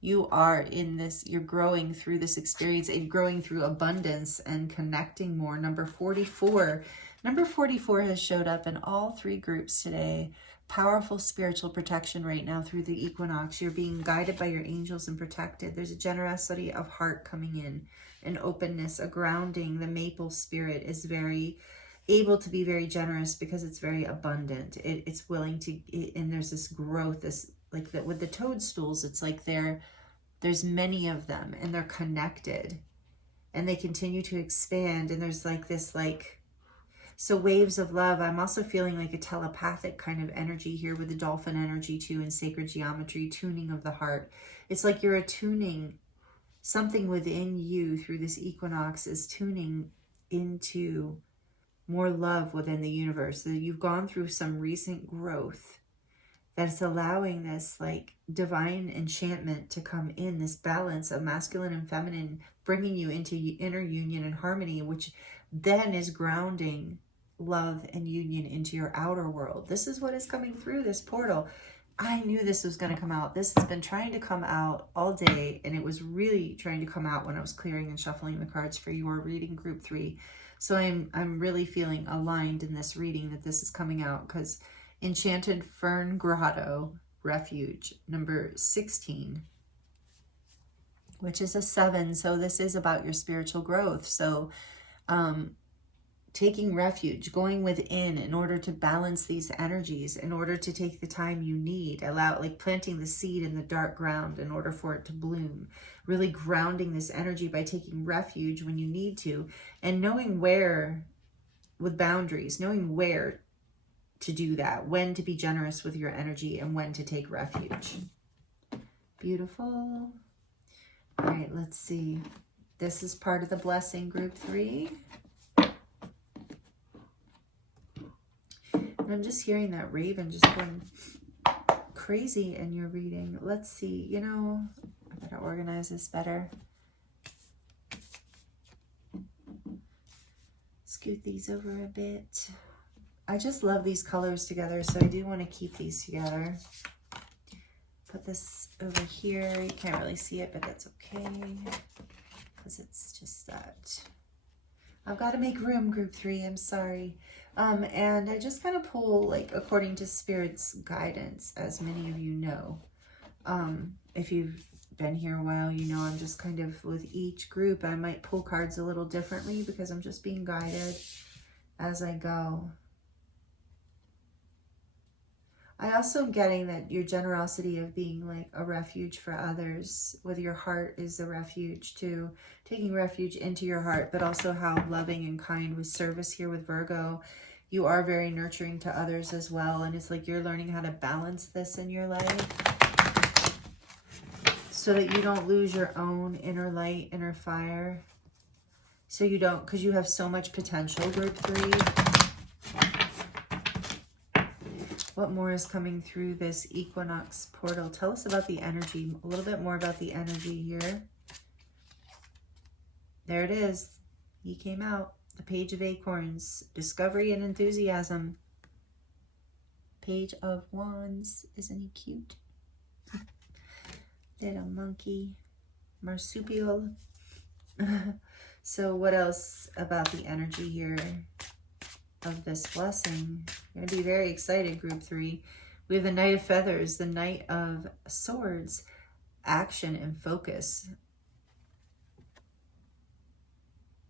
You are in this, you're growing through this experience and growing through abundance and connecting more. Number 44. Number 44 has showed up in all 3 groups today. Powerful spiritual protection right now through the equinox. You're being guided by your angels and protected. There's a generosity of heart coming in, an openness, a grounding. The maple spirit is very able to be very generous because it's very abundant. It's willing to, and there's this growth, this like that with the toadstools. It's like there's many of them and they're connected and they continue to expand. And there's like this like, so waves of love. I'm also feeling like a telepathic kind of energy here with the dolphin energy too, and sacred geometry, tuning of the heart. It's like you're attuning something within you through this equinox is tuning into more love within the universe. So you've gone through some recent growth that's allowing this like divine enchantment to come in, this balance of masculine and feminine, bringing you into inner union and harmony, which then is grounding love and union into your outer world. This is what is coming through this portal. I knew this was going to come out. This has been trying to come out all day, and it was really trying to come out when I was clearing and shuffling the cards for your reading, group 3. So I'm really feeling aligned in this reading that this is coming out, because Enchanted Fern Grotto Refuge number 16, which is a 7. So this is about your spiritual growth. So taking refuge, going within in order to balance these energies, in order to take the time you need, allow, like planting the seed in the dark ground in order for it to bloom, really grounding this energy by taking refuge when you need to, and knowing where, with boundaries, knowing where to do that, when to be generous with your energy and when to take refuge. Beautiful. All right, let's see. This is part of the blessing, group 3. And I'm just hearing that raven just going crazy in your reading. Let's see, you know, I gotta organize this better. Scoot these over a bit. I just love these colors together, so I do want to keep these together. Put this over here. You can't really see it, but that's okay, because it's just that. I've got to make room, group 3. I'm sorry. And I just kind of pull, like, according to Spirit's guidance, as many of you know. If you've been here a while, you know I'm just kind of, with each group, I might pull cards a little differently because I'm just being guided as I go. I also am getting that your generosity of being like a refuge for others with your heart is a refuge too, taking refuge into your heart, but also how loving and kind with service here with Virgo. You are very nurturing to others as well, and it's like you're learning how to balance this in your life. so that you don't lose your own inner light, inner fire. So you don't, because you have so much potential, group 3. What more is coming through this equinox portal? Tell us about the energy, a little bit more about the energy here. There it is. He came out. The Page of Acorns. Discovery and enthusiasm. Page of Wands. Isn't he cute? Little monkey. Marsupial. So what else about the energy here of this blessing? You're going to be very excited, group 3. We have the Knight of Feathers, the Knight of Swords, action and focus.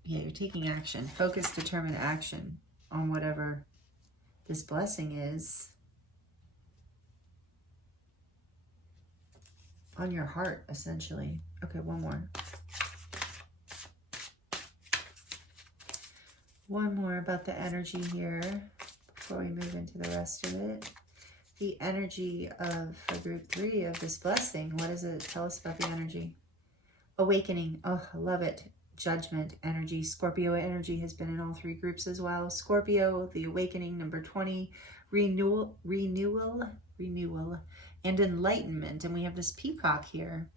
Yeah, you're taking action. Focus, determined action on whatever this blessing is. On your heart, essentially. Okay, one more. One more about the energy here before we move into the rest of it. The energy of for group 3 of this blessing. What does it tell us about the energy? Awakening. Oh, I love it. Judgment energy. Scorpio energy has been in all 3 groups as well. Scorpio, the awakening, number 20. Renewal, and enlightenment. And we have this peacock here.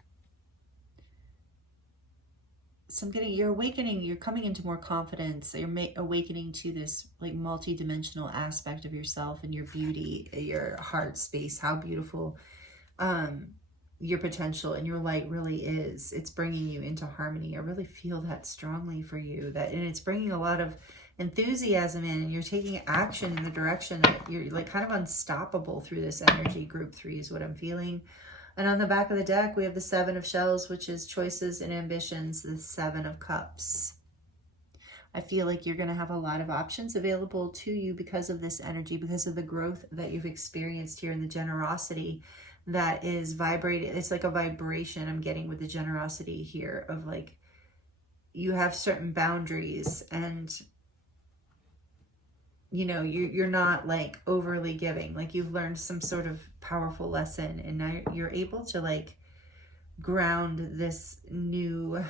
So I'm getting, you're awakening, you're coming into more confidence. You're awakening to this like multi-dimensional aspect of yourself and your beauty, your heart space, how beautiful your potential and your light really is. It's bringing you into harmony. I really feel that strongly for you. And it's bringing a lot of enthusiasm in, and you're taking action in the direction that you're like kind of unstoppable through this energy. Group 3 is what I'm feeling. And on the back of the deck, we have the 7 of Shells, which is choices and ambitions, the 7 of Cups. I feel like you're going to have a lot of options available to you because of this energy, because of the growth that you've experienced here and the generosity that is vibrating. It's like a vibration I'm getting with the generosity here of like, you have certain boundaries and you know, you're not like overly giving, like you've learned some sort of powerful lesson, and now you're able to like ground this new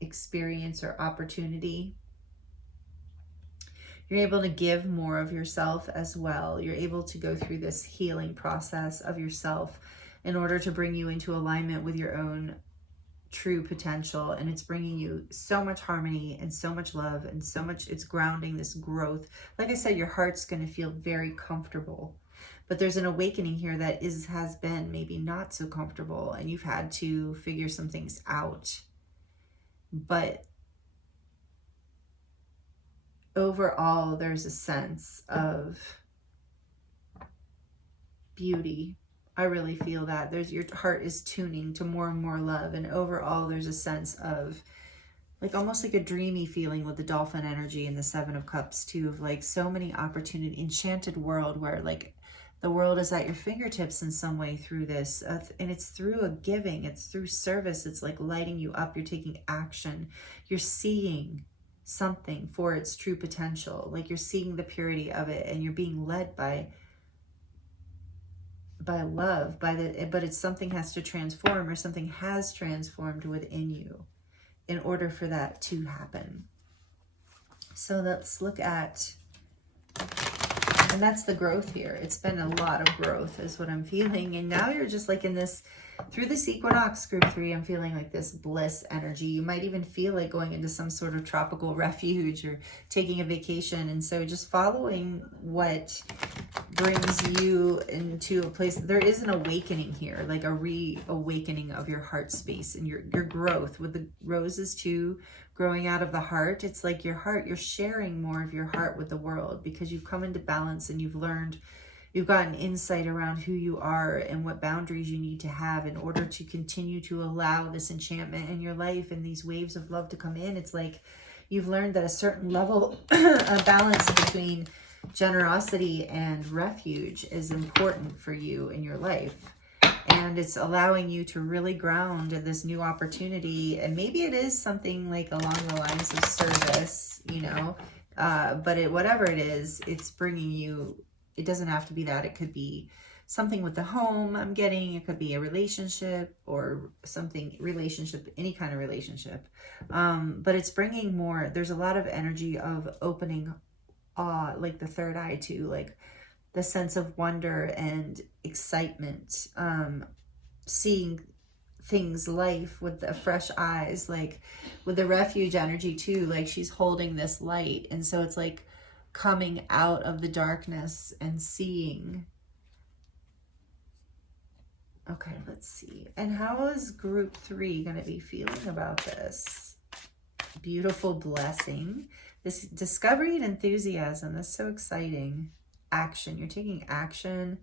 experience or opportunity. You're able to give more of yourself as well. You're able to go through this healing process of yourself in order to bring you into alignment with your own true potential, and it's bringing you so much harmony and so much love and so much, it's grounding this growth. Like I said, your heart's going to feel very comfortable, but there's an awakening here that has been maybe not so comfortable, and you've had to figure some things out. But overall, there's a sense of beauty. I really feel that your heart is tuning to more and more love, and overall there's a sense of like almost like a dreamy feeling with the dolphin energy and the 7 of Cups too, of like so many opportunity, enchanted world where like the world is at your fingertips in some way through this, and it's through a giving, it's through service, it's like lighting you up, you're taking action, you're seeing something for its true potential, like you're seeing the purity of it, and you're being led by love, but it's something has to transform, or something has transformed within you in order for that to happen. So let's look at, and that's the growth here. It's been a lot of growth is what I'm feeling. And now you're just like in this, through this equinox, group 3, I'm feeling like this bliss energy. You might even feel like going into some sort of tropical refuge or taking a vacation. And so just following what brings you into a place, there is an awakening here, like a reawakening of your heart space and your growth with the roses too, growing out of the heart. It's like your heart, you're sharing more of your heart with the world because you've come into balance and you've learned, you've gotten insight around who you are and what boundaries you need to have in order to continue to allow this enchantment in your life and these waves of love to come in. It's like you've learned that a certain level of balance between generosity and refuge is important for you in your life. And it's allowing you to really ground this new opportunity. And maybe it is something like along the lines of service, you know, but whatever it is, it's bringing you, it doesn't have to be that. It could be something with the home I'm getting. It could be a relationship or something, relationship, any kind of relationship. But it's bringing more, there's a lot of energy of opening like the third eye to, like the sense of wonder and excitement, seeing things, life with the fresh eyes, like with the refuge energy too, like she's holding this light. And so it's like coming out of the darkness and seeing. Okay, let's see. And how is group 3 going to be feeling about this? Beautiful blessing. This discovery and enthusiasm. That's so exciting. Action. You're taking action.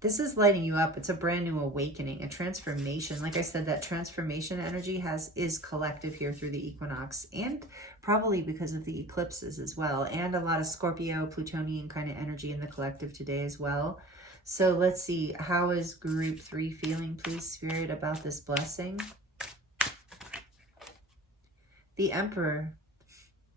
This is lighting you up. It's a brand new awakening, a transformation. Like I said, that transformation energy is collective here through the equinox, and probably because of the eclipses as well, and a lot of Scorpio, Plutonian kind of energy in the collective today as well. So let's see, how is group 3 feeling, please, Spirit, about this blessing? The Emperor.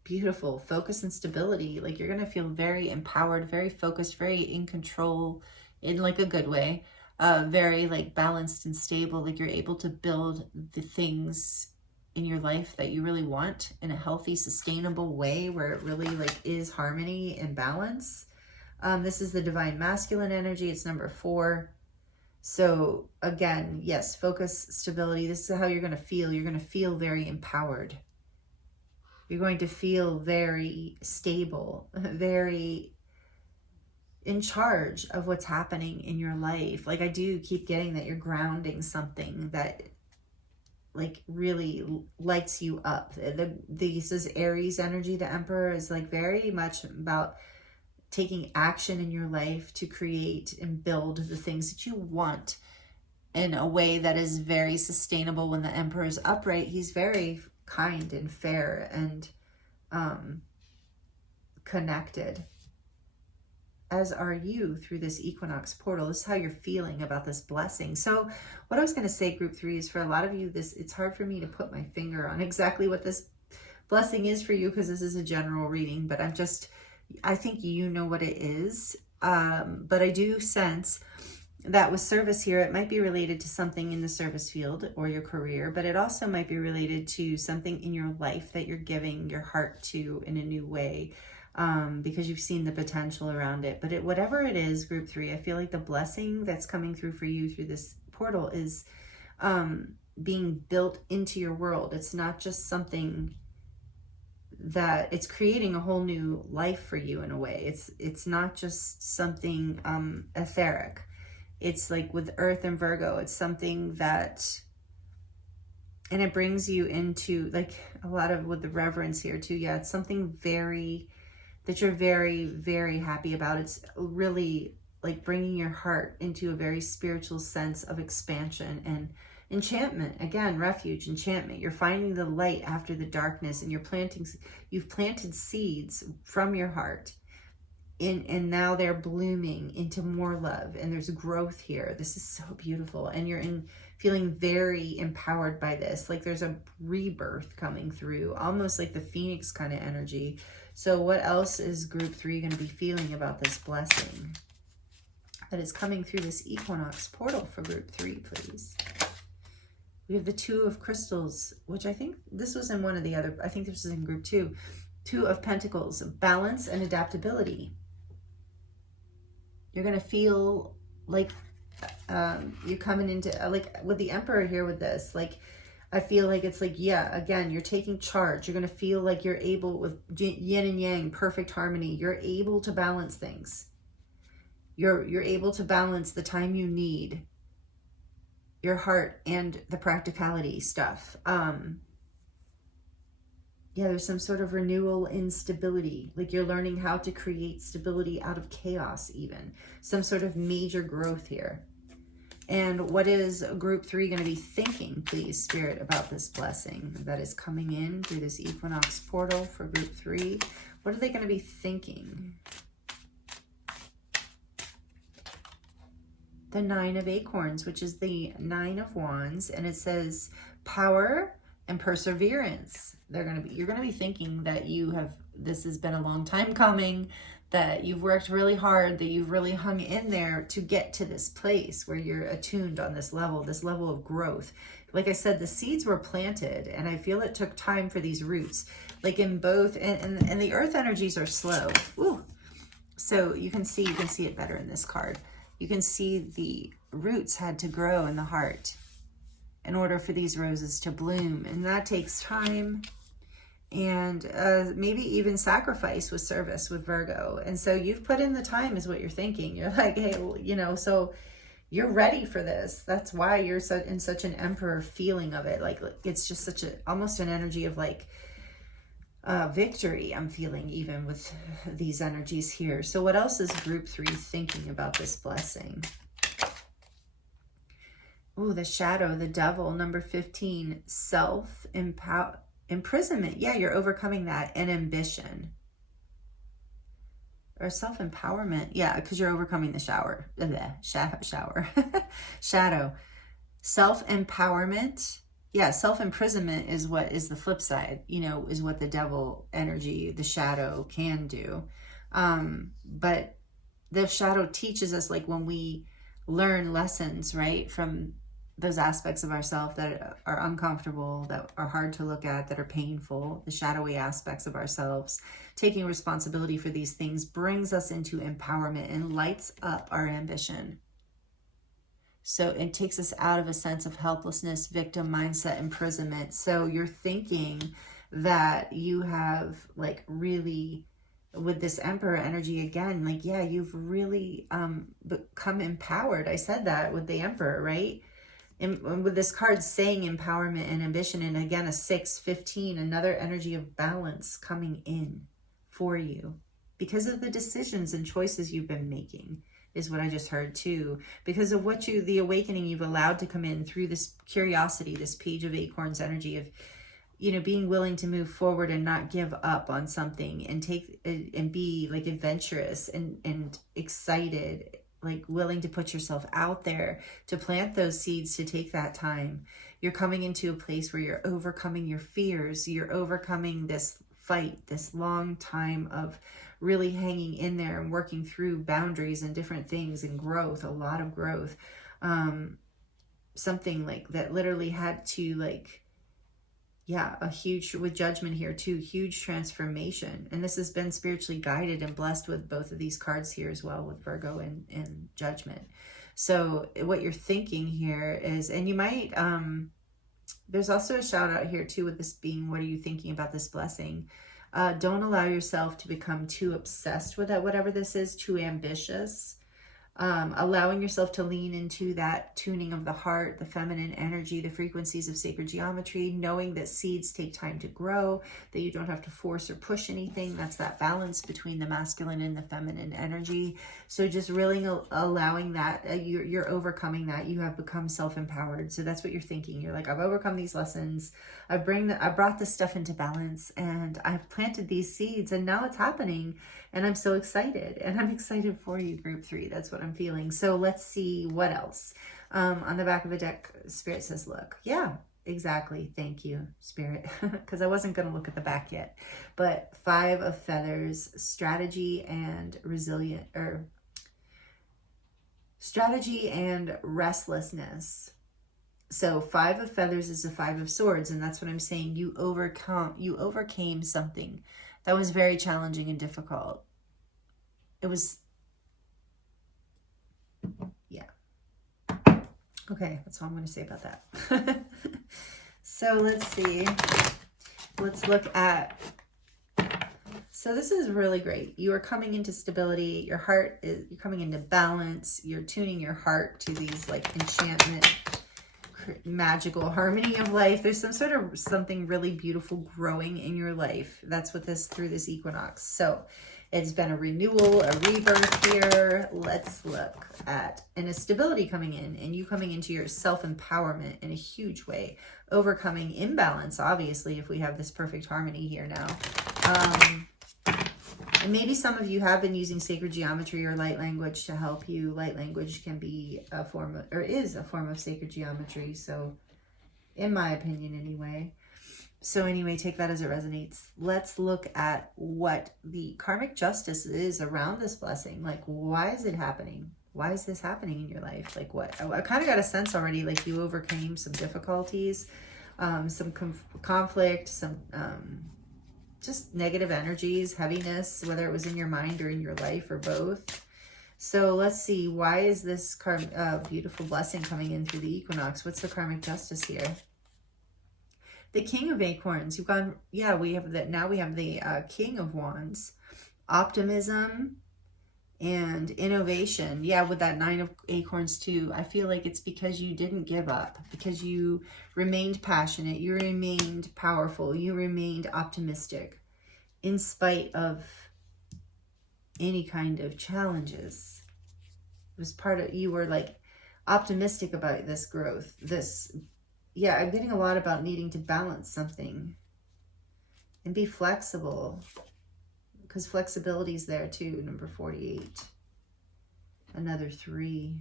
Beautiful. Focus and stability. Like you're going to feel very empowered, very focused, very in control, in like a good way. Very like balanced and stable. Like you're able to build the things in your life that you really want in a healthy, sustainable way where it really like is harmony and balance. This is the divine masculine energy. It's number 4. So again, yes, focus, stability. This is how you're going to feel. You're going to feel very empowered. You're going to feel very stable, very in charge of what's happening in your life. Like I do keep getting that you're grounding something that like really lights you up. This is Aries energy. The Emperor is like very much about taking action in your life to create and build the things that you want in a way that is very sustainable. When the Emperor is upright, he's very kind and fair and connected, as are you through this equinox portal. This is how you're feeling about this blessing. So what I was going to say, group 3, is for a lot of you, it's hard for me to put my finger on exactly what this blessing is for you, because this is a general reading, but I think you know what it is. But I do sense that with service here, it might be related to something in the service field or your career, but it also might be related to something in your life that you're giving your heart to in a new way, because you've seen the potential around it. But whatever it is, group 3, I feel like the blessing that's coming through for you through this portal is being built into your world. It's not just something that it's creating a whole new life for you in a way. It's not just something etheric. It's like with Earth and Virgo, it's something that, and it brings you into like a lot of with the reverence here too. Yeah, it's something that you're very, very happy about. It's really like bringing your heart into a very spiritual sense of expansion and enchantment. Again, refuge, enchantment. You're finding the light after the darkness, and you've planted seeds from your heart. And now they're blooming into more love, and there's growth here. This is so beautiful, and you're feeling very empowered by this. Like there's a rebirth coming through, almost like the Phoenix kind of energy. So what else is group 3 going to be feeling about this blessing that is coming through this equinox portal for group 3, please? We have the 2 of crystals, which I think this was in one of the other, I think this was in group 2. 2 of Pentacles, balance and adaptability. You're going to feel like you're coming into, like with the Emperor here with this, like I feel like it's like, yeah, again, you're taking charge. You're going to feel like you're able, with yin and yang, perfect harmony. You're able to balance things. You're able to balance the time you need, your heart, and the practicality stuff. Yeah, there's some sort of renewal in stability. Like you're learning how to create stability out of chaos even. Some sort of major growth here. And what is group 3 going to be thinking, please, Spirit, about this blessing that is coming in through this equinox portal for group 3? What are they going to be thinking? The 9 of Acorns, which is the 9 of Wands, and it says power and perseverance. you're gonna be thinking that this has been a long time coming, that you've worked really hard, that you've really hung in there to get to this place where you're attuned on this level of growth. Like I said, the seeds were planted, and I feel it took time for these roots. Like in both, and the earth energies are slow. Ooh. So you can see it better in this card. You can see the roots had to grow in the heart in order for these roses to bloom, and that takes time. And maybe even sacrifice with service with Virgo. And so you've put in the time is what you're thinking. You're like, hey, you know, so you're ready for this. That's why you're in such an emperor feeling of it. Like it's just almost an energy of like victory I'm feeling even with these energies here. So what else is group 3 thinking about this blessing? Oh, the shadow, the devil, number 15, imprisonment. Yeah, you're overcoming that. And ambition. Or self-empowerment. Yeah, because you're overcoming the shadow. Shadow. Self-empowerment. Yeah, self-imprisonment is what is the flip side, you know, is what the devil energy, the shadow can do. But the shadow teaches us, like when we learn lessons, right, from those aspects of ourselves that are uncomfortable, that are hard to look at, that are painful, the shadowy aspects of ourselves, taking responsibility for these things brings us into empowerment and lights up our ambition. So it takes us out of a sense of helplessness, victim mindset, imprisonment. So you're thinking that you have like really, with this emperor energy again, like, yeah, you've really become empowered. I said that with the emperor, right? And with this card saying empowerment and ambition, and again, a 6, 15, another energy of balance coming in for you because of the decisions and choices you've been making, is what I just heard too. Because of the awakening you've allowed to come in through this curiosity, this Page of Acorns energy of, you know, being willing to move forward and not give up on something, and be like adventurous and excited, like willing to put yourself out there to plant those seeds, to take that time. You're coming into a place where you're overcoming your fears. You're overcoming this fight, this long time of really hanging in there and working through boundaries and different things and growth, a lot of growth. Something like that literally had to, like, yeah, a huge, with judgment here too, huge transformation. And this has been spiritually guided and blessed with both of these cards here as well, with Virgo and judgment. So what you're thinking here is, and you might, there's also a shout out here too with this being, what are you thinking about this blessing? Don't allow yourself to become too obsessed with that, whatever this is, too ambitious. Allowing yourself to lean into that tuning of the heart, the feminine energy, the frequencies of sacred geometry, knowing that seeds take time to grow, that you don't have to force or push anything. That's that balance between the masculine and the feminine energy. So just really allowing that, you're overcoming that. You have become self-empowered. So that's what you're thinking. You're like, I've overcome these lessons. I brought this stuff into balance, and I've planted these seeds, and now it's happening. And I'm so excited, and I'm excited for you, group 3. That's what I'm feeling. So let's see what else. On the back of the deck, Spirit says, look. Yeah, exactly. Thank you, Spirit, because I wasn't going to look at the back yet. But 5 of Feathers, strategy and strategy and restlessness. So 5 of Feathers is the 5 of Swords, and that's what I'm saying. You overcame something that was very challenging and difficult. It was, yeah. Okay, that's all I'm going to say about that. So let's see. Let's look at, so this is really great. You are coming into stability. Your heart is, you're coming into balance. You're tuning your heart to these like enchantment, magical harmony of life. There's some sort of something really beautiful growing in your life. That's what through this equinox. So it's been a renewal, a rebirth here. Let's look at, and a stability coming in, and you coming into your self-empowerment in a huge way, overcoming imbalance, obviously, if we have this perfect harmony here now. And maybe some of you have been using sacred geometry or light language to help you. Light language can be a form of, or is a form of sacred geometry. So in my opinion anyway. So anyway, take that as it resonates. Let's look at what the karmic justice is around this blessing. Like, why is it happening? Why is this happening in your life? Like, what? I kind of got a sense already, like you overcame some difficulties, some conflict, some just negative energies, heaviness, whether it was in your mind or in your life or both. So let's see, why is this beautiful blessing coming in through the equinox? What's the karmic justice here? The King of Acorns. You've gone, yeah, we have that. Now we have the King of Wands. Optimism and innovation. Yeah, with that Nine of Acorns too. I feel like it's because you didn't give up, because you remained passionate, you remained powerful, you remained optimistic in spite of any kind of challenges. It was part of, you were like optimistic about this growth, this, yeah, I'm getting a lot about needing to balance something and be flexible, because flexibility is there too. Number 48, another 3.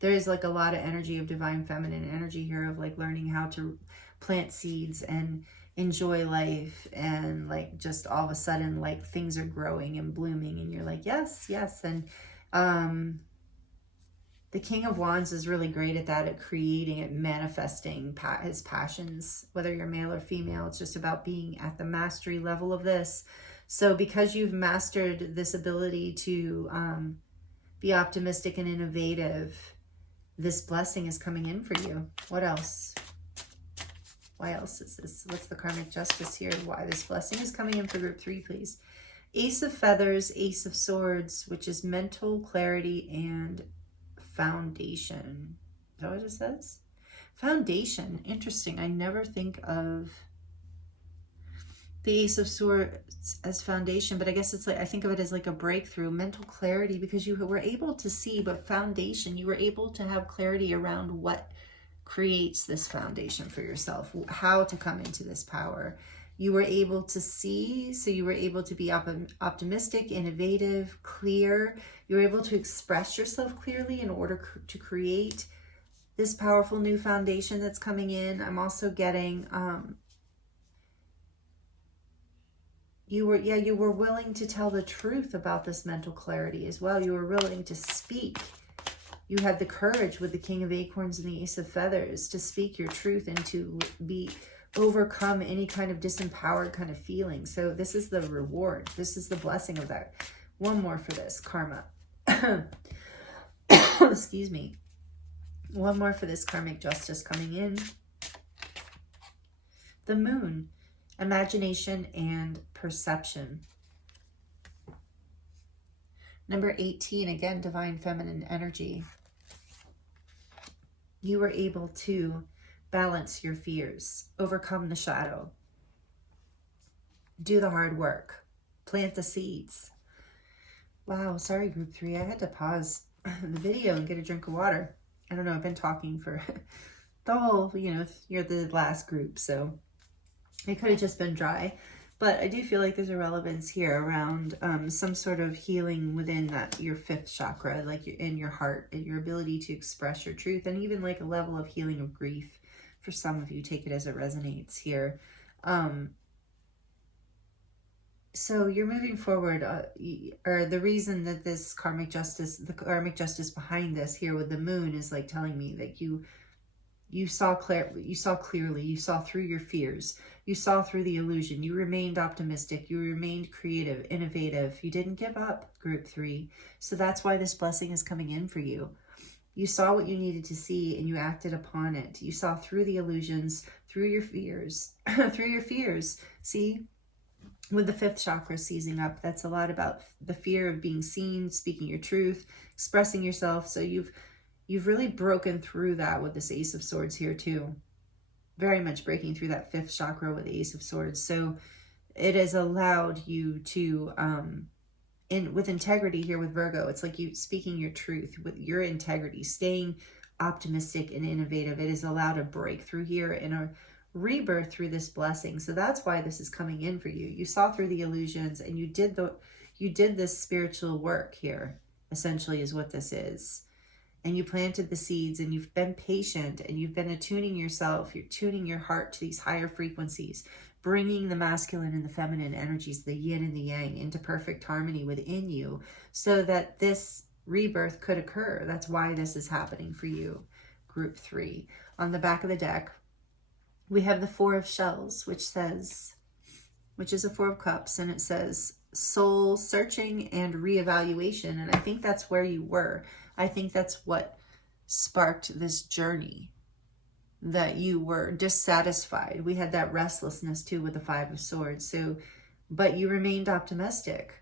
There is like a lot of energy of divine feminine energy here, of like learning how to plant seeds and enjoy life, and like just all of a sudden like things are growing and blooming and you're like, yes, yes. And the King of Wands is really great at that, at creating, at manifesting his passions, whether you're male or female. It's just about being at the mastery level of this. So because you've mastered this ability to be optimistic and innovative, this blessing is coming in for you. What else? Why else is this? What's the karmic justice here? Why this blessing is coming in for group 3, please. Ace of Feathers, Ace of Swords, which is mental clarity and foundation. Is that what it says? Foundation. Interesting. I never think of the Ace of Swords as foundation, but I guess it's like, I think of it as like a breakthrough, mental clarity, because you were able to see, but foundation, you were able to have clarity around what creates this foundation for yourself, how to come into this power. You were able to see, so you were able to be optimistic, innovative, clear. You were able to express yourself clearly in order to create this powerful new foundation that's coming in. I'm also getting, you were willing to tell the truth about this mental clarity as well. You were willing to speak. You had the courage with the King of Acorns and the Ace of Feathers to speak your truth and to overcome any kind of disempowered kind of feeling. So this is the reward. This is the blessing of that. One more for this, karma. Excuse me. One more for this karmic justice coming in. The Moon, imagination and perception. Number 18, again, divine feminine energy. You were able to balance your fears, overcome the shadow, do the hard work, plant the seeds. Wow, sorry, group 3. I had to pause the video and get a drink of water. I don't know, I've been talking for the whole, you're the last group, so it could have just been dry. But I do feel like there's a relevance here around some sort of healing within your 5th chakra, like in your heart, and your ability to express your truth, and even like a level of healing of grief. For some of you, take it as it resonates here. So you're moving forward, or the reason that this karmic justice, the karmic justice behind this here with the Moon is like telling me that you saw clearly, you saw through your fears, you saw through the illusion, you remained optimistic, you remained creative, innovative, you didn't give up, group 3. So that's why this blessing is coming in for you. You saw what you needed to see and you acted upon it. You saw through the illusions, through your fears, through your fears. See, with the 5th chakra seizing up, that's a lot about the fear of being seen, speaking your truth, expressing yourself. So you've really broken through that with this Ace of Swords here too. Very much breaking through that 5th chakra with the Ace of Swords. So it has allowed you to, with integrity here with Virgo, it's like you speaking your truth with your integrity, staying optimistic and innovative. It has allowed a breakthrough here and a rebirth through this blessing. So that's why this is coming in for you. You saw through the illusions and you did this spiritual work here, essentially is what this is. And you planted the seeds and you've been patient and you've been attuning yourself. You're tuning your heart to these higher frequencies, bringing the masculine and the feminine energies, the yin and the yang, into perfect harmony within you so that this rebirth could occur. That's why this is happening for you, group 3. On the back of the deck, we have the 4 of shells, which is a 4 of cups, and it says soul searching and reevaluation. And I think that's where you were. I think that's what sparked this journey, that you were dissatisfied. We had that restlessness too with the 5 of swords. So, but you remained optimistic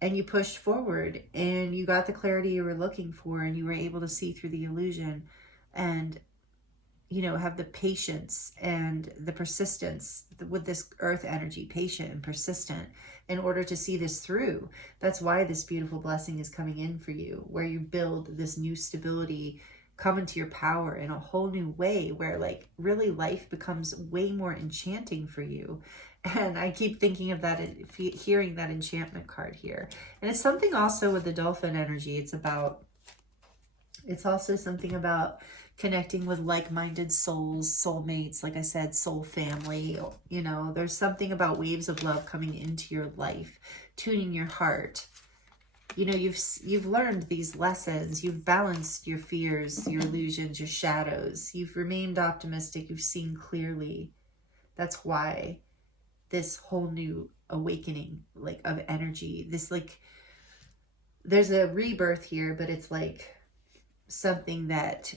and you pushed forward and you got the clarity you were looking for, and you were able to see through the illusion and, you know, have the patience and the persistence with this earth energy, patient and persistent, in order to see this through. That's why this beautiful blessing is coming in for you, where you build this new stability, come into your power in a whole new way, where like really life becomes way more enchanting for you. And I keep thinking of that, hearing that enchantment card here. And it's something also with the dolphin energy. It's also something about connecting with like-minded souls, soulmates, like I said, soul family. You know, there's something about waves of love coming into your life, tuning your heart. You know, you've learned these lessons. You've balanced your fears, your illusions, your shadows. You've remained optimistic. You've seen clearly. That's why this whole new awakening, like, of energy, this, like, there's a rebirth here, but it's like something that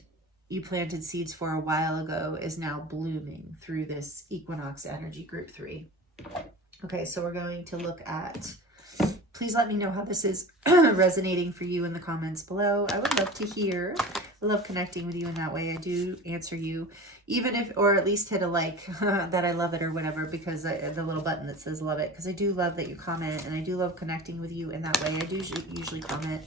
you planted seeds for a while ago is now blooming through this equinox energy, group 3. Okay, so we're going to look at, please let me know how this is resonating for you in the comments below. I would love to hear. I love connecting with you in that way. I do answer you, even if, or at least hit a like that I love it or whatever, because the little button that says love it, because I do love that you comment, and I do love connecting with you in that way. I do usually comment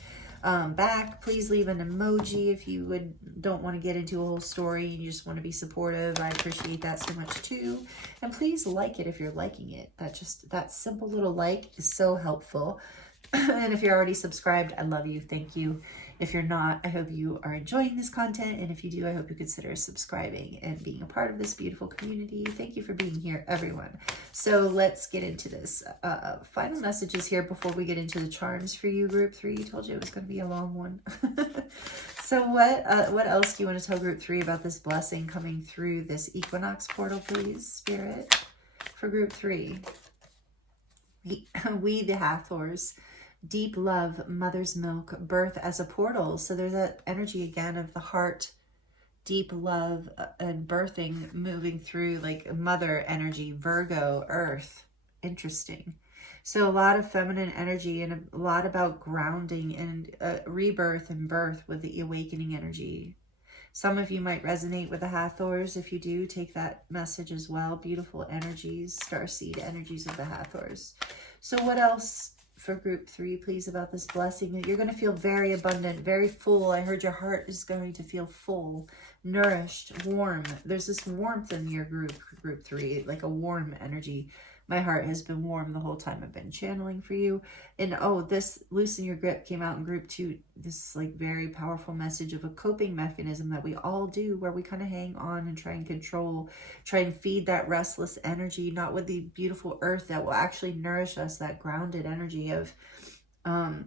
back. Please leave an emoji if you don't want to get into a whole story and you just want to be supportive. I appreciate that so much too. And please like it if you're liking it. That simple little like is so helpful. And if you're already subscribed, I love you. Thank you. If you're not, I hope you are enjoying this content. And if you do, I hope you consider subscribing and being a part of this beautiful community. Thank you for being here, everyone. So let's get into this. Final messages here before we get into the charms for you, group 3. I told you it was going to be a long one. So what else do you want to tell group 3 about this blessing coming through this equinox portal, please, Spirit? For group 3, we the Hathors. Deep love, mother's milk, birth as a portal. So there's that energy again of the heart, deep love, and birthing, moving through like mother energy, Virgo, earth. Interesting. So a lot of feminine energy and a lot about grounding and rebirth and birth with the awakening energy. Some of you might resonate with the Hathors. If you do, take that message as well. Beautiful energies, starseed energies of the Hathors. So what else for group 3, please, about this blessing? You're going to feel very abundant, very full. I heard your heart is going to feel full, nourished, warm. There's this warmth in your group 3, like a warm energy. My heart has been warm the whole time I've been channeling for you. And oh, this loosen your grip came out in group 2. This like very powerful message of a coping mechanism that we all do, where we kind of hang on and try and control, try and feed that restless energy, not with the beautiful earth that will actually nourish us, that grounded energy of,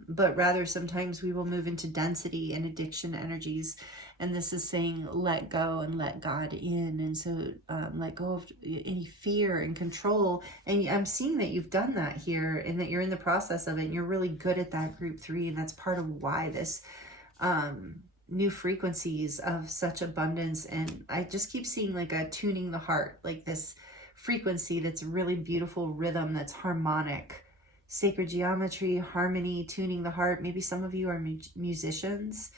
but rather sometimes we will move into density and addiction energies. And this is saying let go and let God in. And so let go of any fear and control. And I'm seeing that you've done that here and that you're in the process of it. And you're really good at that, group 3. And that's part of why this new frequencies of such abundance. And I just keep seeing like a tuning the heart, like this frequency that's really beautiful rhythm that's harmonic. Sacred geometry, harmony, tuning the heart. Maybe some of you are musicians.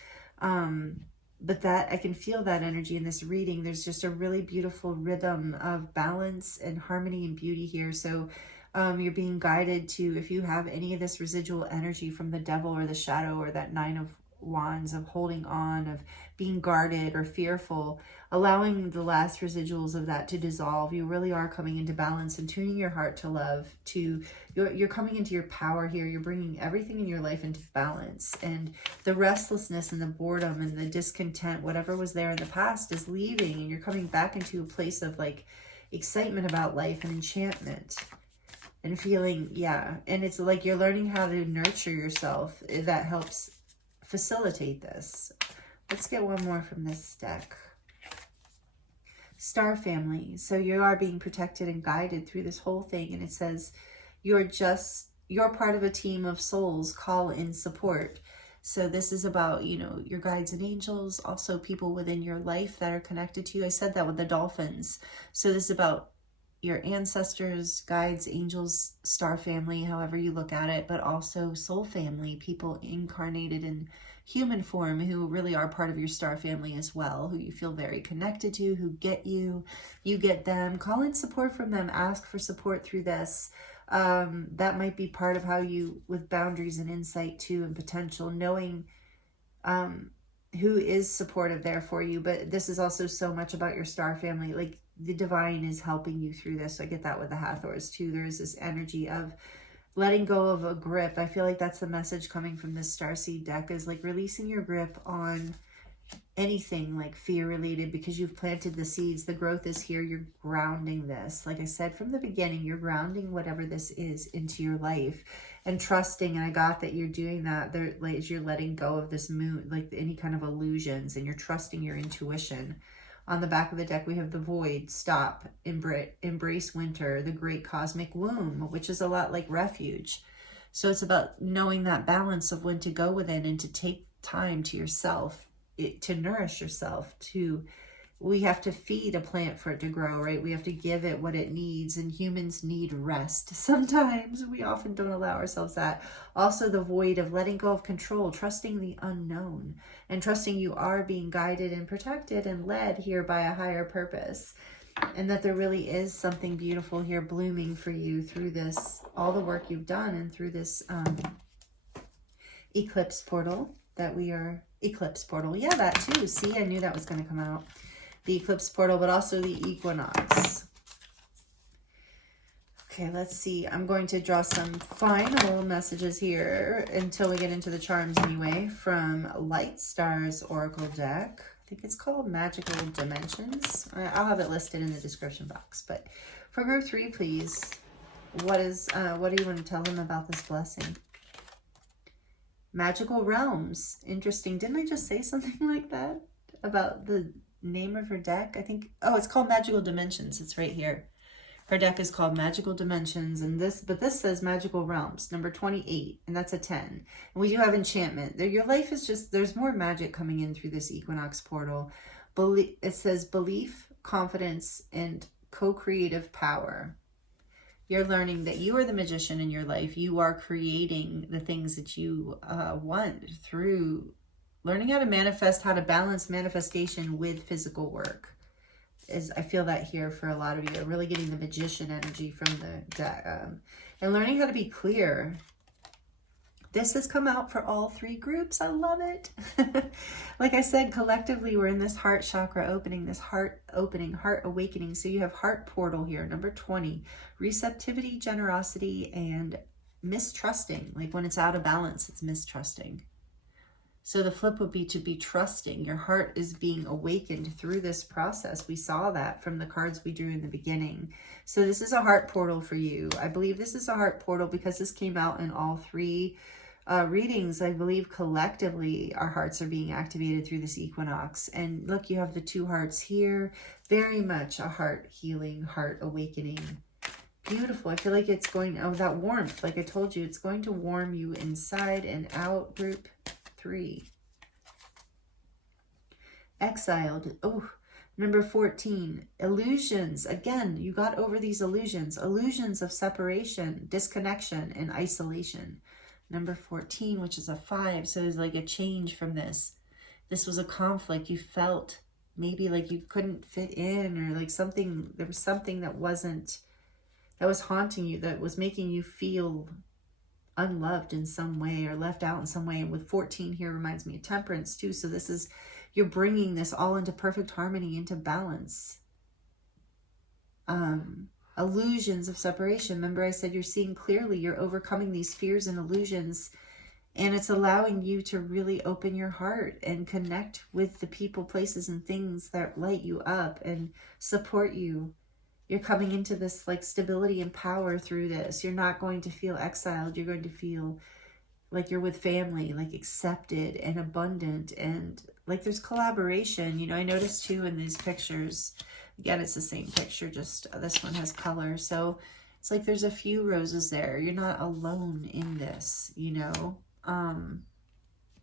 But that I can feel that energy in this reading. There's just a really beautiful rhythm of balance and harmony and beauty here. So you're being guided to, if you have any of this residual energy from the devil or the shadow or that 9 of Wands, of holding on, of being guarded or fearful, allowing the last residuals of that to dissolve. You really are coming into balance and tuning your heart to love. You're coming into your power here. You're bringing everything in your life into balance, and the restlessness and the boredom and the discontent, whatever was there in the past, is leaving, and you're coming back into a place of like excitement about life and enchantment and feeling, yeah. And it's like you're learning how to nurture yourself. That helps facilitate this. Let's get one more from this deck. Star family. So you are being protected and guided through this whole thing. And it says you're part of a team of souls. Call in support. So this is about, you know, your guides and angels, also people within your life that are connected to you. I said that with the dolphins. So this is about your ancestors, guides, angels, star family, however you look at it, but also soul family, people incarnated in human form who really are part of your star family as well, who you feel very connected to, who get you, you get them. Call in support from them. Ask for support through this. That might be part of how you, with boundaries and insight too, and potential, knowing who is supportive there for you. But this is also so much about your star family. Like the divine is helping you through this. So I get that with the Hathors too. There is this energy of letting go of a grip. I feel like that's the message coming from this Starseed deck, is like releasing your grip on anything like fear related, because you've planted the seeds. The growth is here. You're grounding this. Like I said from the beginning, you're grounding whatever this is into your life and trusting. And I got that you're doing that there, like, as you're letting go of this moon, like any kind of illusions, and you're trusting your intuition. On the back of the deck, we have the void, stop, embrace winter, the great cosmic womb, which is a lot like refuge. So it's about knowing that balance of when to go within and to take time to yourself, to nourish yourself. We have to feed a plant for it to grow, right? We have to give it what it needs, and humans need rest. Sometimes we often don't allow ourselves that. Also the void of letting go of control, trusting the unknown, and trusting you are being guided and protected and led here by a higher purpose. And that there really is something beautiful here blooming for you through this, all the work you've done, and through this eclipse portal that we are, eclipse portal. Yeah, that too. See, I knew that was going to come out. The eclipse portal, but also the equinox. Okay, let's see. I'm going to draw some final messages here until we get into the charms anyway, from Light Stars Oracle deck. I think it's called Magical Dimensions. I'll have it listed in the description box. But for group 3, please, what do you want to tell them about this blessing? Magical realms. Interesting. Didn't I just say something like that about the name of her deck? I think, oh, it's called Magical Dimensions. It's right here. Her deck is called Magical Dimensions, and this says Magical Realms, number 28, and that's a 10. And we do have enchantment. Your life is just, there's more magic coming in through this equinox portal. It says belief, confidence, and co-creative power. You're learning that you are the magician in your life. You are creating the things that you want through learning how to manifest, how to balance manifestation with physical work. I feel that here for a lot of you. Really getting the magician energy from the deck. And learning how to be clear. This has come out for all 3 groups. I love it. Like I said, collectively, we're in this heart chakra opening, this heart opening, heart awakening. So you have heart portal here, number 20. Receptivity, generosity, and mistrusting. Like when it's out of balance, it's mistrusting. So the flip would be to be trusting. Your heart is being awakened through this process. We saw that from the cards we drew in the beginning. So this is a heart portal for you. I believe this is a heart portal because this came out in all 3 readings. I believe collectively our hearts are being activated through this equinox. And look, you have the 2 hearts here. Very much a heart healing, heart awakening. Beautiful. I feel like it's going, oh, that warmth. Like I told you, it's going to warm you inside and out. Group 3. Exiled. Oh, number 14. Illusions. Again, you got over these illusions. Illusions of separation, disconnection, and isolation. Number 14, which is a 5. So there's like a change from this. This was a conflict. You felt maybe like you couldn't fit in, or like something, there was something that was haunting you, that was making you feel unloved in some way or left out in some way. And with 14 here reminds me of temperance too. So this is, you're bringing this all into perfect harmony, into balance. Illusions of separation. Remember I said you're seeing clearly, you're overcoming these fears and illusions, and it's allowing you to really open your heart and connect with the people, places, and things that light you up and support you You're coming into this like stability and power through this. You're not going to feel exiled. You're going to feel like you're with family, like accepted and abundant, and like there's collaboration. You know, I noticed too in these pictures, again, it's the same picture, just this one has color. So it's like there's a few roses there. You're not alone in this, you know.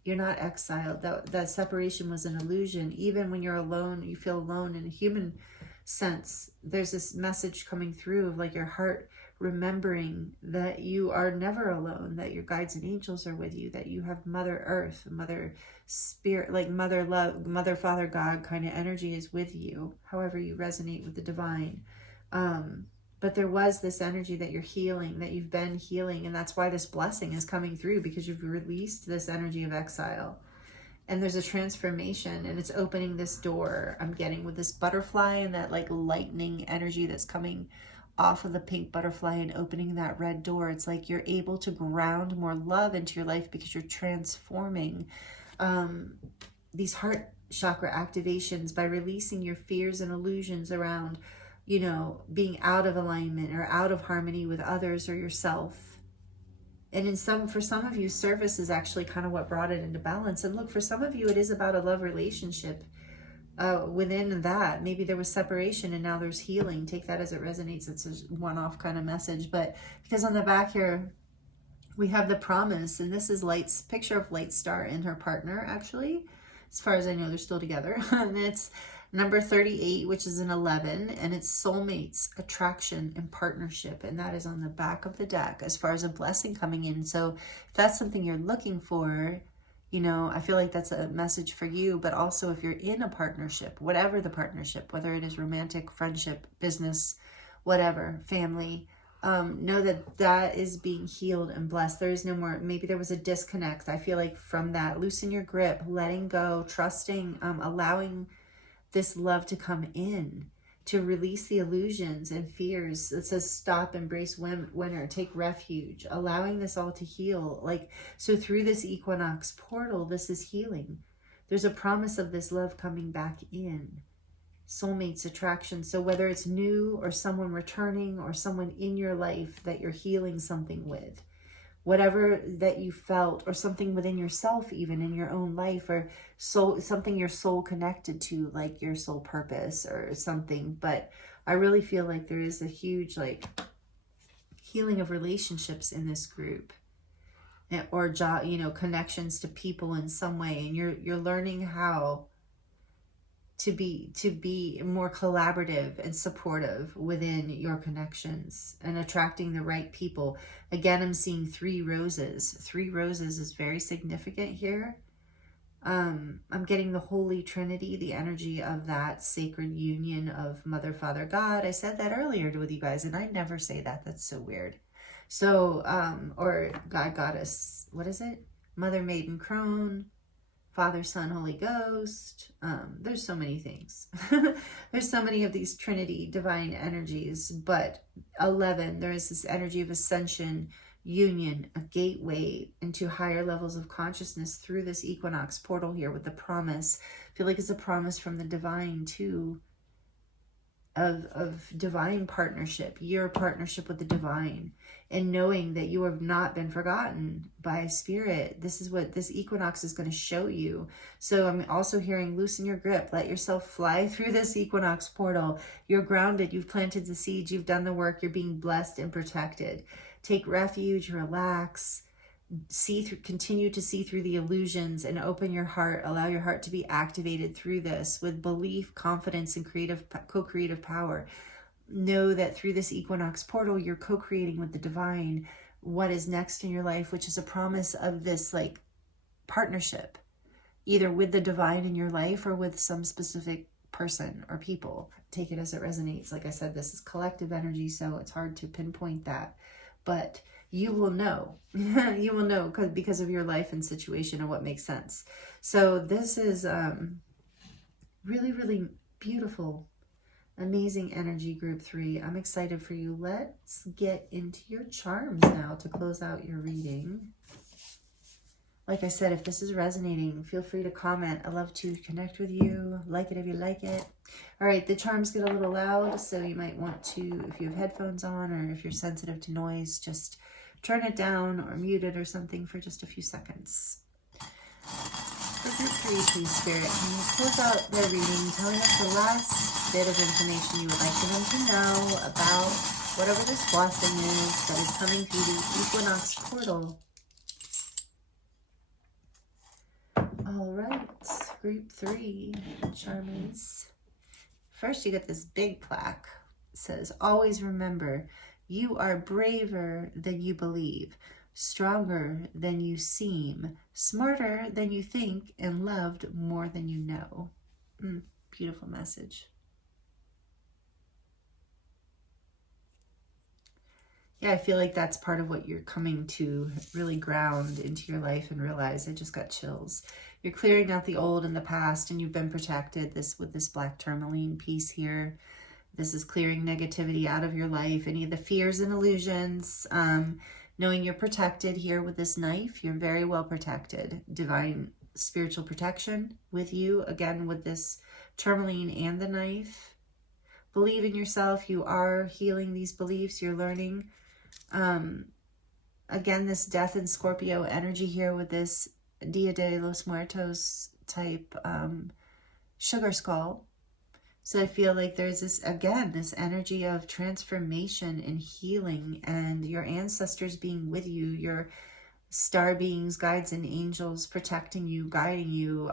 You're not exiled. That separation was an illusion. Even when you're alone, you feel alone in a human sense. There's this message coming through of like your heart remembering that you are never alone, that your guides and angels are with you, that you have Mother Earth, Mother Spirit, like Mother Love, Mother Father God kind of energy is with you, however you resonate with the divine. But there was this energy that you're healing, that you've been healing, and that's why this blessing is coming through, because you've released this energy of exile. And there's a transformation, and it's opening this door I'm getting with this butterfly and that like lightning energy that's coming off of the pink butterfly and opening that red door. It's like you're able to ground more love into your life because you're transforming these heart chakra activations by releasing your fears and illusions around, you know, being out of alignment or out of harmony with others or yourself. And for some of you, service is actually kind of what brought it into balance. And look, for some of you, it is about a love relationship. Within that, maybe there was separation and now there's healing. Take that as it resonates. It's a one-off kind of message. But because on the back here, we have the promise, and this is Light's picture of Light Star and her partner, actually. As far as I know, they're still together. And it's number 38, which is an 11, and it's soulmates, attraction, and partnership. And that is on the back of the deck as far as a blessing coming in. So if that's something you're looking for, you know, I feel like that's a message for you. But also if you're in a partnership, whatever the partnership, whether it is romantic, friendship, business, whatever, family, know that that is being healed and blessed. There is no more, maybe there was a disconnect. I feel like from that, loosen your grip, letting go, trusting, allowing this love to come in, to release the illusions and fears. It says stop, embrace winter, take refuge, allowing this all to heal. Like, so through this equinox portal, this is healing. There's a promise of this love coming back in. Soulmates, attraction. So whether it's new or someone returning or someone in your life that you're healing something with, whatever that you felt, or something within yourself, even in your own life, or something your soul connected to, like your soul purpose or something. But I really feel like there is a huge like healing of relationships in this group, or job, you know, connections to people in some way, and you're learning how to be more collaborative and supportive within your connections and attracting the right people. Again, I'm seeing 3 roses. 3 roses is very significant here. I'm getting the Holy Trinity, the energy of that sacred union of Mother, Father, God. I said that earlier with you guys, and I never say that. That's so weird. So, or God, Goddess, what is it? Mother, Maiden, Crone, Father, Son, Holy Ghost. There's so many things. There's so many of these Trinity divine energies. But 11, there is this energy of ascension, union, a gateway into higher levels of consciousness through this equinox portal here with the promise. I feel like it's a promise from the divine too, of divine partnership, your partnership with the divine, and knowing that you have not been forgotten by Spirit. This is what this equinox is going to show you. So I'm also hearing loosen your grip, let yourself fly through this equinox portal. You're grounded, you've planted the seeds, you've done the work, you're being blessed and protected. Take refuge, relax, continue to see through the illusions, and open your heart. Allow your heart to be activated through this with belief, confidence, and co-creative power. Know that through this equinox portal, you're co-creating with the divine what is next in your life, which is a promise of this like partnership, either with the divine in your life or with some specific person or people. Take it as it resonates. Like I said, this is collective energy, so it's hard to pinpoint that. But you will know. You will know because of your life and situation and what makes sense. So this is really, really beautiful, amazing energy, group 3. I'm excited for you. Let's get into your charms now to close out your reading. Like I said, if this is resonating, feel free to comment. I love to connect with you. Like it if you like it. All right, the charms get a little loud, so you might want to, if you have headphones on or if you're sensitive to noise, just turn it down or mute it or something for just a few seconds. For group 3, please, Spirit, can you close out their reading, telling us the last bit of information you would like for them to know about whatever this blessing is that is coming through the Equinox portal. All right, group 3, charmies. First, you get this big plaque. It says, always remember, you are braver than you believe, stronger than you seem, smarter than you think, and loved more than you know. Beautiful message. Yeah, I feel like that's part of what you're coming to really ground into your life and realize. I just got chills. You're clearing out the old and the past, and you've been protected with this black tourmaline piece here. This is clearing negativity out of your life, any of the fears and illusions. Knowing you're protected here with this knife, you're very well protected. Divine spiritual protection with you, again, with this tourmaline and the knife. Believe in yourself. You are healing these beliefs. You're learning. Again, this death and Scorpio energy here with this Dia de los Muertos type sugar skull. So I feel like there's this, again, this energy of transformation and healing, and your ancestors being with you, your star beings, guides, and angels protecting you, guiding you,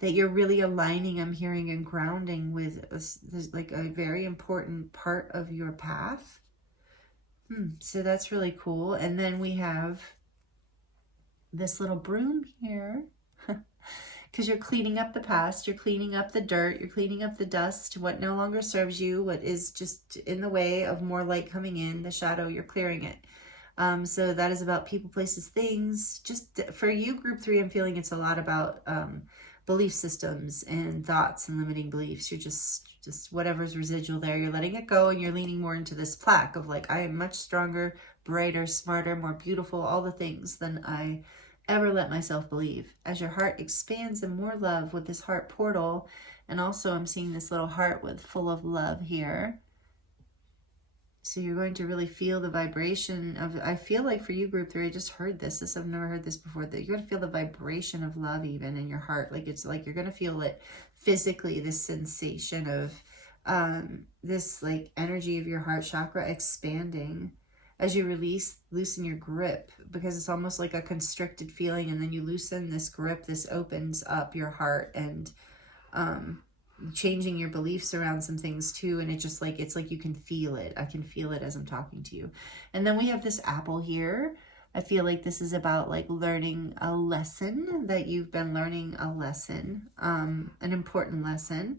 that you're really aligning, I'm hearing, and grounding with like a very important part of your path. So that's really cool. And then we have this little broom here, because you're cleaning up the past, you're cleaning up the dirt, you're cleaning up the dust, what no longer serves you, what is just in the way of more light coming in, the shadow, you're clearing it. So that is about people, places, things. Just for you, group 3, I'm feeling it's a lot about belief systems and thoughts and limiting beliefs. You're just whatever's residual there, you're letting it go, and you're leaning more into this plaque of like, I am much stronger, brighter, smarter, more beautiful, all the things than I ever let myself believe. As your heart expands in more love with this heart portal, and also I'm seeing this little heart with full of love here. So you're going to really feel the vibration of, I feel like for you, group 3, I just heard this. I've never heard this before, that you're going to feel the vibration of love even in your heart. Like it's like you're going to feel it physically, this sensation of this like energy of your heart chakra expanding as you loosen your grip, because it's almost like a constricted feeling, and then you loosen this grip, this opens up your heart, and changing your beliefs around some things too. And it just like, it's like you can feel it. I can feel it as I'm talking to you. And then we have this apple here. I feel like this is about like learning a lesson, that you've been learning a lesson, an important lesson.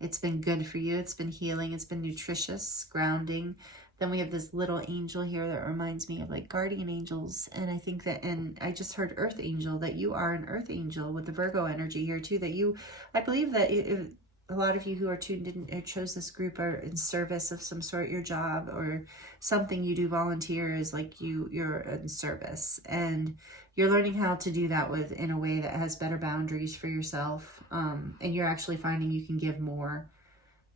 It's been good for you. It's been healing. It's been nutritious, grounding. Then we have this little angel here that reminds me of like guardian angels. And I think that, and I just heard earth angel, that you are an earth angel with the Virgo energy here too, that you, I believe that a lot of you who are tuned in or chose this group are in service of some sort, your job or something you do volunteer is like you're in service, and you're learning how to do that in a way that has better boundaries for yourself. And you're actually finding you can give more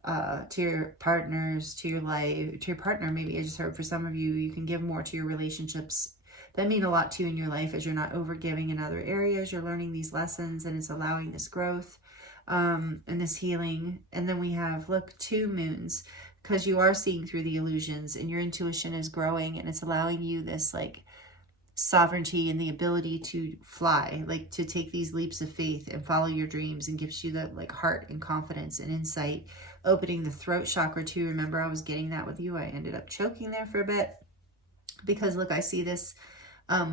to your partners, to your life, to your partner. Maybe I just heard for some of you, you can give more to your relationships that mean a lot to you in your life, as you're not over giving in other areas. You're learning these lessons, and it's allowing this growth and this healing. And then we have, look, 2 moons, because you are seeing through the illusions, and your intuition is growing, and it's allowing you this like sovereignty and the ability to fly, like to take these leaps of faith and follow your dreams, and gives you that like heart and confidence and insight, opening the throat chakra too. Remember, I was getting that with you. I ended up choking there for a bit, because look, I see this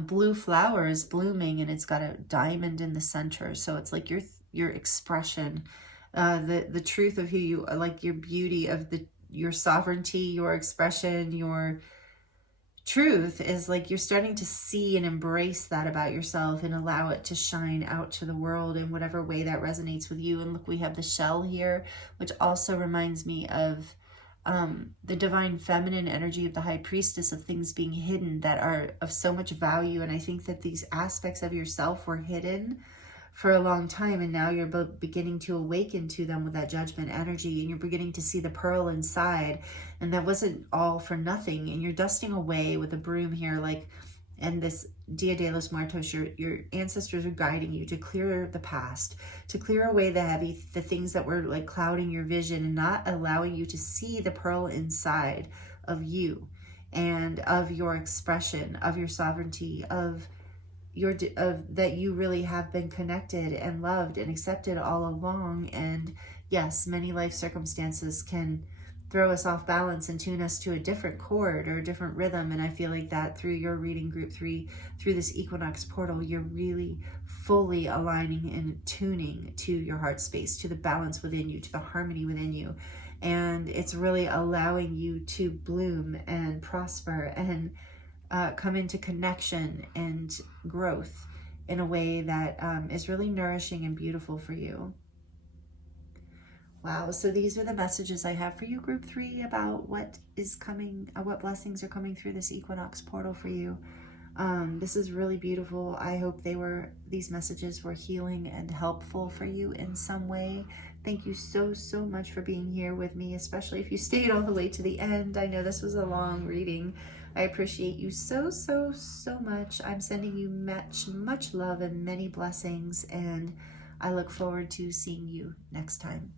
blue flower is blooming, and it's got a diamond in the center. So it's like your expression, the truth of who you are, like your beauty of your sovereignty, your expression, your truth is like you're starting to see and embrace that about yourself, and allow it to shine out to the world in whatever way that resonates with you. And look, we have the shell here, which also reminds me of the divine feminine energy of the high priestess, of things being hidden that are of so much value. And I think that these aspects of yourself were hidden for a long time, and now you're beginning to awaken to them with that judgment energy, and you're beginning to see the pearl inside, and that wasn't all for nothing. And you're dusting away with a broom here, like, and this Dia de los Muertos, your ancestors are guiding you to clear the past, to clear away the things that were like clouding your vision and not allowing you to see the pearl inside of you and of your expression, of your sovereignty, of that you really have been connected and loved and accepted all along. And yes, many life circumstances can throw us off balance and tune us to a different chord or a different rhythm. And I feel like that through your reading, group 3, through this Equinox portal, you're really fully aligning and tuning to your heart space, to the balance within you, to the harmony within you. And it's really allowing you to bloom and prosper and come into connection and growth in a way that is really nourishing and beautiful for you. Wow, so these are the messages I have for you, group 3, about what is coming, what blessings are coming through this Equinox portal for you. This is really beautiful. I hope these messages were healing and helpful for you in some way. Thank you so much for being here with me, especially if you stayed all the way to the end. I know this was a long reading. I appreciate you so much. I'm sending you much love and many blessings, and I look forward to seeing you next time.